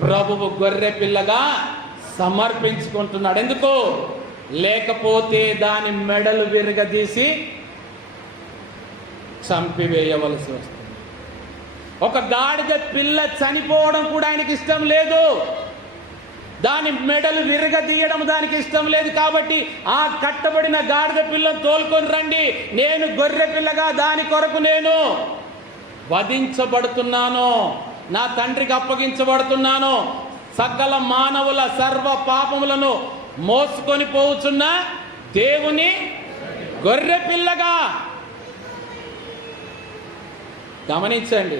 ప్రభువు గొర్రె పిల్లగా సమర్పించుకుంటున్నాడు. ఎందుకు? లేకపోతే దాని మెడలు విరగదీసి చంపివేయవలసి వస్తుంది. ఒక గాడిద పిల్ల చనిపోవడం కూడా ఆయనకి ఇష్టం లేదు. దాని మెడలు విరగదీయడం దానికి ఇష్టం లేదు. కాబట్టి ఆ కట్టబడిన గాడిద పిల్లను తోలుకొని రండి, నేను గొర్రె పిల్లగా దాని కొరకు నేను వధించబడుతున్నాను, నా తండ్రికి అప్పగించబడుతున్నాను, సకల మానవుల సర్వ పాపములను మోసుకొని పోవుచున్న దేవుని గొర్రె పిల్లగా. గమనించండి,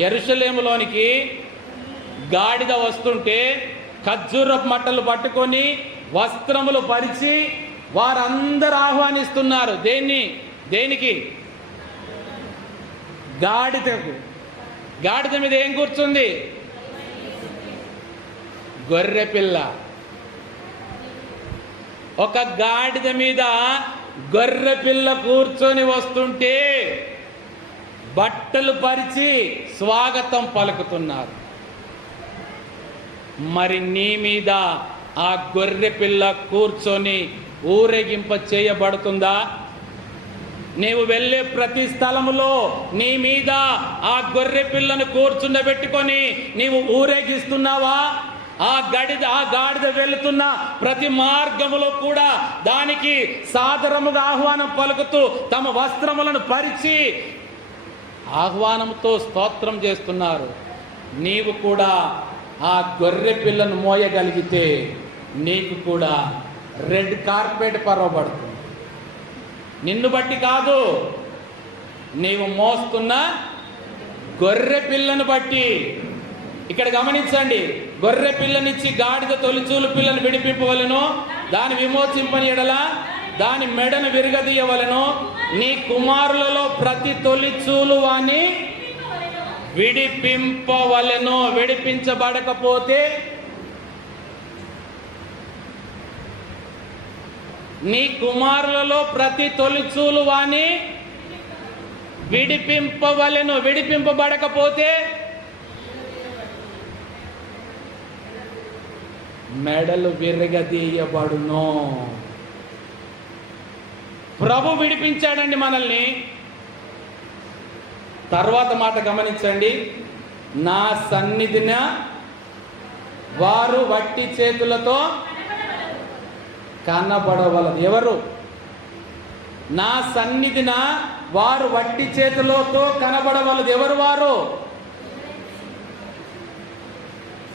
యెరూషలేములోనికి గాడిద వస్తుంటే ఖర్జూరపు మట్టలు పట్టుకొని వస్త్రములు పరిచి వారందరూ ఆహ్వానిస్తున్నారు. దేనికి? గాడిదకు. గాడిద మీద ఏం కూర్చుంది? గొర్రె పిల్ల. ఒక గాడిద మీద గొర్రె పిల్ల కూర్చొని వస్తుంటే బట్టలు పరిచి స్వాగతం పలుకుతున్నారు. మరి నీ మీద ఆ గొర్రె పిల్ల కూర్చొని ఊరేగింప చేయబడుతుందా? నీవు వెళ్ళే ప్రతి స్థలములో నీ మీద ఆ గొర్రె పిల్లను కూర్చుండబెట్టుకొని నీవు ఊరేగిస్తున్నావా? ఆ గాడిద వెళుతున్న ప్రతి మార్గములో కూడా దానికి సాదరముగా ఆహ్వానం పలుకుతూ తమ వస్త్రములను పరిచి ఆహ్వానంతో స్తోత్రం చేస్తున్నారు. నీవు కూడా ఆ గొర్రె పిల్లను మోయగలిగితే నీకు కూడా రెడ్ కార్పెట్ పరవబడుతుంది. నిన్ను బట్టి కాదు, నీవు మోస్తున్న గొర్రె పిల్లను బట్టి. ఇక్కడ గమనించండి, గొర్రె పిల్లనిచ్చి గాడిద తొలిచూలు పిల్లను విడిపింపవలను, దాని విమోచింపని ఎడల దాని మెడను విరగదీయవలను. నీ కుమారులలో ప్రతి తొలిచూలు వాణ్ణి విడిపింపవలను. విడిపించబడకపోతే నీ కుమారులలో ప్రతి తొలిచూలు వాణ్ణి విడిపింపవలను. విడిపింపబడకపోతే మెడలు విరగదీయబడును. ప్రభు విడిపించాడండి మనల్ని. తర్వాత మాట గమనించండి, నా సన్నిధిన వారు వట్టి చేతులతో కనబడవలదు. ఎవరు? నా సన్నిధిన వారు వట్టి చేతులతో కనబడవలదు. ఎవరు వారు?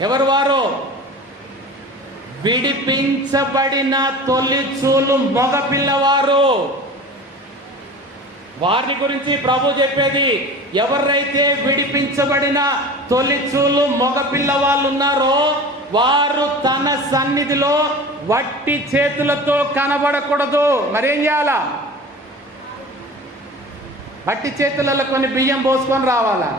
ఎవరు వారు? విడిపించబడిన తొలిచూలు మగ పిల్లవారు. వారిని గురించి ప్రభు చెప్పేది, ఎవరైతే విడిపించబడిన తొలిచూలు మగ పిల్లవాళ్ళు ఉన్నారో వారు తన సన్నిధిలో వట్టి చేతులతో కనబడకూడదు. మరేం చేయాలా? వట్టి చేతులలో కొన్ని బియ్యం పోసుకొని రావాలా?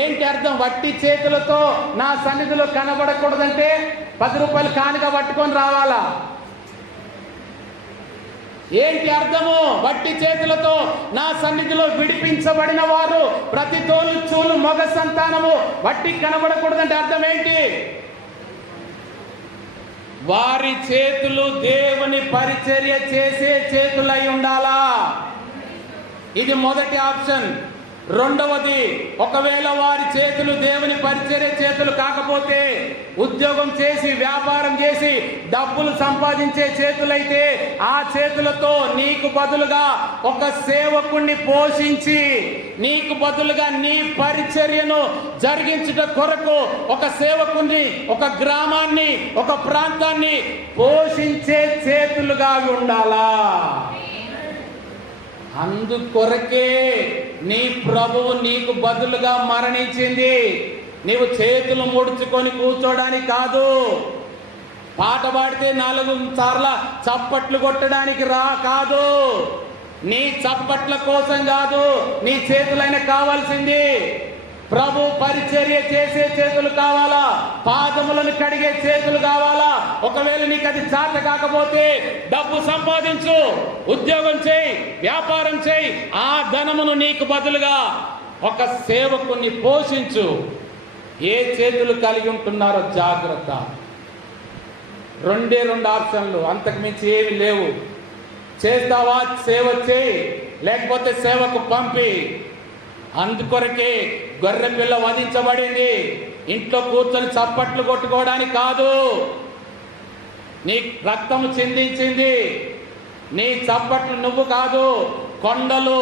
ఏంటి అర్థం? వట్టి చేతులతో నా సన్నిధిలో కనబడకూడదంటే 10 రూపాయలు కానుక పట్టుకొని రావాలా? ఏంటి అర్థము? వట్టి చేతులతో నా సన్నిధిలో విడిపించబడిన వారు ప్రతి తొలిచూలు మగ సంతానము వట్టి కనబడకూడదంటే అర్థం ఏంటి? వారి చేతులు దేవుని పరిచర్య చేసే చేతులై ఉండాలా. ఇది మొదటి ఆప్షన్. రెండవది, ఒకవేళ వారి చేతులు దేవుని పరిచర్య చేతులు కాకపోతే, ఉద్యోగం చేసి వ్యాపారం చేసి చేసి డబ్బులు సంపాదించే చేతులైతే ఆ చేతులతో నీకు బదులుగా ఒక సేవకుణ్ణి పోషించి నీకు బదులుగా నీ పరిచర్యను జరిగించుట కొరకు ఒక సేవకుణ్ణి, ఒక గ్రామాన్ని, ఒక ప్రాంతాన్ని పోషించే చేతులుగా ఉండాలా. అందుకొరకే నీ ప్రభువు నీకు బదులుగా మరణించింది. నీవు చేతులు ముడుచుకొని కూర్చోడానికి కాదు, పాట పాడితే 4 సార్ల చప్పట్లు కొట్టడానికి కాదు, నీ చప్పట్ల కోసం కాదు, నీ చేతులైన కావాల్సింది ప్రభు పరిచర్య చేసే చేతులు కావాలా, పాదములను కడిగే చేతులు కావాలా. ఒకవేళ నీకు అది చేత కాకపోతే డబ్బు సంపాదించు, ఉద్యోగం చేయి, వ్యాపారం చేయి, ఆ ధనమును నీకు బదులుగా ఒక సేవకుని పోషించు. ఏ చేతులు కలిగి ఉంటున్నారో జాగ్రత్త. 2 ఆప్షన్లు, అంతకు మించి ఏమి లేవు. చేస్తావా సేవ చేయి, లేకపోతే సేవకు పంపి. అందుకొరకే గొర్రె పిల్ల వధించబడింది. ఇంట్లో కూర్చొని చప్పట్లు కొట్టుకోవడానికి కాదు, నీ రక్తము చిందించింది. నీ చప్పట్లు నువ్వు కాదు, కొండలు,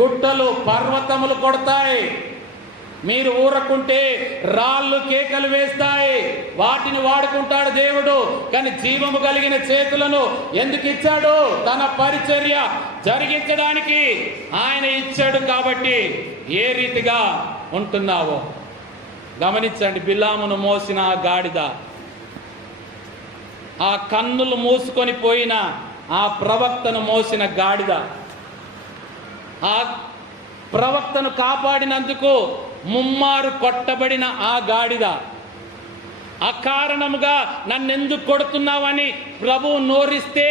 గుట్టలు, పర్వతములు కొడతాయి. మీరు ఊరకుంటే రాళ్ళు కేకలు వేస్తాయి. వాటిని వాడుకుంటాడు దేవుడు. కానీ జీవము కలిగిన చేతులను ఎందుకు ఇచ్చాడు? తన పరిచర్య జరిగించడానికి ఆయన ఇచ్చాడు. కాబట్టి ఏ రీతిగా ఉంటున్నావో గమనించండి. బిలామును మోసిన ఆ గాడిద, ఆ కన్నులు మూసుకొని పోయిన ఆ ప్రవక్తను మోసిన గాడిద, ఆ ప్రవక్తను కాపాడినందుకు ముమ్మారు కొట్టబడిన ఆ గాడిద, అకారణముగా నన్నెందుకు కొడుతున్నావని ప్రభువు నోరిస్తే,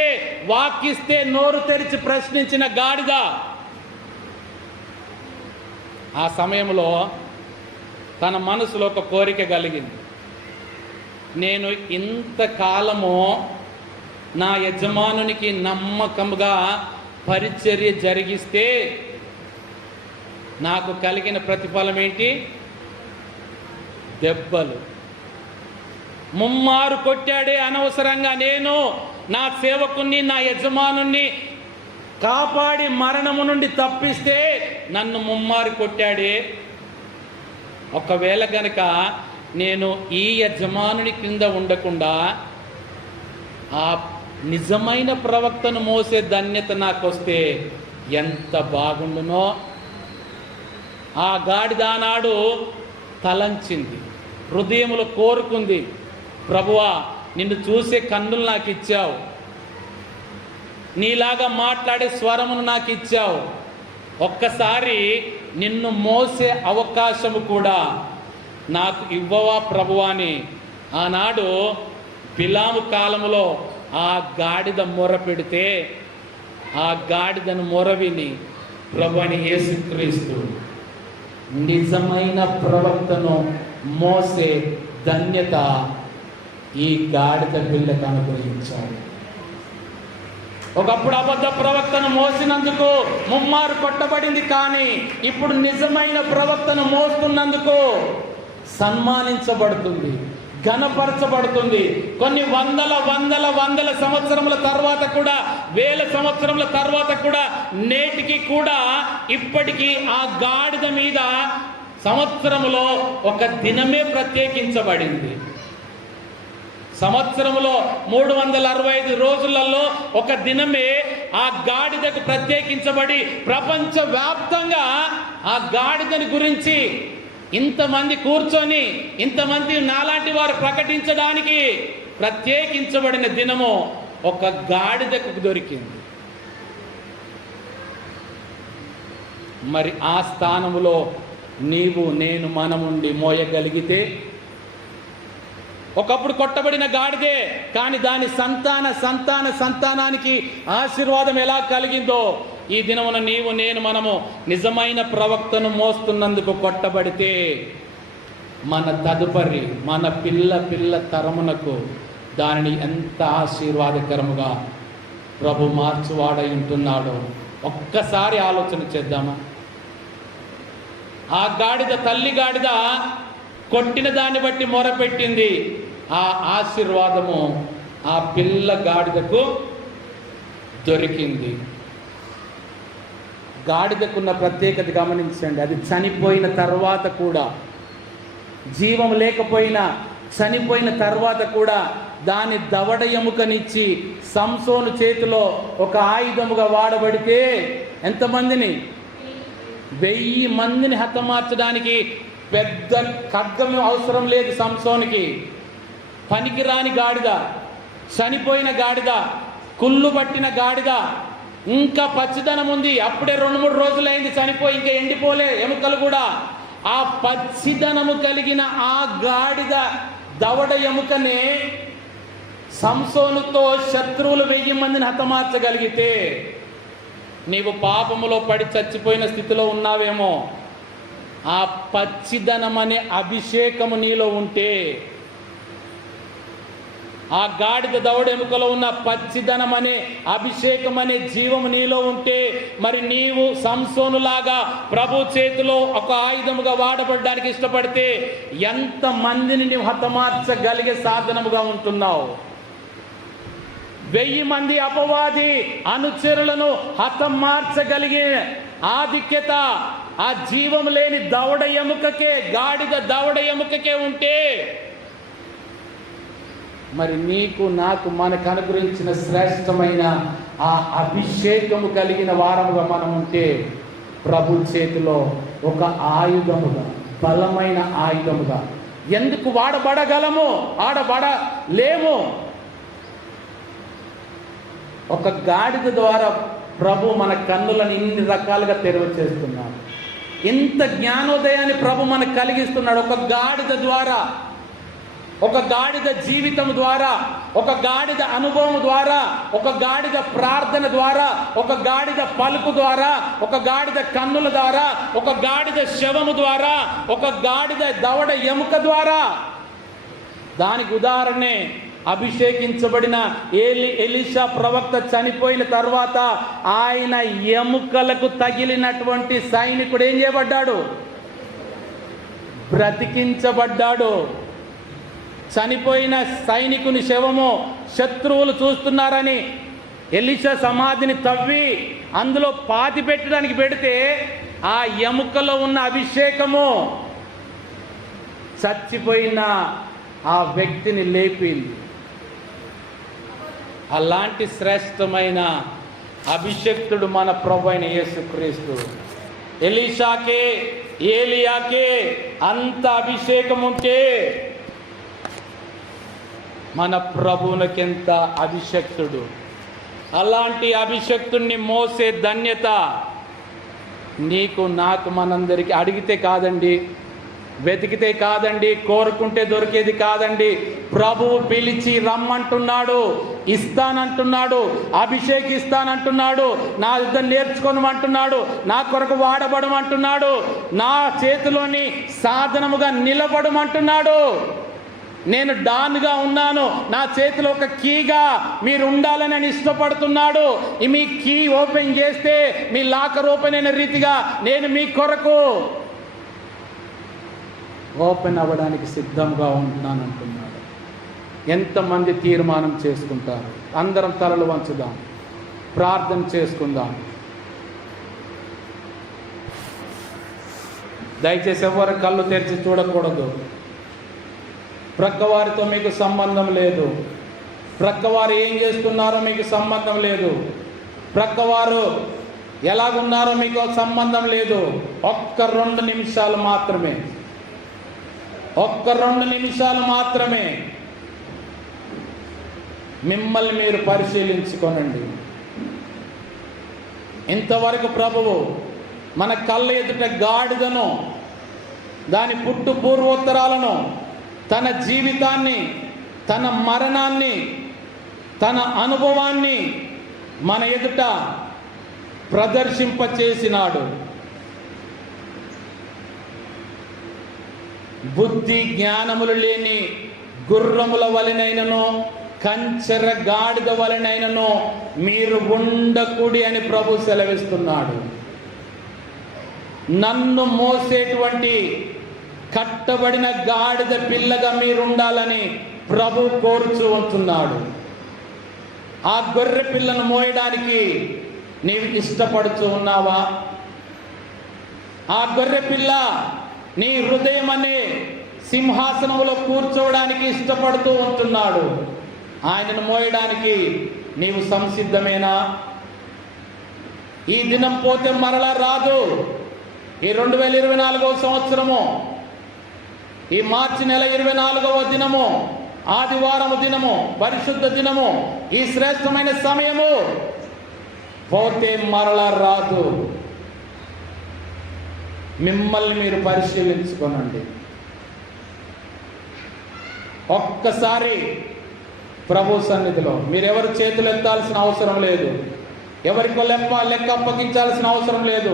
వాక్కిస్తే నోరు తెరిచి ప్రశ్నించిన గాడిద. ఆ సమయంలో తన మనసులో ఒక కోరిక కలిగింది. నేను ఇంతకాలము నా యజమానునికి నమ్మకంగా పరిచర్య జరిగిస్తే నాకు కలిగిన ప్రతిఫలం ఏంటి? దెబ్బలు. ముమ్మారు కొట్టాడే అనవసరంగా. నేను నా సేవకుణ్ణి, నా యజమానుణ్ణి కాపాడి మరణము నుండి తప్పిస్తే నన్ను ముమ్మారు కొట్టాడే. ఒకవేళ గనక నేను ఈ యజమానుని కింద ఉండకుండా ఆ నిజమైన ప్రవక్తను మోసే ధన్యత నాకు వస్తే ఎంత బాగుండునో. ఆ గాడిద నాడు తలంచింది, హృదయములో కోరుకుంది, ప్రభువా నిన్ను చూసే కన్నులు నాకు ఇచ్చావు, నీలాగా మాట్లాడే స్వరమును నాకు ఇచ్చావు, ఒక్కసారి నిన్ను మోసే అవకాశము కూడా నాకు ఇవ్వవా ప్రభువా అని ఆనాడు బిలాము కాలములో ఆ గాడిద మొర పెడితే ఆ గాడిదను మొరవిని ప్రభువైన యేసుక్రీస్తు నిజమైన ప్రవక్తను మోసే ధన్యత ఈ గాడిద పిల్లకు అనుగ్రహించాడు. ఒకప్పుడు అబద్ధ ప్రవక్తను మోసినందుకు ముమ్మారు కొట్టబడింది. కానీ ఇప్పుడు నిజమైన ప్రవక్తను మోస్తున్నందుకు సన్మానించబడుతుంది, ఘనపరచబడుతుంది. కొన్ని వందల సంవత్సరముల తర్వాత కూడా, వేల సంవత్సరముల తర్వాత కూడా, నేటికి కూడా ఇప్పటికీ ఆ గాడిద మీద సంవత్సరములో ఒక దినమే ప్రత్యేకించబడింది. సంవత్సరములో 365 రోజులలో ఒక దినమే ఆ గాడిదకు ప్రత్యేకించబడి ప్రపంచ వ్యాప్తంగా ఆ గాడిదని గురించి ఇంతమంది కూర్చొని, ఇంతమంది నాలాంటి వారు ప్రకటించడానికి ప్రత్యేకించబడిన దినము ఒక గాడిదకు దొరికింది. మరి ఆ స్థానములో నీవు నేను మనముండి మోయగలిగితే, ఒకప్పుడు కొట్టబడిన గాడిదే కానీ దాని సంతానానికి ఆశీర్వాదం ఎలా కలిగిందో, ఈ దినమున నీవు నేను మనము నిజమైన ప్రవక్తను మోస్తున్నందుకు కొట్టబడితే మన తదుపరి మన పిల్ల తరమునకు దానిని ఎంత ఆశీర్వాదకరముగా ప్రభు మార్చువాడై ఉంటున్నాడో ఒక్కసారి ఆలోచన చేద్దామా? ఆ గాడిద, తల్లి గాడిద కొట్టిన దాన్ని బట్టి మొరపెట్టింది. ఆ ఆశీర్వాదము ఆ పిల్ల గాడిదకు దొరికింది. గాడిదకున్న ప్రత్యేకత గమనించండి. అది చనిపోయిన తర్వాత కూడా, జీవం లేకపోయినా చనిపోయిన తర్వాత కూడా దాని దవడ ఎముకనిచ్చి సంసోను చేతిలో ఒక ఆయుధముగా వాడబడితే ఎంతమందిని? 1000 మందిని హతమార్చడానికి పెద్ద ఖడ్గం అవసరం లేదు సంసోనికి. పనికిరాని గాడిద, చనిపోయిన గాడిద, కుళ్ళు పట్టిన గాడిద, ఇంకా పచ్చిదనం ఉంది, అప్పుడే 2-3 రోజులైంది చనిపోయి, ఇంకా ఎండిపోలే ఎముకలు కూడా. ఆ పచ్చిదనము కలిగిన ఆ గాడిద దవడ ఎముకనే సంసోనుతో శత్రువులు 1000 మందిని హతమార్చగలిగితే, నీవు పాపములో పడి చచ్చిపోయిన స్థితిలో ఉన్నావేమో, ఆ పచ్చిదనం అనే అభిషేకము నీలో ఉంటే, ఆ గాడిద దవడ ఎముకలో ఉన్న పచ్చిదనం అనే అభిషేకం అనే జీవము నీలో ఉంటే, మరి నీవు సంసోనులాగా ప్రభు చేతిలో ఒక ఆయుధముగా వాడబడడానికి ఇష్టపడితే ఎంత మందిని నీవు హతమార్చగలిగే సాధనముగా ఉంటున్నావు. 1000 మంది అపవాది అనుచరులను హతమార్చగలిగే ఆధిక్యత ఆ జీవం లేని దవడ ఎముకకే, గాడిద దవడ ఎముకకే ఉంటే, మరి నీకు నాకు మనకు అనుగ్రహించిన శ్రేష్టమైన ఆ అభిషేకము కలిగిన వారముగా మనం ఉంటే, ప్రభు చేతిలో ఒక ఆయుధముగా, బలమైన ఆయుధముగా ఎందుకు వాడబడగలము, ఆడబడలేము. ఒక గాడిద ద్వారా ప్రభు మన కన్నులను ఇన్ని రకాలుగా తెరవ చేస్తున్నాడు. ఇంత జ్ఞానోదయాన్ని ప్రభు మనకు కలిగిస్తున్నాడు. ఒక గాడిద ద్వారా, ఒక గాడిద జీవితం ద్వారా, ఒక గాడిద అనుభవం ద్వారా, ఒక గాడిద ప్రార్థన ద్వారా, ఒక గాడిద పలుకు ద్వారా, ఒక గాడిద కన్నుల ద్వారా, ఒక గాడిద శవము ద్వారా, ఒక గాడిద దవడ ఎముక ద్వారా. దానికి ఉదాహరణే అభిషేకించబడిన ఎలీషా ప్రవక్త చనిపోయిన తర్వాత ఆయన ఎముకలకు తగిలినటువంటి సైనికుడు ఏం చేయబడ్డాడు? బ్రతికించబడ్డాడు. చనిపోయిన సైనికుని శవము శత్రువులు చూస్తున్నారని ఎలీషా సమాధిని తవ్వి అందులో పాతి పెట్టడానికి పెడితే ఆ ఎముకలో ఉన్న అభిషేకము చచ్చిపోయిన ఆ వ్యక్తిని లేపింది. అలాంటి శ్రేష్టమైన అభిషక్తుడు మన ప్రభు అయిన యేసుక్రీస్తు. ఎలీషాకే, ఏలియాకే అంత అభిషేకం ఉంటే మన ప్రభువునకెంత అభిషక్తుడు. అలాంటి అభిషక్తుడిని మోసే ధన్యత నీకు నాకు మనందరికీ. అడిగితే కాదండి, వెతికితే కాదండి, కోరుకుంటే దొరికేది కాదండి. ప్రభువు పిలిచి రమ్మంటున్నాడు, ఇస్తానంటున్నాడు, అభిషేకిస్తానంటున్నాడు, నా యుద్ధం నేర్చుకోనమంటున్నాడు, నా కొరకు వాడబడమంటున్నాడు, నా చేతిలోని సాధనముగా నిలబడమంటున్నాడు. నేను డాన్గా ఉన్నాను, నా చేతిలో ఒక కీగా మీరు ఉండాలని నేను ఇష్టపడుతున్నాడు. మీ కీ ఓపెన్ చేస్తే మీ లాకర్ ఓపెన్ అయిన రీతిగా నేను మీ కొరకు ఓపెన్ అవ్వడానికి సిద్ధంగా ఉంటున్నాను అంటున్నాడు. ఎంతమంది తీర్మానం చేసుకుంటారు? అందరం తలలు వంచుదాం, ప్రార్థన చేసుకుందాం. దయచేసి ఎవరు కళ్ళు తెరిచి చూడకూడదు. ప్రక్కవారితో మీకు సంబంధం లేదు, ప్రక్కవారు ఏం చేస్తున్నారో మీకు సంబంధం లేదు, ప్రక్కవారు ఎలాగున్నారో మీకు సంబంధం లేదు. ఒక్క 2 నిమిషాలు మాత్రమే, ఒక్క 2 నిమిషాలు మాత్రమే మిమ్మల్ని మీరు పరిశీలించుకోనండి. ఇంతవరకు ప్రభువు మన కళ్ళ ఎదుట గాడిదను, దాని పుట్టు పూర్వోత్తరాలను, తన జీవితాన్ని, తన మరణాన్ని, తన అనుభవాన్ని మన ఎదుట ప్రదర్శింపచేసినాడు. బుద్ధి జ్ఞానములు లేని గుర్రముల వలెనైనను, కంచెర గాడిద వలెనైనను మీరు ఉండకూడి అని ప్రభు సెలవిస్తున్నాడు. నన్ను మోసేటువంటి కట్టబడిన గాడిద పిల్లగా మీరు ఉండాలని ప్రభు కోరుచూ ఉంటున్నాడు. ఆ గొర్రె పిల్లను మోయడానికి నీవు ఇష్టపడుతూ ఉన్నావా? ఆ గొర్రె పిల్ల నీ హృదయం అనే సింహాసనంలో కూర్చోవడానికి ఇష్టపడుతూ ఉంటున్నాడు. ఆయనను మోయడానికి నీవు సంసిద్ధమేనా? ఈ దినం పోతే మరలా రాదు. ఈ 2024వ సంవత్సరము, ఈ మార్చి నెల 24వ దినము, ఆదివారము దినము, పరిశుద్ధ దినము, ఈ శ్రేష్టమైన సమయము పోతే మరలా రాదు. మిమ్మల్ని మీరు పరిశీలించుకోనండి. ఒక్కసారి ప్రభు సన్నిధిలో మీరెవరు చేతులు ఎత్తాల్సిన అవసరం లేదు. ఎవరికో లెక్క అప్పగించాల్సిన అవసరం లేదు.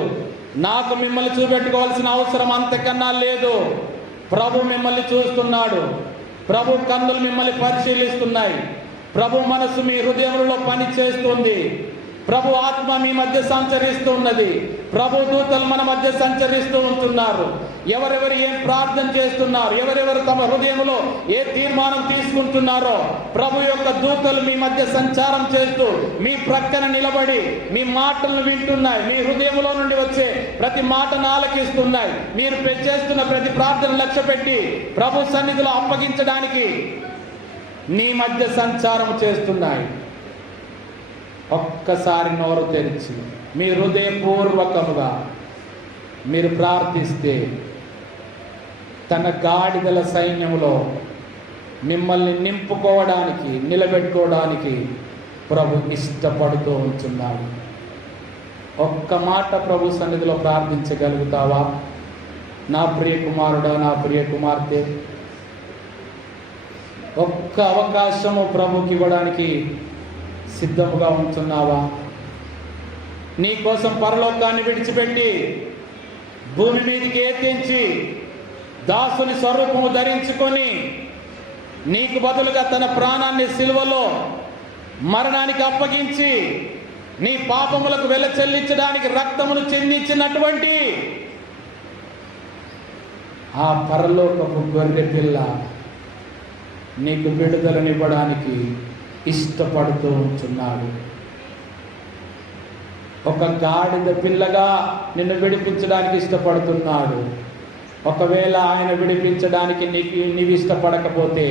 నాకు మిమ్మల్ని చూపెట్టుకోవాల్సిన అవసరం అంతకన్నా లేదు. ప్రభు మిమ్మల్ని చూస్తున్నాడు. ప్రభు కన్నులు మిమ్మల్ని పరిశీలిస్తున్నాయి. ప్రభు మనసు మీ హృదయంలో పని చేస్తుంది. ప్రభు ఆత్మ మీ మధ్య సంచరిస్తూ ఉన్నది. ప్రభు దూతలు మన మధ్య సంచరిస్తూ ఉంటున్నారు. ఎవరెవరు ఏం ప్రార్థన చేస్తున్నారు, ఎవరెవరు తమ హృదయంలో ఏ తీర్మానం తీసుకుంటున్నారో ప్రభు యొక్క దూతలు మీ మధ్య సంచారం చేస్తూ మీ ప్రక్కన నిలబడి మీ మాటలను వింటున్నాయి. మీ హృదయంలో నుండి వచ్చే ప్రతి మాటను ఆలకిస్తున్నాయి. మీరు చేస్తున్న ప్రతి ప్రార్థన లక్ష్య పెట్టి ప్రభు సన్నిధిలో అప్పగించడానికి నీ మధ్య సంచారం చేస్తున్నాయి. ఒక్కసారి నోరు తెరిచి మీ హృదయపూర్వకముగా మీరు ప్రార్థిస్తే తన గాడిదల సైన్యములో మిమ్మల్ని నింపుకోవడానికి, నిలబెట్టుకోవడానికి ప్రభు ఇష్టపడుతూ ఉంటున్నాడు. ఒక్క మాట ప్రభు సన్నిధిలో ప్రార్థించగలుగుతావా? నా ప్రియ కుమారుడా, నా ప్రియ కుమార్తె, ఒక్క అవకాశము ప్రభుకి ఇవ్వడానికి సిద్ధముగా ఉంటున్నావా? నీ కోసం పరలోకాన్ని విడిచిపెట్టి భూమి మీదకి ఎత్తించి దాసుని స్వరూపము ధరించుకొని నీకు బదులుగా తన ప్రాణాన్ని సిలువలో మరణానికి అప్పగించి నీ పాపములకు వెల చెల్లించడానికి రక్తమును చెందించినటువంటి ఆ పరలోకపు గొర్రె పిల్ల నీకు విడుదలనివ్వడానికి ఇష్టపడుతూ ఉంటున్నాడు. ఒక గాడిద పిల్లగా నిన్ను విడిపించడానికి ఇష్టపడుతున్నాడు. ఒకవేళ ఆయన విడిపించడానికి నీవు ఇష్టపడకపోతే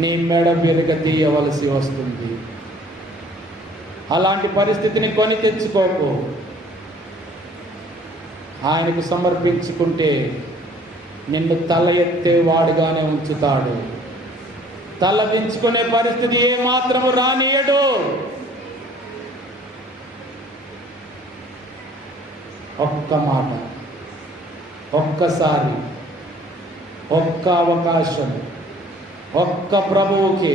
నీ మెడ విరగ తీయవలసి వస్తుంది. అలాంటి పరిస్థితిని కొని తెచ్చుకోకు. ఆయనకు సమర్పించుకుంటే నిన్ను తల ఎత్తే వాడుగానే ఉంచుతాడు. తల దించుకునే పరిస్థితి ఏ మాత్రము రానియడు. ఒక్క మాట, ఒక్కసారి, ఒక్క అవకాశం, ఒక్క ప్రభువుకి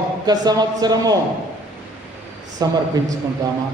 ఒక్క సంవత్సరము సమర్పించుకుంటామా?